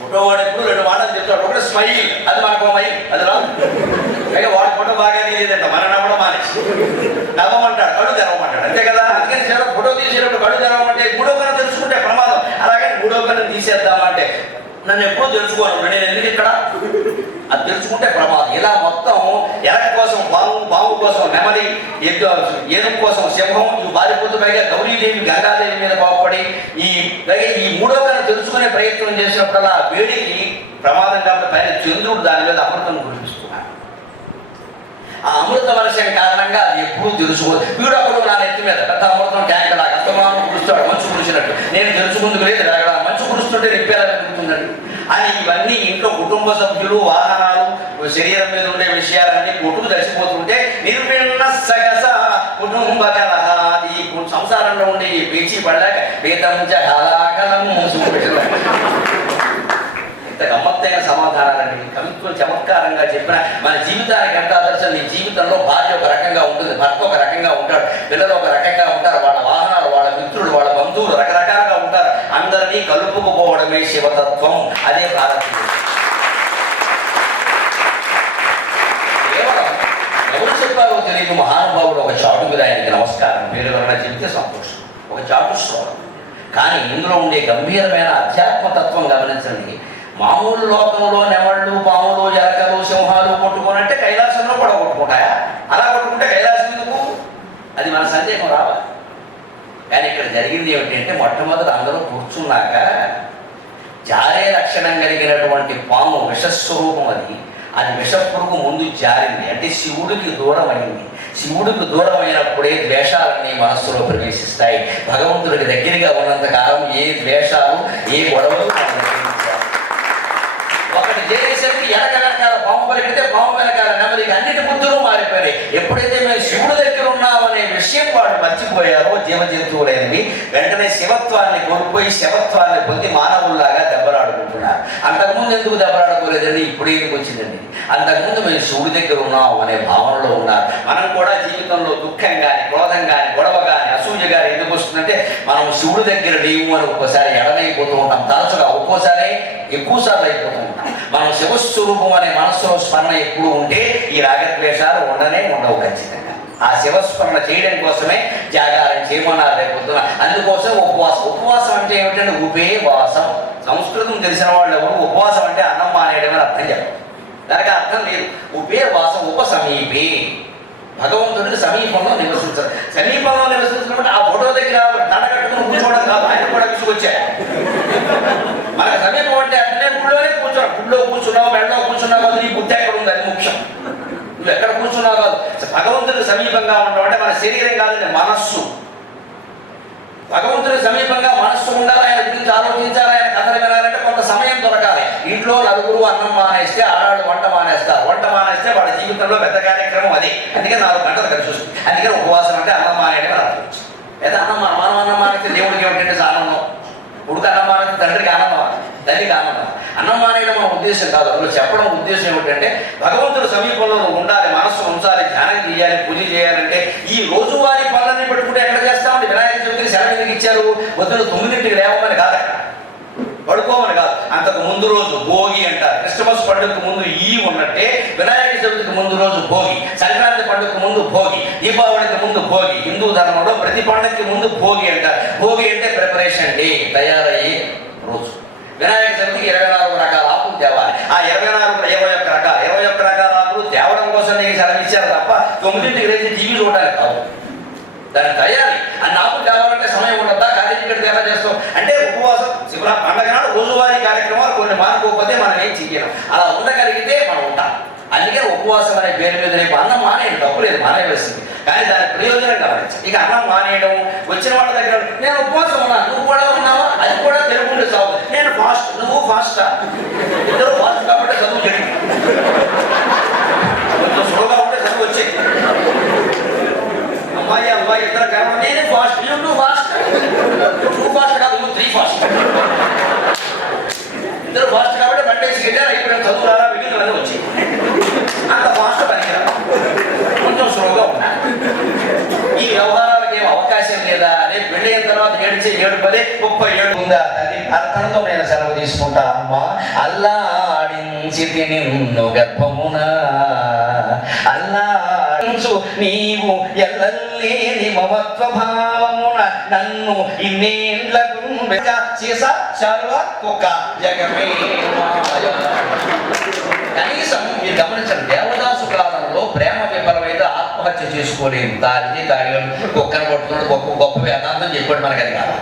ఫోటో వాడు ఎప్పుడు రెండు మాటలు చెప్తాడు, ఒకటి స్మైల్, అది మనకు మైల్, అది రాదు. పైగా వాడి ఫోటో బాగా తీయలేదంట, మన నవ్వడం మానేసి నవ్వమంటాడు, కళ్ళు తెరవమంటాడు, అంతే కదా. అందుకని ఫోటో తీసేటప్పుడు కళ్ళు తెరవమంటే మూడో కన్ను తెలుసుకుంటే ప్రమాదం. అలాగే మూడో కన్ను తీసేద్దామంటే నన్ను ఎప్పుడూ తెలుసుకోను, నేను ఎందుకు ఇక్కడ, అది తెలుసుకుంటే ప్రమాదం. ఇలా మొత్తం ఎలక కోసం బావు కోసం నెమలి, ఏనుగు కోసం సింహం, ఇవి బారిపోతూ పైగా గౌరీదేవి గంగాదేవి మీద బాగుపడి ఈ మూడో కన్ను తెలుసుకునే ప్రయత్నం చేసినప్పుడల్లా వేడికి ప్రమాదం కాబట్టి పైన చంద్రుడు దాని మీద అమృతం కురిపిస్తున్నాడు. ఆ అమృత వర్షం కారణంగా అది ఎప్పుడూ తెలుసుకోదు. వీడు అప్పుడు నా నెత్తి మీద పెద్ద అమృతం ట్యాంక్ లాగా అస్తమానం కురుస్తాడు, మంచు కురిసినట్టు. నేను తెలుసుకుందుకు లేదు, అక్కడ మంచు కురుస్తుంటే నిప్పేలా పెరుగుతుందండి అని ఇవన్నీ ఇంట్లో కుటుంబ సభ్యులు, వాహనాలు, శరీరం మీద ఉండే విషయాలన్నీ కొట్టుకు చచ్చిపోతుంటే నిర్విణ సగస కుటుంబ కలహ, ఈ సంసారంలో ఉండే ఈ పేచీ పడలేక వేదం హలాకలం ఇంత గమ్మత్తైన సమాధానాలండి. కవిత్వం చమత్కారంగా చెప్పిన మన జీవితానికి ఎంత ఆదర్శం. నీ జీవితంలో భార్య ఒక రకంగా ఉంటుంది, భర్త ఒక రకంగా ఉంటాడు, పిల్లలు ఒక రకంగా ఉంటారు, వాళ్ళ వాహనాలు, వాళ్ళ మిత్రులు, వాళ్ళ బంధువులు రకరకాలుగా ఉంటారు. అందరినీ కలుపుకుపోవడమే శివతత్వం, అదే భారతీయ. కేవలం ఎవరు చెప్పారో తెలియదు మహానుభావుడు ఒక చాటు మీద ఆయనకి నమస్కారం పేరు ఎవరైనా చెబితే సంతోషం, ఒక చాటు శ్లోకం. కానీ ఇందులో ఉండే గంభీరమైన అధ్యాత్మతత్వం గమనించండి. మామూలు లోకంలో నెమళ్ళు, పాములు, ఎలకలు, సింహాలు కొట్టుకోనంటే కైలాసంలో కూడా కొట్టుకుంటాయా? అలా కొట్టుకుంటే కైలాసం ఎందుకు? అది మన సందేహం రావాలి. కానీ ఇక్కడ జరిగింది ఏమిటంటే మొట్టమొదటి అందరూ కూర్చున్నాక జారే లక్షణం కలిగినటువంటి పాము విషస్వరూపం, అది విషపురుగు ముందు జారింది, అంటే శివుడికి దూరం అయింది. శివుడికి దూరమైనప్పుడే ద్వేషాలన్నీ మనస్సులో ప్రవేశిస్తాయి. భగవంతుడికి దగ్గరగా ఉన్నంత కాలం ఏ ద్వేషాలు, ఏ గొడవలు ఒకటి చేసేసరికి ఎనక వెనకాల పాము పలికితే పాము వెనకాల నెమలికి అన్నిటి బుద్ధులు మారిపోయినాయి. ఎప్పుడైతే మేము శివుడి దగ్గర ఉన్నామనే విషయం వాళ్ళు మర్చిపోయారో జీవ జంతువులేనివి, వెంటనే శివత్వాన్ని కోల్పోయి శవత్వాన్ని పొంది మానవుల్లాగా దెబ్బలాడుకుంటున్నారు. అంతకుముందు ఎందుకు దెబ్బలాడుకోలేదండి, ఇప్పుడు ఎందుకు వచ్చిందండి? అంతకుముందు మేము శివుడి దగ్గర ఉన్నాం అనే భావనలో ఉన్నారు. మనం కూడా జీవితంలో దుఃఖం కానీ, క్రోధం కానీ, గొడవ కానీ, అసూయ కానీ ఎందుకు వస్తుందంటే మనం శివుడి దగ్గర లేవు అని ఒక్కోసారి ఎడమైపోతూ ఉంటాం. తరచుగా ఒక్కోసారి ఎక్కువ సార్లు అయిపోతూ ఉంటాం. మనం శివస్వరూపం అనే మనస్సులో స్మరణ ఎప్పుడు ఉంటే ఈ రాగద్వేషాలు ఉండవు ఖచ్చితంగా. ఆ శివస్మరణ చేయడం కోసమే జాగారం చేయమన్నారు రేపొద్దున. అందుకోసం ఉపవాసం అంటే ఏమిటంటే ఉపేవాసం. సంస్కృతం తెలిసిన వాళ్ళు ఎవరు ఉపవాసం అంటే అన్నం మానేయడమని అర్థం చెప్పారు. దానికి అర్థం లేదు. ఉపేవాసం ఉపసమీపే, భగవంతుడికి సమీపంలో నివసించారు. సమీపంలో నివసించినప్పుడు ఆ ఫోటో దగ్గర దండగట్టుకుని కూర్చోవడం కాదు, ఆయన కూడా విసుగొచ్చారు. మనకు సమీపం అంటే అట్లనే గుళ్ళోనే కూర్చోడం. గుళ్ళో కూర్చున్నావు, మెడలో కూర్చున్నావు కాదు, నీ బుద్ధి ఎక్కడ ఉంది అది ముఖ్యం. నువ్వు ఎక్కడ కూర్చున్నావు కాదు. భగవంతుడికి సమీపంగా ఉండడం అంటే మన శరీరం కాదండి, మనస్సు. భగవంతుడికి సమీపంగా మనస్సు ఉండాలి, ఆయన గురించి ఆలోచించాలి, ఆయన కథలు వినాలంటే కొంత సమయం దొరకాలి. ఇంట్లో నలుగురు అన్నం మానేస్తే ఆడాళ్ళు వంట మానేస్తారు. వంట మానేస్తే వాళ్ళ జీవితంలో పెద్ద కార్యక్రమం అది. అందుకే 4 గంటలు కలిసి వస్తుంది. అందుకని ఉపవాసం అంటే అన్నం మానేయడం అని అర్థం. లేదా మనం అన్నం మానేస్తే దేవుడికి ఏమిటంటే ఆనందం. ఉడుకు అన్నం మానేస్తే తండ్రికి ఆనందం, తల్లికి ఆనందం. అన్నం మానేయడం మన ఉద్దేశం కాదు. అందులో చెప్పడం ఉద్దేశం ఏమిటంటే భగవంతుడు సమీపంలో ఉండాలి, మనస్సు ఉంచాలి, ధ్యానం చేయాలి, పూజ చేయాలంటే ఈ రోజువారీ పనులన్నీ పెట్టుకుంటే ఎక్కడ చేస్తామండి? వినాయక చవితికి సెలవు ఎందుకు ఇచ్చారు? పొద్దున 9ంటికి లేవమని కాదు, పడుకోమని కాదు. అంతకు ముందు రోజు భోగి అంటారు. క్రిస్టమస్ పండుగకు ముందు ఈ ఉన్నట్టే వినాయక చవితికి ముందు రోజు భోగి, సంక్రాంతి పండుగకు ముందు భోగి, దీపావళికి ముందు భోగి. హిందూ ధర్మంలో ప్రతి పండుగకి ముందు భోగి అంటారు. భోగి అంటే ప్రిపరేషన్ డే, తయారయ్యే రోజు. వినాయక చవితికి 24 రకాల ఆకులు తేవాలి. ఆ 21 రకాల ఆకులు తేవడం కోసం కోసం నీకు సెలవు ఇచ్చారు తప్ప 9ంటికి లేచి టీవీ చూడడానికి కాదు. దాని తయారీ అని నాకు కావాలంటే సమయం ఉండదా, కాలేజీ గడికి ఎలా చేస్తాం అంటే ఉపవాసం శివరా పండగ నాడు రోజువారీ కార్యక్రమాలు కొన్ని మానుకోకపోతే మనం ఏం చెయ్యడం. అలా ఉండగలిగితే మనం ఉంటాం. అందుకే ఉపవాసం అనే పేరు మీద రేపు అన్నం మానేయడం తప్పు లేదు, మానేయవలసింది. కానీ దాని ప్రయోజనం గమనించాలి. ఇక అన్నం మానేయడం, వచ్చిన వాళ్ళ దగ్గర నేను ఉపవాసం ఉన్నా, నువ్వు కూడా ఉన్నావా, అది కూడా తెలుగుండే సాగు. నేను ఫాస్ట్, నువ్వు ఫాస్టా, ఇద్దరు ఫాస్ట్ కాబట్టి చదువు జరిగింది. కొంచెం స్లోగా ఉంటే చదువు వచ్చేది. అమ్మాయి అబ్బాయి ఇద్దరు కాబట్టి నేను ఫాస్ట్, నువ్వు ఫాస్ట్, నువ్వు ఫాస్ట్ కాదు, నువ్వు 3 ఫాస్ట్. ఇద్దరు ఫాస్ట్ కాబట్టి పట్టేసి వెళ్ళారు. ఇప్పుడు చదువు రారా మిగిలిన వచ్చి అంత ఫాస్ట్ పనికిరా, కొంచెం స్లోగా ఉన్నా. ఈ వ్యవహారాలకు ఏం అవకాశం లేదా? రేపు పెళ్లి అయిన తర్వాత 7 10 37 ఉందా తల్లి? అర్థంతో నేను సెలవు తీసుకుంటా. అమ్మా అల్లాడించి నిన్ను గర్భమున అల్లాడించు నీవు ఎల్లలేని మమత్వ భావమున నన్ను ఇన్నేండ్లకు సీసా శాలువ కుక్క జగమే మాయ. కనీసం మీరు గమనించండి, దేవదాసు కాలంలో ప్రేమ విఫలమైతే ఆత్మహత్య చేసుకోలేదు. తాగి కుక్కను పట్టుకున్నాడు, గొప్ప వేదాంతం చెప్పాడు మనకి, అది కాదు.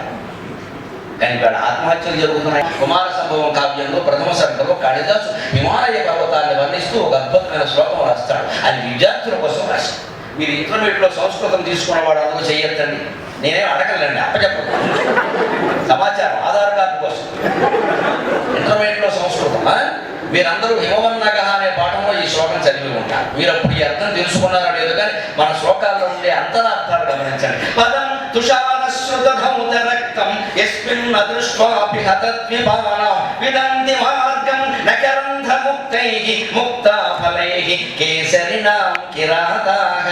కానీ ఇక్కడ ఆత్మహత్యలు జరుగుతున్నాయి. కుమార సంభవం కావ్యంలో ప్రథమ సర్గలో కాళిదాసు హిమాలయ పర్వతాన్ని వర్ణిస్తూ ఒక అద్భుతమైన శ్లోకం రాస్తాడు. అది విద్యార్థుల కోసం రాస్తాడు. మీరు ఇంటర్మీడియట్లో సంస్కృతం తీసుకున్న వాడు అందుకు చేయొద్దండి, నేనేం అడగలేండి, అప్పచెప్పదు. సమాచారం ఆధార్ కార్డు కోసం ఇంటర్మీడియట్లో సంస్కృతం. మీరందరూ హిమవన్నగ అనే పాఠంలో ఈ శ్లోకం చదివి ఉంటారు. మీరు అప్పుడు ఈ అర్థం తెలుసుకున్నారో లేదు, కానీ మన శ్లోకాల్లో ఉండే అంతరార్థాలు గమనించండి. పదం తుషారశ్రుతముదరక్తం యస్మిన్ అదృష్టాపి హతద్విమానం విదంతి మార్గం నకరంధ ముక్తైః ముక్తా ఫలైః కేసరినాం కిరాతాః.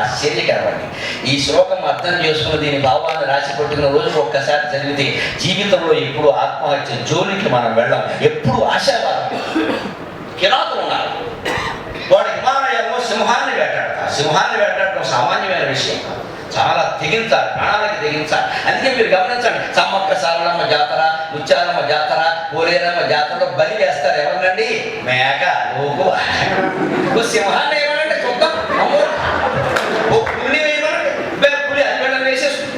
ఆశ్చర్యకరమండి. ఈ శ్లోకం అర్థం చేసుకుని దీని భావాన్ని రాసి పట్టుకున్న రోజుకు ఒక్కసారి చదివితే జీవితంలో ఎప్పుడు ఆత్మహత్య జోలికి మనం వెళ్ళాం. ఎప్పుడు ఆశావాదం. కిరాతులు ఉన్నారు, వాడు హిమాలయంలో సింహాన్ని వేటాడతారు. సింహాన్ని వేటాడటం సామాన్యమైన విషయం కాదు, చాలా తెగించాలి, ప్రాణాలకి తెగించాలి. అందుకే మీరు గమనించండి, సమ్మక్క సారలమ్మ జాతర, ముత్యాలమ్మ జాతర, పోలేరమ్మ జాతరలో బలి వేస్తారు. ఎవరినండి? మేక, లోకు. సింహాన్ని ఏమనంటే చూద్దాం, ఓ పులి వేయమనండి, పులి అక్కడ వేసేస్తుంది.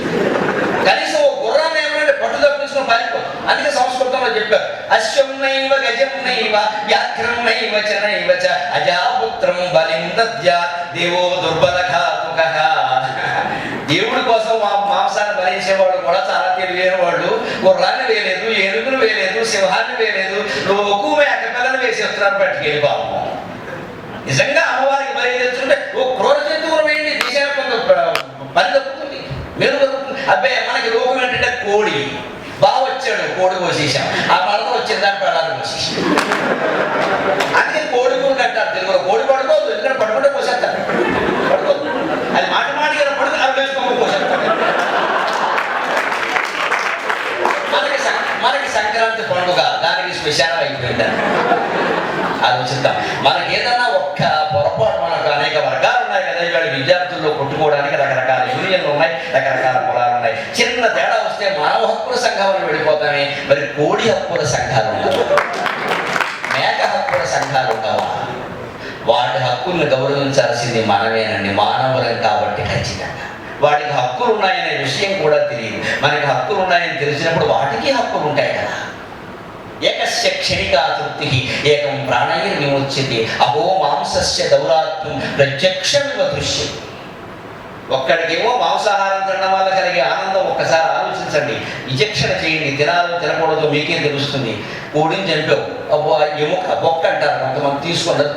కనీసం ఓ గుర్రాన్ని ఏమనంటే పట్టు తప్పించుకుని పారిపోతుంది. అందుకే సంస్కృతంలో చెప్పారు, అశ్వం నైవ గజం నైవ వ్యాఘ్రం నైవ చ నైవ చ అజాపుత్రం బలిం దద్యాత్ దేవో దుర్బలఘాతుకః. దేవుడి కోసం మాంసాన్ని భరించేవాళ్ళు కూడా చాలా తెలివైన వాళ్ళు. గుర్రాన్ని వేయలేదు, ఏనుగును వేయలేదు, సింహాన్ని వేయలేదు, లోకు మేక పిల్లని వేసేస్తున్నారు పట్టుకెళ్ళి. బాబు నిజంగా అమ్మవారికి బలి తెచ్చుకుంటే ఓ క్రూర జంతువులు వేయండి, దేశానికి కొంత పని తప్పుతుంది, మేలు దొరుకుతుంది. అబ్బాయి మనకి లోకం ఏంటంటే కోడి. బాగా వచ్చాడు, కోడి కోసేసాం, ఆ మరణ వచ్చిందని పెళ్ళాన్ని కోసేసాం. అందుకే కోడి కూర కట్టారు తెలుగులో. కోడి పడుకోవద్దు, ఎందుకంటే పడుకుంటే కోసేస్తారు, పడుకోవద్దు. అది మాట మాటిగా పడుకు అవి వేసుకోమని కోసేస్తారు. మనకి సంక్రాంతి పండుగ, దానికి స్పెషల్ అయిపోయింది. ఆలోచిద్దాం. మనకి ఏదన్నా ఒక్క పొరపాటు, మనకు అనేక వర్గాలు ఉన్నాయి కదా, ఇవాళ విద్యార్థుల్లో కొట్టుకోవడానికి రకరకాల యూనియన్లు ఉన్నాయి, రకరకాల కులాలు ఉన్నాయి. చిన్న తేడా వస్తే మానవ హక్కుల సంఘాలను వెళ్ళిపోతామే, మరి కోడి హక్కుల సంఘాలు ఉండవు, మేక హక్కుల సంఘాలు ఉండవా? వాటి హక్కుల్ని గౌరవించాల్సింది మనమేనండి, మానవులం కాబట్టి. ఖచ్చితంగా వాటికి హక్కులు ఉన్నాయనే విషయం కూడా తెలియదు. మనకి హక్కులు ఉన్నాయని తెలిసినప్పుడు వాటికి హక్కులు ఉంటాయి కదా. ఏకస్య క్షణికా తృప్తి ఏకం ప్రాణైర్ విముచ్యతే అహో మాంసస్య దౌరాత్మ్యం ప్రత్యక్షమివ దృశ్యం. ఒక్కడికేమో మాంసాహారం తినడం వల్ల కలిగే ఆనందం ఒక్కసారి ఆలోచించండి, విచక్షణ చేయండి. తినాలో తినకూడదు మీకేం తెలుస్తుంది. కోడిని చంపావు, అబ్బా ఎముక బొక్క అంటారు కొంతమంది, తీసుకున్నది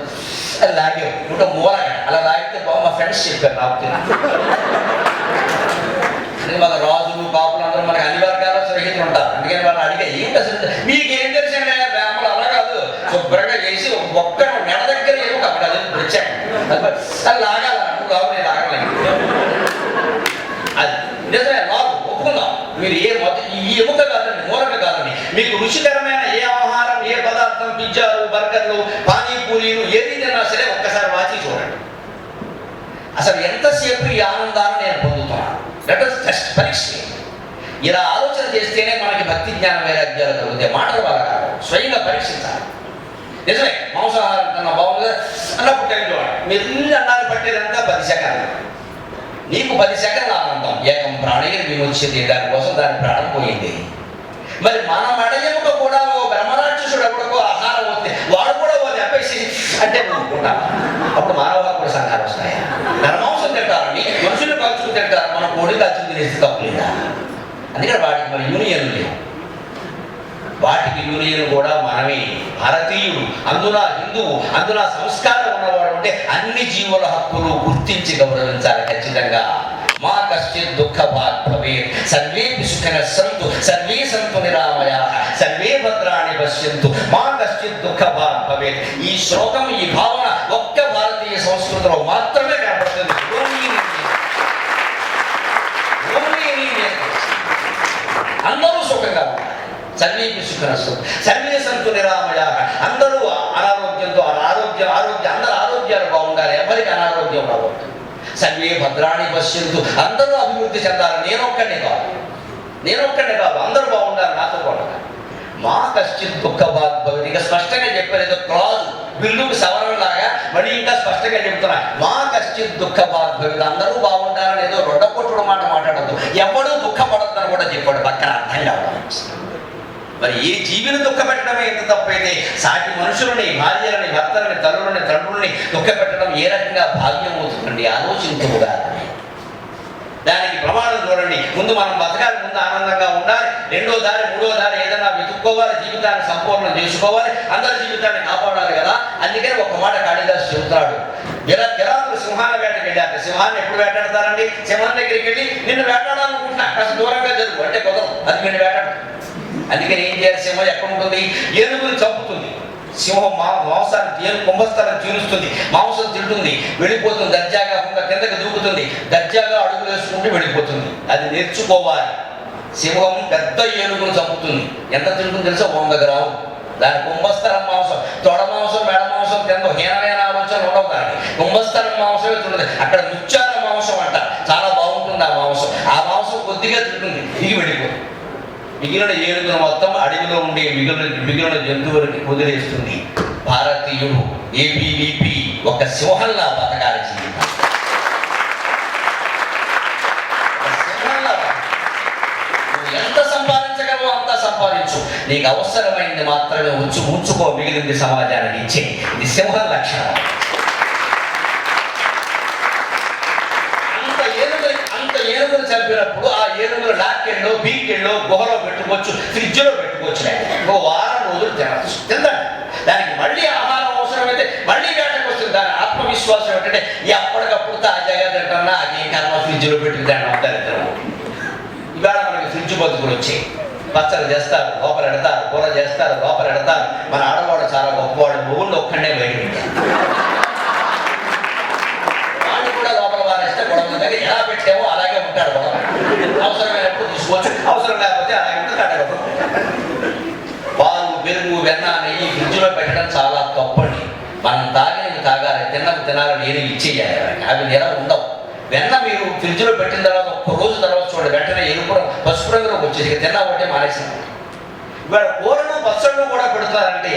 అది లాగావు, ఇంకా మూలగా అలా లాగితే బాబు మా ఫ్రెండ్స్ చెప్పారు నాకు తిన. మన రాజులు కాపులు అందరూ మనకి అన్ని వర్గాల స్నేహితులు ఉంటారు. అందుకని వాళ్ళు అడిగే ఏంటి అసలు మీకేం తెలిసిండే బ్రాహ్మణులు అలా కాదు, శుభ్రంగా చేసి ఒక్క నెల దగ్గర ఏమో కాబట్టి అది వచ్చాను అది లాగాల లాగు, నేను లాగలేదు. అది నిజమే, లాగు ఒప్పుకుందాం. మీరు ఏ ఈ ఎముక కాదండి, మూలక కాదండి. మీకు రుచికరమైన ఏ ఆహారం, ఏ పదార్థం, పిజ్జాలు, బర్గర్లు, పానీపూరీలు ఏది తిన్నా సరే ఒక్కసారి వాచి చూడండి. అసలు ఎంతసేపు ఈ ఆనందాన్ని నేను పొందుతున్నాను, జస్ట్ పరీక్ష. ఇలా ఆలోచన చేస్తేనే మనకి భక్తి జ్ఞాన వైరాగ్యాలు కలుగుతాయి. మాటల వల్ల కాదు, స్వయంగా పరీక్షించాలి. నిజమే, మాంసాహారం కన్నా బాగుంది అన్నప్పుడు టైంలో మీరు ఇల్లు అన్నాన్ని పట్టేదంతా 10 సెకండ్లు. నీకు 10 సెకండ్ల ఆనందం. ఏకం ప్రాణిని విముచ్యతే, దానికోసం దాని ప్రాణం పోయింది. మరి మన మడయముకు కూడా ఓ బ్రహ్మరాక్షసుడు ఎవరికో ఆహారం వస్తే వాడు కూడా ఓ దెబ్బేసి అంటే నువ్వుకుంటా. అప్పుడు మానవ హక్కుల సంఘాలు వస్తాయి. నరమాంసం తింటారని మనుషులు కలుసుకు తింటారు, మన కోడి కలుసుకు తినేస్తే తప్పులేదా? అందుకని వాటికి మరి యూనియన్లు లేవు. వాటికి యూనియన్ కూడా మనమే. భారతీయుడు, అందున హిందువు, అందున సంస్కారం ఉన్నవాడు అంటే అన్ని జీవుల హక్కులు గుర్తించి గౌరవించాలి ఖచ్చితంగా. మా కశ్చిత్ దుఃఖ భాగ్ భవేత్, సర్వేపి సుఖినః సంతు, సర్వే సంతు నిరామయాః, సర్వే భద్రాణి పశ్యంతు, మా కశ్చిత్ దుఃఖ భాగ్ భవేత్. ఈ శ్లోకం, ఈ భావన ఒక్క భారతీయ సంస్కృతిలో మాత్రమే కనపడుతుంది. అందరూ సుఖంగా ఉంటారు. సర్వేపి సుఖినః సంతు, సర్వే సంతు నిరామయాః. అందరూ అనారోగ్యంతో అందరూ ఆరోగ్యాలు బాగుండాలి, ఎవరికి అనారోగ్యం రావద్దు. సర్వే భద్రాణి పశ్యంతు, అందరూ అభివృద్ధి చెందాలి. నేనొక్కడే కాదు, అందరూ బాగుండాలి, నాతో బాగుండాలి. మా కశ్చిత్ దుఃఖ భాగ్ భవేత్. ఇంకా స్పష్టంగా చెప్పారు, క్లాజ్ బిల్లుకు సవరణలాగా మళ్ళీ ఇంకా స్పష్టంగా చెప్తున్నా. మా కశ్చిత్ దుఃఖ భాగ్ భవేత్, అందరూ బాగుండాలని ఏదో రొడ్డపొట్టుడు మాట మాట్లాడద్దు. ఎవడూ దుఃఖపడద్దని కూడా చెప్పాడు పక్కన, అర్థం కావాలి. మరి ఏ జీవిని దుఃఖపెట్టడమే ఎంత తప్పైతే సాటి మనుషులని, భార్యలని, భర్తలని, తల్లులని, తండ్రుల్ని దుఃఖపెట్టడం ఏ రకంగా భాగ్యం అవుతుందండి? ఆలోచించుగా. దానికి ప్రమాణం చూడండి. ముందు మనం బతకాలి, ముందు ఆనందంగా ఉండాలి. రెండో దారి, మూడో దారి ఏదైనా వెతుక్కోవాలి, జీవితాన్ని సంపూర్ణం చేసుకోవాలి, అందరి జీవితాన్ని కాపాడాలి కదా. అందుకని ఒక మాట కాళిదాసు చెబుతాడు. కిరాతులు సింహాన్ని వేటకి వెళ్ళాక, సింహాన్ని ఎప్పుడు వేటాడతారండి? సింహం దగ్గరికి వెళ్ళి నిన్ను వేటాడాలనుకుంటున్నా, కాస్త దూరంగా జరుగు అంటే కుదరదు, అది నేను వేటాడు. అందుకని ఏం చేయాలి? సింహం ఎక్కడ ఉంటుంది? ఏనుగుని చంపుతుంది. సింహం మాంసాన్ని కుంభస్థాన్ని తీరుస్తుంది, మాంసం తింటుంది, వెళ్ళిపోతుంది. దర్జాగా కిందకి దూకుతుంది, దర్జాగా అడుగులు వేసుకుంటూ వెళ్ళిపోతుంది. అది నేర్చుకోవాలి. సింహం పెద్ద ఏనుగును చంపుతుంది. ఎంత తింటుంది తెలుసా? 100 గ్రాములు. దాని కుంభస్థలం మాంసం, తొడ మాంసం, మెడ మాంసం తిందో హీనమైన ఆలోచన ఉండవు. దానికి కుంభస్థలం మాంసమే తింటుంది. అక్కడ ముత్యాల మాంసం అంట, చాలా బాగుంటుంది ఆ మాంసం. ఆ మాంసం కొద్దిగా తింటుంది, దిగి వెళ్ళిపోతుంది. మిగిలిన ఏనుగును మొత్తం అడవిలో ఉండే మిగిలిన జంతువులకి వదిలేస్తుంది. భారతీయుడు ఏబీవీపీ ఒక సింహంలా బతకాలి జీవితం. నువ్వు ఎంత సంపాదించగలవో అంత సంపాదించు, నీకు అవసరమైంది మాత్రమే ఉంచుకో, మిగిలింది సమాజానికి ఇచ్చే. ఇది సింహం లక్షణం. ఏనుగులు చంపినప్పుడు ఆ ఏనుగులు లాక్కెళ్ళో, బీకెళ్ళో, గుహలో పెట్టుకోవచ్చు, ఫ్రిడ్జ్లో పెట్టుకోవచ్చు. ఇంకో వారం రోజులు తిందండి. దానికి మళ్ళీ ఆహారం అవసరమైతే మళ్ళీ వేటకు వస్తుంది. దాని ఆత్మవిశ్వాసం ఏంటంటే ఎప్పటికప్పుడు తాజాగా తింటున్నా అదేం కన్నా ఫ్రిడ్జ్లో పెట్టుకు తినడం దరిద్రం. ఇవాళ మనకి ఫ్రిడ్జ్ బతుకులు వచ్చాయి. పచ్చడి చేస్తారు, లోపల ఎడతారు, కూర చేస్తారు, లోపల ఎడతారు. మన ఆడవాడు చాలా గొప్పవాడు, మొగుళ్ళు ఒక్కడే బయట పెట్టారు. వాడు కూడా లోపల వారేస్తే గొడవ దగ్గర ఎలా పెట్టామో అలాగే ఉంటాడు. గొడవ అవసరమైనప్పుడు తీసుకోవచ్చు, అవసరం లేకపోతే అలాగే ఉంటుంది. కట్టగొట్టు పాలు, పెరుగు, వెన్న, నెయ్యి ఫ్రిడ్జ్లో పెట్టడం చాలా తప్పండి. మనం తాగినవి తాగాలి, తిన్నవి తినాలని ఏమి ఇచ్చేయాలి. అవి నిలవ ఉండవు. వెన్న మీరు ఫ్రిడ్జ్లో పెట్టిన తర్వాత ఒక్క రోజు తర్వాత చూడండి, వెంటనే ఎరుపు పసుపు రంగులోకి వచ్చేసి తిన్నా ఒకటే మానేసింది. ఇవాళ కూరలు, పచ్చళ్ళు కూడా పెడతారంటే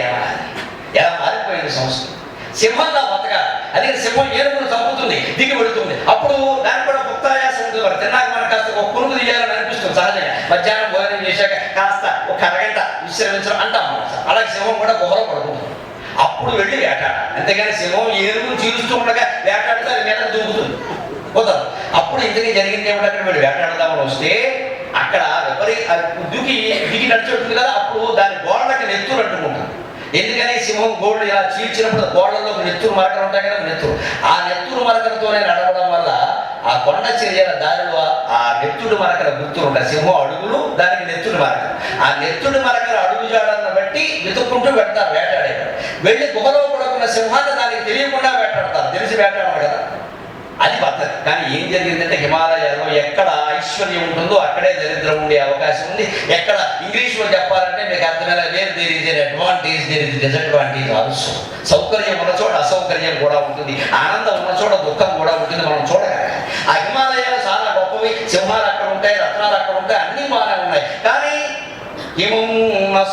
ఎలా మారిపోయింది సంస్కృతి. సింహంగా బతకాలి. అదే సింహం ఏనుగును చంపుతుంది, దిగి పెడుతుంది. అప్పుడు దానికి కూడా భుక్తాయాసం ఉంటుంది. మరి తిన్నాక మనకు కాస్త ఒక పురుగు తీయాలని అనిపిస్తుంది సహజంగా. మధ్యాహ్నం భోజనం చేశాక కాస్త ఒక అరగంట విశ్రమించడం అంటాం. అలాగే సింహం కూడా గుహలో పడుకుంటుంది. అప్పుడు వెళ్ళి వేటాడ. అంతేగాని సింహం ఏనుగును చీలుస్తూ ఉండగా వేటాడితే అది మీద దూకుతుంది, పోతారు. అప్పుడు ఇంతకీ జరిగింది ఏమిటి? అక్కడ వీళ్ళు వేటాడదామని వస్తే అక్కడ దిగి నడిచి కదా, అప్పుడు దాని గోడలకి నెత్తురు అంటుకుంటుంది. ఎందుకని? సింహం గోళ్ళు ఇలా చీల్చినప్పుడు గోడల్లో నెత్తురు మరకలు ఉంటాయి కదా, నెత్తురు. ఆ నెత్తురు మరకలతోనే నడవడం వల్ల ఆ కొండ చర్యల దారిలో ఆ నెత్తుడు మరకల గుర్తులు ఉంటాయి. సింహం అడుగులు, దానికి నెత్తుడు మరకలు. ఆ నెత్తుడు మరకల అడుగు జాడలను బట్టి వెతుక్కుంటూ పెడతారు వేటాడేవారు. వెళ్ళి గుహలో పడుకున్న సింహాన్ని దానికి తెలియకుండా వేటాడతారు. తెలిసి వేటాడరు కదా, అది పద్ధతి. కానీ ఏం జరిగిందంటే హిమాలయాల్లో ఎక్కడ ఐశ్వర్యం ఉంటుందో అక్కడే దరిద్రం ఉండే అవకాశం ఉంది. ఎక్కడ ఇంగ్లీష్లో చెప్పాలంటే మీకు అర్థమైన where there is an advantage, there is disadvantage also. సౌకర్యం ఉన్న చోట అసౌకర్యం కూడా ఉంటుంది, ఆనందం ఉన్న చోట దుఃఖం కూడా ఉంటుంది. మనం చూడగలగాలి. ఆ హిమాలయాలు చాలా గొప్పవి. సింహాలు అక్కడ ఉంటాయి, రత్నాలు అక్కడ ఉంటాయి, అన్నీ బాగానే ఉన్నాయి. కానీ హిమం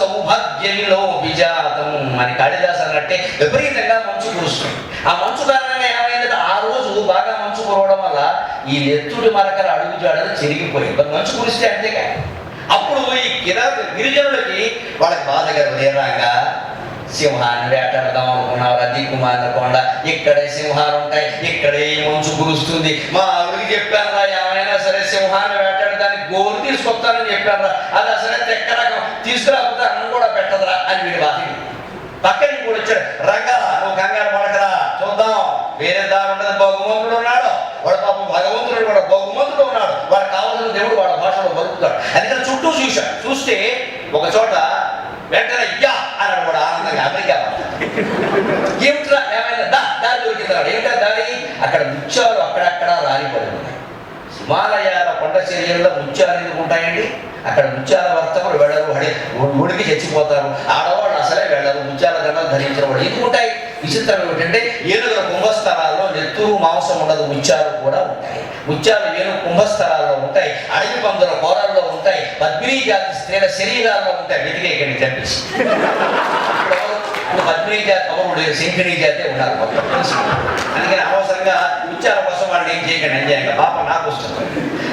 సౌభాగ్య ఉద్యమిలో విజాతం అని కాళిదాస్ అన్నట్టే విపరీతంగా మంచు కురుస్తుంది. ఆ మంచు కారణంగా ఏమైందంటే ఆ రోజు బాగా మంచు కురవడం వల్ల ఈ నెత్తుడి మరకల అడుగు జాడలు చెరిగిపోయింది. మంచు కురిస్తే అంతేగా. అప్పుడు ఈ గిరిజనులకి వాళ్ళకి బాధగా నేరంగా సింహాన్ని వేటాడదాం అనుకున్నారు. దిక్కుమాలిన కొండ, ఇక్కడే సింహాలు ఉంటాయి, ఇక్కడే మంచు కురుస్తుంది. మా ఆవిడికి చెప్పారా ఏమైనా సరే సింహాన్ని వేటాడడానికి గోరు తీసుకొస్తానని చెప్పారా, అది అసలే తెక్క రకం, తీసుకురాకపోతే అన్నం కూడా పెట్టదురా అని వీడి బాధ. పక్కన కూడా వచ్చాడు, రంగా నువ్వు కంగారు పడకరా, చూద్దాం వేరే దారి ఉండదు. భగవంతుడు ఉన్నాడు, వాడు పాపం భగవంతుడు కూడా బహుమంతుడు ఉన్నాడు, వాడు కావాల్సిన దేవుడు వాడు భాషలో బతుకుతాడు. అందుకని చుట్టూ చూశాడు. చూస్తే ఒక చోట వెంటనే యా అన్నాడు వాడు ఆనందంగా. అమెరికా ఏమిట్రా ఏమైనా దారి దొరికిందాడు. ఏమిటా దారి? అక్కడ ముత్యాలు అక్కడక్కడ రాలిపడి ఉన్నాయి. హిమాలయాల కొండ చర్యల్లో ముత్యాలు ఎందుకు ఉంటాయండి? అక్కడ ముత్యాల వర్తకులు వెళ్ళరు, ఉడికి చచ్చిపోతారు. ఆడవాళ్ళు అసలే వెళ్ళరు, ముత్యాల గంటలు ధరించిన వాళ్ళు ఎందుకు ఉంటాయి? విచిత్రం ఏమిటంటే ఏనుగుల కుంభస్థలాల్లో నెత్తురు మాంసం ఉండదు, ముత్యాలు కూడా ఉంటాయి. ముత్యాలు ఏనుగు కుంభస్థలాల్లో ఉంటాయి, అడవి పందుల కోరల్లో ఉంటాయి, పద్మినీ జాతి స్త్రీల శరీరాల్లో ఉంటాయి. వెతికే ఇక్కడికి చంపేసి పద్మినీ జాతి అవరుడు శంఖిణీ జాతే ఉన్నారు మొత్తం. అందుకని అవసరంగా ముత్యాల కోసం వాళ్ళు ఏం చేయకండి, ఎంజాయ్గా పాప నాకు వస్తుంది.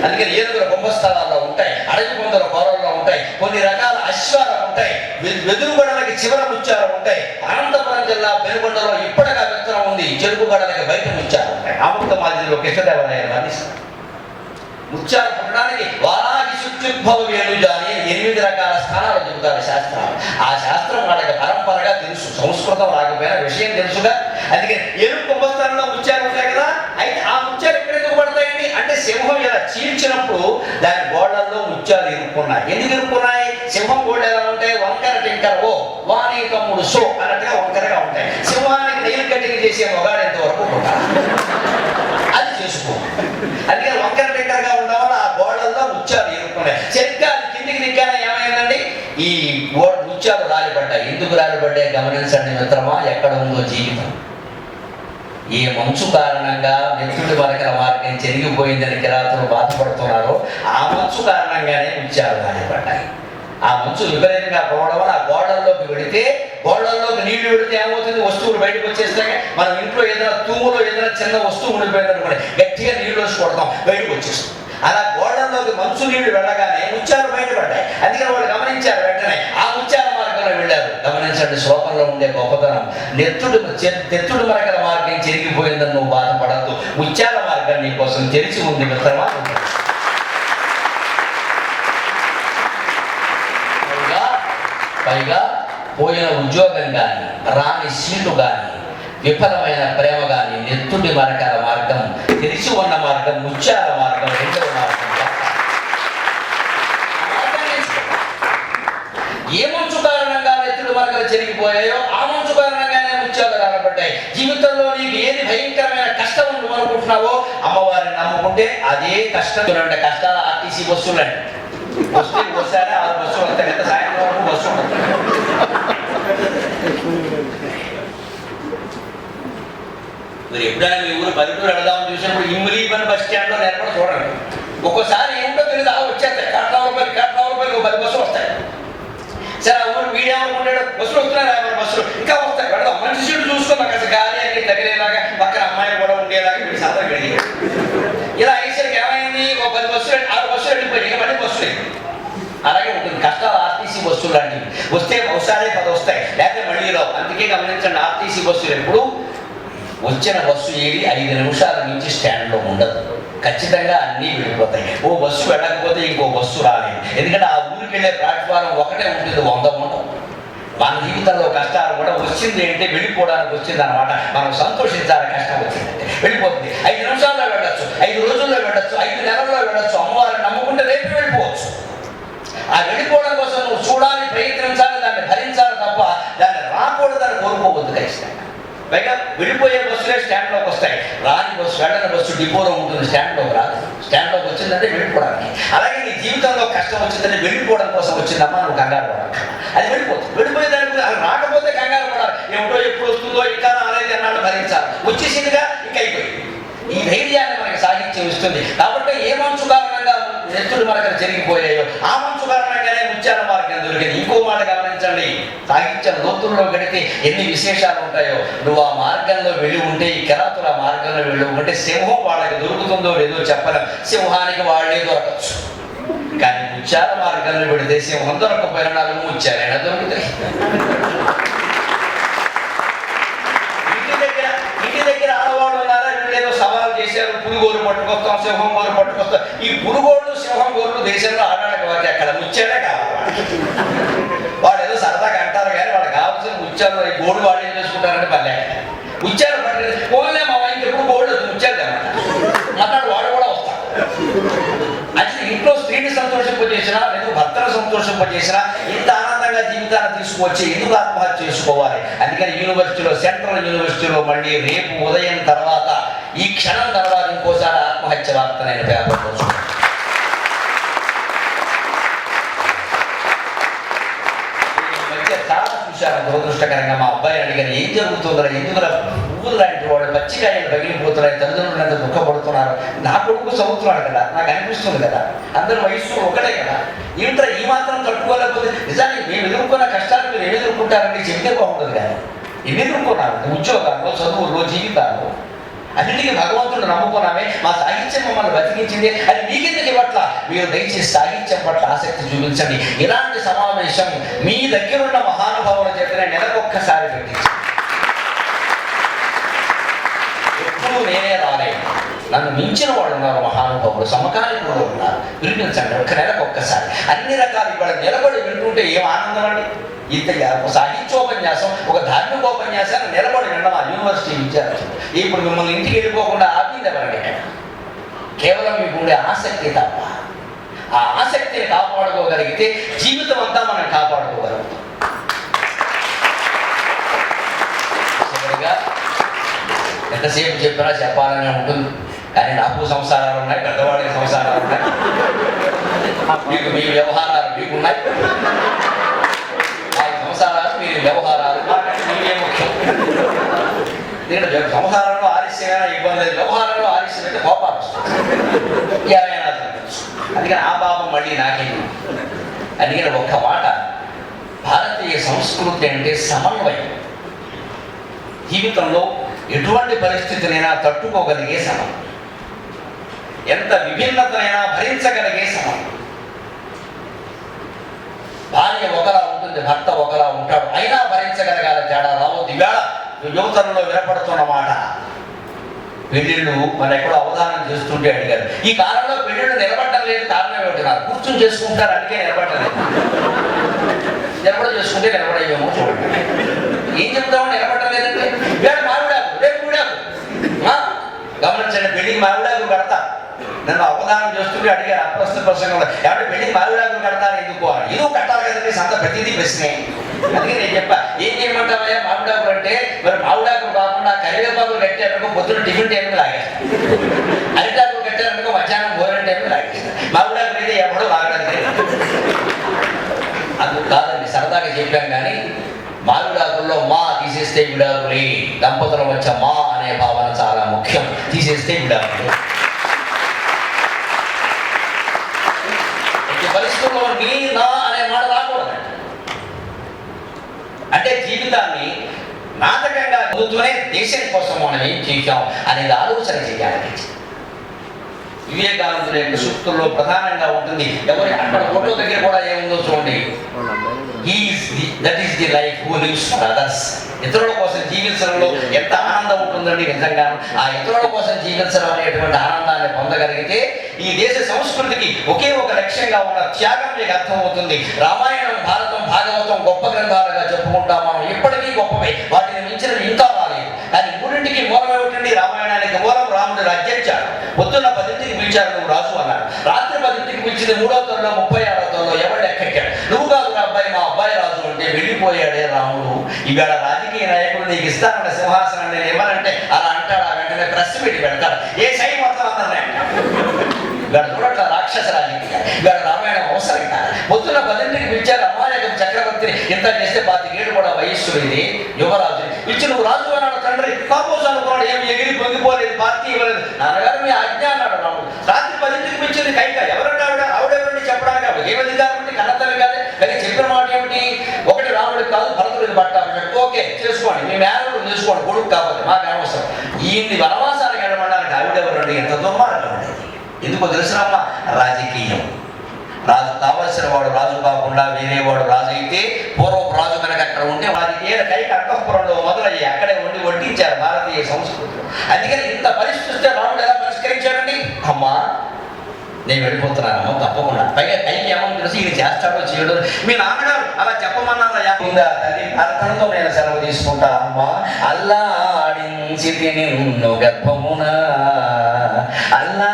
అందుకని ఏనుగుల కుంభస్థలాల్లో ఉంటాయి, అడవి పందుల కోరల్లో ఉంటాయి, కొన్ని రకాల అశ్వాలు ఉంటాయి, వెదురుగడలకి చివర ముత్యాలు ఉంటాయి. అనంతపురం జిల్లా పెనుగొండలో ఇప్పటిగా విత్తనం ఉంది, చెరుకు గడలకి బయట ముత్యాలు ఉంటాయి. ఆముక్త మాదిరిలో కృష్ణదేవరాయలు వర్ణిస్తారు. ముత్యాలు పుట్టడానికి వారాగి సుత్యుద్భవ వేణుజాని 8 రకాల స్థానాలు చెబుతారు శాస్త్రాలు. ఆ శాస్త్రం వాళ్ళకి పరంపరగా తెలుసు, సంస్కృతం రాకపోయినా విషయం తెలుసుగా. అందుకని ఏనుగు కుంభస్థానంలో ముత్యాలు ఉంటాయి కదా. అయితే ఆ ముత్యాలు ఎక్కడ ఎందుకు పడతాయండి అంటే సింహం ఇలా చీల్చినప్పుడు దాని గోళ్లలో ముత్యాలు ఇరుక్కున్నాయి. ఎందుకు ఇరుక్కున్నాయి? సింహం గోళ్ళు ఎలా ఉంటాయి? వంకర టింకర ఓ వాణి తమ్ముడు సో అన్నట్టుగా వంకరగా ఉంటాయి. సింహానికి నెయిల్ కటింగ్ చేసే మొగాడు ఎంతవరకు ఉంటారు, అది చేసుకో. అందుకని వంకర టింకరగా ఉండడం వల్ల ఆ గోళ్లలో ముత్యాలు ఇరుక్కున్నాయి. సరిగ్గా అది కిందికి దిగ్గానే ఏమైందండి, ఈ ముత్యాలు రాలిపడ్డాయి. ఎందుకు రాలిపడ్డాయి గమనించండి మిత్రమా, ఎక్కడ ఉందో జీవితం. ఏ మంచు కారణంగా నెత్తుడి మరకల మార్గం చెరిగిపోయిందని కిరాతులు బాధపడుతున్నారో ఆ మంచు కారణంగానే ముత్యాలు రాలిపడ్డాయి. ఆ మంచు విపరీతంగా పోవడం వల్ల ఆ గోడల్లోకి వెళితే, గోడల్లోకి నీళ్లు వెళితే ఏమవుతుంది? వస్తువులు బయటకు వచ్చేస్తాయి. మనం ఇంట్లో ఏదైనా తూములో ఏదైనా చిన్న వస్తువు ఉండిపోయిందనుకోండి, గట్టిగా నీళ్లు వచ్చి కొడతాం, బయటకు వచ్చేస్తాం. అలా గోడల్లోకి మంచు నీళ్లు వెళ్ళగానే ముత్యాలు బయటపడ్డాయి. అందుకని వాళ్ళు గమనించారు, వెంటనే ఆ ముత్యాల మార్గంలో వెళ్ళారు. గమనించండి శ్లోకంలో ఉండే గొప్పతనం. నెత్తుడు మరకల మార్గం చెరిగిపోయిందని నువ్వు బాధపడద్దు, ముత్యాల మార్గం నీ కోసం తెరిచి ఉంది మిత్రమా. పైగా పోయిన ఉద్యోగం కానీ, రాని సీటు కానీ, విఫలమైన ప్రేమ కానీ, నెత్తుడి మరకల మార్గం, తెరిచి ఉన్న మార్గం ముత్యాల మార్గం, రెండవ మార్గం. ఏ మంచు కారణంగా నెత్తుడి మరకలు చెరిగిపోయాయో ఆ మంచు కారణంగానే ముత్యాలు రాలబడ్డాయి. జీవితంలో నీకు ఏది భయంకరమైన కష్టం నువ్వు అనుకుంటున్నావో అమ్మవారిని నమ్ముకుంటే అదే కష్టం. చూడండి, కష్టాల ఆర్టీసీ బస్సులండి, వస్తే వస్తానే 6 బస్సులు వస్తాయి కదా, సాయంత్రం వరకు బస్సు ఉంటుంది. మీరు ఎప్పుడైనా మీ ఊరు పల్లెటూరు వెళదామని చూసినప్పుడు ఇమ్లీపని బస్ స్టాండ్లో నేర్పడి చూడండి. ఒక్కోసారి ఏమిటో తెలియదు, వచ్చేస్తాయి కట్టాలపై 10 బస్సులు వస్తాయి. సరే ఆ ఊరు వీడేమనుకుంటాడు, బస్సులు వస్తున్నాయి 50 బస్సులు ఇంకా వస్తాయి, వెళదాం. మంచి సీట్లు చూసుకున్నాం అసలు గాలి అన్ని తగిలేలాగా, పక్కన అమ్మాయిలు కూడా ఉండేలాగా వీడు సాధన కలిగాడు. ఇలా అయ్యేసరికి ఏమైంది, 10 బస్సులు 6 బస్సులు వెళ్ళిపోయి ఇక 10 బస్సులు. అలాగే ఉంటుంది కష్టాలు ఆర్టీసీ బస్సులు లాంటివి. వస్తే ఒకసారి 10 వస్తాయి, లేకపోతే మళ్ళీ రావు. అందుకే గమనించండి, ఆర్టీసీ బస్సులు ఎప్పుడు వచ్చిన బస్సు ఏది 5 నిమిషాల నుంచి స్టాండ్లో ఉండదు, ఖచ్చితంగా అన్నీ వెళ్ళిపోతాయి. ఓ బస్సు వెళ్ళకపోతే ఇంకో బస్సు రాలేదు. ఎందుకంటే ఆ ఊరికి వెళ్ళే ప్లాట్ఫారం ఒకటే ఉంటుంది, 100 ఉండవు. మన జీవితంలో కష్టాలు కూడా వచ్చింది అంటే వెళ్ళిపోవడానికి వచ్చింది అనమాట. మనం సంతోషించాలి, కష్టం వచ్చిందంటే వెళ్ళిపోతుంది. 5 నిమిషాల్లో వెళ్ళొచ్చు, 5 రోజుల్లో వెళ్ళొచ్చు, 5 నెలల్లో వెళ్ళొచ్చు. అమ్మవారిని నమ్ముకుంటే రేపు వెళ్ళిపోవచ్చు. ఆ వెళ్ళిపోవడం కోసం నువ్వు చూడాలి, ప్రయత్నించాలి, దాన్ని భరించాలి తప్ప దాన్ని రాకూడదని కోరుకోవద్దు ఖచ్చితంగా. పైగా వెళ్ళిపోయే బస్సులే స్టాండ్లోకి వస్తాయి, రాని బస్సు వెళ్ళని బస్సు డిపోలో ఉంటుంది, స్టాండ్లోకి రాదు. స్టాండ్లోకి వచ్చిందంటే వెళ్ళిపోవడానికి. అలాగే నీ జీవితంలో కష్టం వచ్చిందంటే వెళ్ళిపోవడం కోసం వచ్చిందమ్మా, నువ్వు కంగారు పడాలి. అది వెళ్ళిపోతుంది. వెళ్ళిపోయేదానికి అది రాకపోతే కంగారు పడాలి, ఏమిటో ఎప్పుడు వస్తుందో ఇంకా రాలేదు అన్నాడు భరించాలి. వచ్చేసిందిగా ఇంకా అయిపోయింది. ఈ ధైర్యాన్ని మనకి సాహిత్యం ఇస్తుంది. కాబట్టి ఏ మంచు కారణంగా నెత్తుడి మరకలు జరిగిపోయాయో ఆ మంచు కారణంగానే ముత్యాల మార్గం దొరికింది. ఇంకో మాట గమనించండి, ఆలోచించండి. సాహిత్యం లోతుల్లో గడితే ఎన్ని విశేషాలు ఉంటాయో. నువ్వు ఆ మార్గంలో వెళ్ళి ఉంటే, ఈ కిరాతుల మార్గంలో వెళ్ళి ఉంటే సింహం వాళ్ళకి దొరుకుతుందో లేదో చెప్పలేం. సింహానికి వాళ్ళే దొరకచ్చు. కానీ ముత్యాల మార్గంలో పెడితే సింహం దొరకపోయినా నాకు ముత్యాలైనా దొరుకుతాయి. ఇంటి దగ్గర ఆడవాళ్ళు ఉన్నారా, వీళ్ళేదో సవాలు చేశారు, పురుగోలు పట్టుకొస్తాం, సింహం గోలు పట్టుకొస్తాం. ఈ పురుగోళ్ళు సింహం గోళ్ళు దేశంలో ఆడడానికి వారికి అక్కడ ముత్యాలే కావాలి. వాడు ఏదో సరదాగా అంటారు కానీ వాళ్ళు కావాల్సిన ముత్యాలు ఈ గోడు వాళ్ళు ఏం చేసుకుంటారంటే పల్లె ముత్యాలు పట్టిన పోలే మా ఇంటి ఎప్పుడు గోడు ముత్యాలు అన్నాడు. వాడు కూడా వస్తాడు. అయితే ఇంట్లో స్త్రీని సంతోషింపజేసినా లేదా భర్తను సంతోషింపజేసినా ఇంత ఆనందంగా జీవితాన్ని తీసుకువచ్చి ఎందుకు ఆత్మహత్య చేసుకోవాలి? అందుకని యూనివర్సిటీలో, సెంట్రల్ యూనివర్సిటీలో మళ్ళీ రేపు ఉదయం తర్వాత, ఈ క్షణం తర్వాత ఇంకోసారి ఆత్మహత్య వార్త నేను పేపర్ కోసం చాలా చూశాను. దురదృష్టకరంగా మా అబ్బాయి అడిగారు, ఏం జరుగుతుందో, ఎందుకు పువ్వులు లాంటి వాడు పచ్చికాయలు పగిలిపోతున్నాయి, తల్లిదండ్రులు ఎంత దుఃఖపడుతున్నారు. నా కొడుకు చదువుతున్నాడు కదా, నాకు అనిపిస్తుంది కదా, అందరి వయస్సు ఒకటే కదా, ఏంట్రా ఈ మాత్రం తట్టుకోలేకపోతే. నిజానికి మేము ఎదుర్కొన్న కష్టాలు మీరు ఏమి ఎదుర్కొంటారంటే చెబితే బాగుంటుంది కానీ ఎన్ని ఎదుర్కొన్నారు ఉద్యోగాల్లో, చదువుల్లో, జీవితాల్లో. అన్నిటికీ భగవంతుడు నమ్ముకున్నామే. మా సాహిత్యం మమ్మల్ని బతికించింది. అది మీకెందుకు ఇవ్వట్ల? మీరు దయచేసి సాహిత్యం పట్ల ఆసక్తి చూపించండి. ఇలాంటి సమావేశం మీ దగ్గరున్న మహానుభావుల చేతనే నెలకొక్కసారి పెట్టించి. ఎప్పుడు నేనే రాలేదు, నన్ను మించిన వాళ్ళు ఉన్నారు, మహానుభావులు సమకాలీనులు ఉన్నారు. పిలిపించండి ఒక్క నెలకు ఒక్కసారి. అన్ని రకాలు ఇక్కడ నిలబడి వింటుంటే ఏం ఆనందం అండి. ఇంత సాహిత్యోపన్యాసం, ఒక ధార్మికోపన్యాసాన్ని నిలబడి వినడం ఆ యూనివర్సిటీ విద్యార్థులు. ఇప్పుడు మిమ్మల్ని ఇంటికి వెళ్ళిపోకుండా ఆపింది ఎవరండి? కేవలం మీకు ఉండే ఆసక్తి తప్ప. ఆ ఆసక్తిని కాపాడుకోగలిగితే జీవితం అంతా మనం కాపాడుకోగలుగుతాం. చివరిగా ఎంతసేపు చెప్పినా చెప్పాలని ఉంటుంది కానీ నాకు సంసారాలు ఉన్నాయి, పెద్దవాడికి సంసారాలు ఉన్నాయి, మీకు మీ వ్యవహారాలు మీకున్నాయి. సంసారాలు మీ వ్యవహారాలు మాకంటే మీవే ముఖ్యం. దీంట్లో సంసారంలో ఆలస్యమైనా ఇబ్బంది లేదు, వ్యవహారంలో ఆలస్యం అయితే కోపాలు వస్తుంది, ఏమైనా. అందుకని ఆ పాపం మళ్ళీ నాకేంటి. అందుకని ఒక్క మాట, భారతీయ సంస్కృతి అంటే సమన్వయం. జీవితంలో ఎటువంటి పరిస్థితులైనా తట్టుకోగలిగే సమన్వయం, ఎంత విభిన్నతనైనా భరించగలిగే సమన్వయం. భార్య ఒకలా ఉంటుంది, భర్త ఒకలా ఉంటాడు, అయినా భరించగలగాలి. తేడా రావద్దు. ఈవేళ యువతరంలో వినపడుతున్న మాట, పెళ్ళిళ్ళు మన ఎక్కడో అవధానం చేస్తుంటే అడిగారు, ఈ కాలంలో పెళ్ళిళ్ళు నిలబడటం లేదు, కారణం ఏమిటన్నారు? కూర్చుని చేసుకుంటారు, అందుకే నిలబడలేదు. నిలబడ చేసుకుంటే నిలబడేమో చూడండి. ఏం చెప్తామని నిలబడటం లేదంటే వేళ మావిడాకు, రేపు విడాకు. గమనించండి, పెళ్లికి మావిడాకు కడతా. నన్ను అవధానం చేస్తుంటే అడిగారు అప్రస్తుత ప్రసంగంలో, ఏమంటే పెళ్లికి మావిడాకులు కడతారు ఎందుకు అని. ఎందుకు కట్టాలి కదండి, సంత ప్రతిదీ ప్రశ్నే. అందుకే నేను చెప్పా, ఏం చేయమంటావయ్యా మామిడాకులు అంటే, మరి మామిడాకులు కాకుండా కరివేపాకులు కట్టారనుకో పొద్దున్న టిఫిన్ టైంకి లాగేస్తాను, అరిటాకులు కట్టారనుకో మధ్యాహ్నం భోజనం టైంకి లాగేస్తాను. మామిడాకులు అయితే ఎవడో లాగడానికి అందుకు కాదండి, సరదాగా చెప్పాం కానీ మామిడాకుల్లో మా తీసేస్తే విడాకులే. దంపతుల మధ్య మా అనే భావన చాలా ముఖ్యం. తీసేస్తే విడాకులే. పరిస్థితుల్లో నీ నా అనే మాట రాకూడదు. అంటే జీవితాన్ని నాటకంగా ముందుతూనే దేశం కోసం మనం ఏం చేశాం అనేది ఆలోచన చేయాలి. వివేకానందుల యొక్క సూక్తుల్లో ప్రధానంగా ఉంటుంది. ఎవరి అక్కడ ఫోటో దగ్గర కూడా ఏముందో చూడండి, that is the life who lives for others. ఇతరుల కోసం జీవించడంలో ఎంత ఆనందం ఉంటుందండి. నిజంగాను ఆ ఇతరుల కోసం జీవించడం అనేటువంటి ఆనందాన్ని పొందగలిగితే ఈ దేశ సంస్కృతికి ఒకే ఒక లక్ష్యంగా ఉన్న త్యాగం మీకు అర్థమవుతుంది. రామాయణం, భారతం, భాగవతం గొప్ప గ్రంథాలుగా చెప్పుకుంటాం మనం, ఇప్పటికీ గొప్పవే. వాటిని మించినవి ఇంకా రాలేదు. కానీ మూడింటికి మూలం ఏమిటండి? రామాయణానికి మూలం రాముడు రాజ్యాచాడు. పొద్దున్న 10ంటికి పిలిచాడు, నువ్వు రాజు అన్నాడు. రాత్రి 10ంటికి పిలిచింది 3వ తరంలో 36వ తరంలో ఎవరు ఎక్కెక్కాడు. నువ్వు కాదు నా అబ్బాయి, మా అబ్బాయి రాజు అంటే వెళ్ళిపోయాడే రాముడు. ఇవాళ రాజకీయ నాయకుడు నీకు ఇస్తానన్న సింహాసనం నేను ఇవ్వనంటే అలా అంటాడు. ఆ వెంటనే ప్రెస్ మీట్ పెడతాడు, ఏ సై మొత్తం అందరినీ అంటాడు. ఇవాళ చూడట్ల రాక్షస రాజకీయ. ఇవాళ రామాయణం అవసరం కాదు. పొద్దున్న 10ంటికి పిలిచారు అమాయకం చక్రవర్తిని. ఇంత చేస్తే 25 కూడా వయస్సు ఇది యువరాజు పిలిచి నువ్వు రాజు అన్నాడు. తండ్రి కాపోసు అనుకున్నాడు, ఏమి ఎగిరి పొంగిపోలేదు, పార్టీ ఇవ్వలేదు. నాన్నగారు మీ ఆజ్ఞ అన్నాడు రాముడు. రాత్రి 10ంటికి పిలిచింది కైక. ఎవరన్నా ఆవిడెవరండి చెప్పడానికి ఏమి అధికారం ఉంటే కన్నతల్లి కాదే. కానీ చెప్పిన మాట ఏమిటి? ఒకటి రాముడు మేనలు చూసుకోండి, కొడుకు కాకపోతే మాకు అనవసరం. ఈయన్ని వనవాసాలకు వెళ్ళమనడానికి ఆవిడెవరండి? ఎంత దుర్మార్గం ఉండేది. ఎందుకో తెలుసునమ్మా, రాజకీయం. రాజు కావలసిన వాడు రాజు కాకుండా వేరేవాడు రాజు అయితే, పూర్వపు రాజు కనుక అక్కడ ఉంటే రాజకీయ కైకి అంతఃపురంలో మొదలయ్యి అక్కడే ఉండి వడ్డించారు భారతీయ సంస్కృతిలో. అందుకని ఇంత పరిస్థితి రాముడు ఎలా పరిష్కరించాడండి? అమ్మా నేను వెళ్ళిపోతున్నాను తప్పకుండా. పైగా కైకి ఏమని తెలిసి ఇది చేస్తాడో చేయడో, మీ నాన్నగారు అలా చెప్పమన్నారయ్యా. తల్లి ప్రార్థనతో నేను సెలవు తీసుకుంటా. అమ్మా అల్లాడించి నిన్ను గర్భమున అల్లా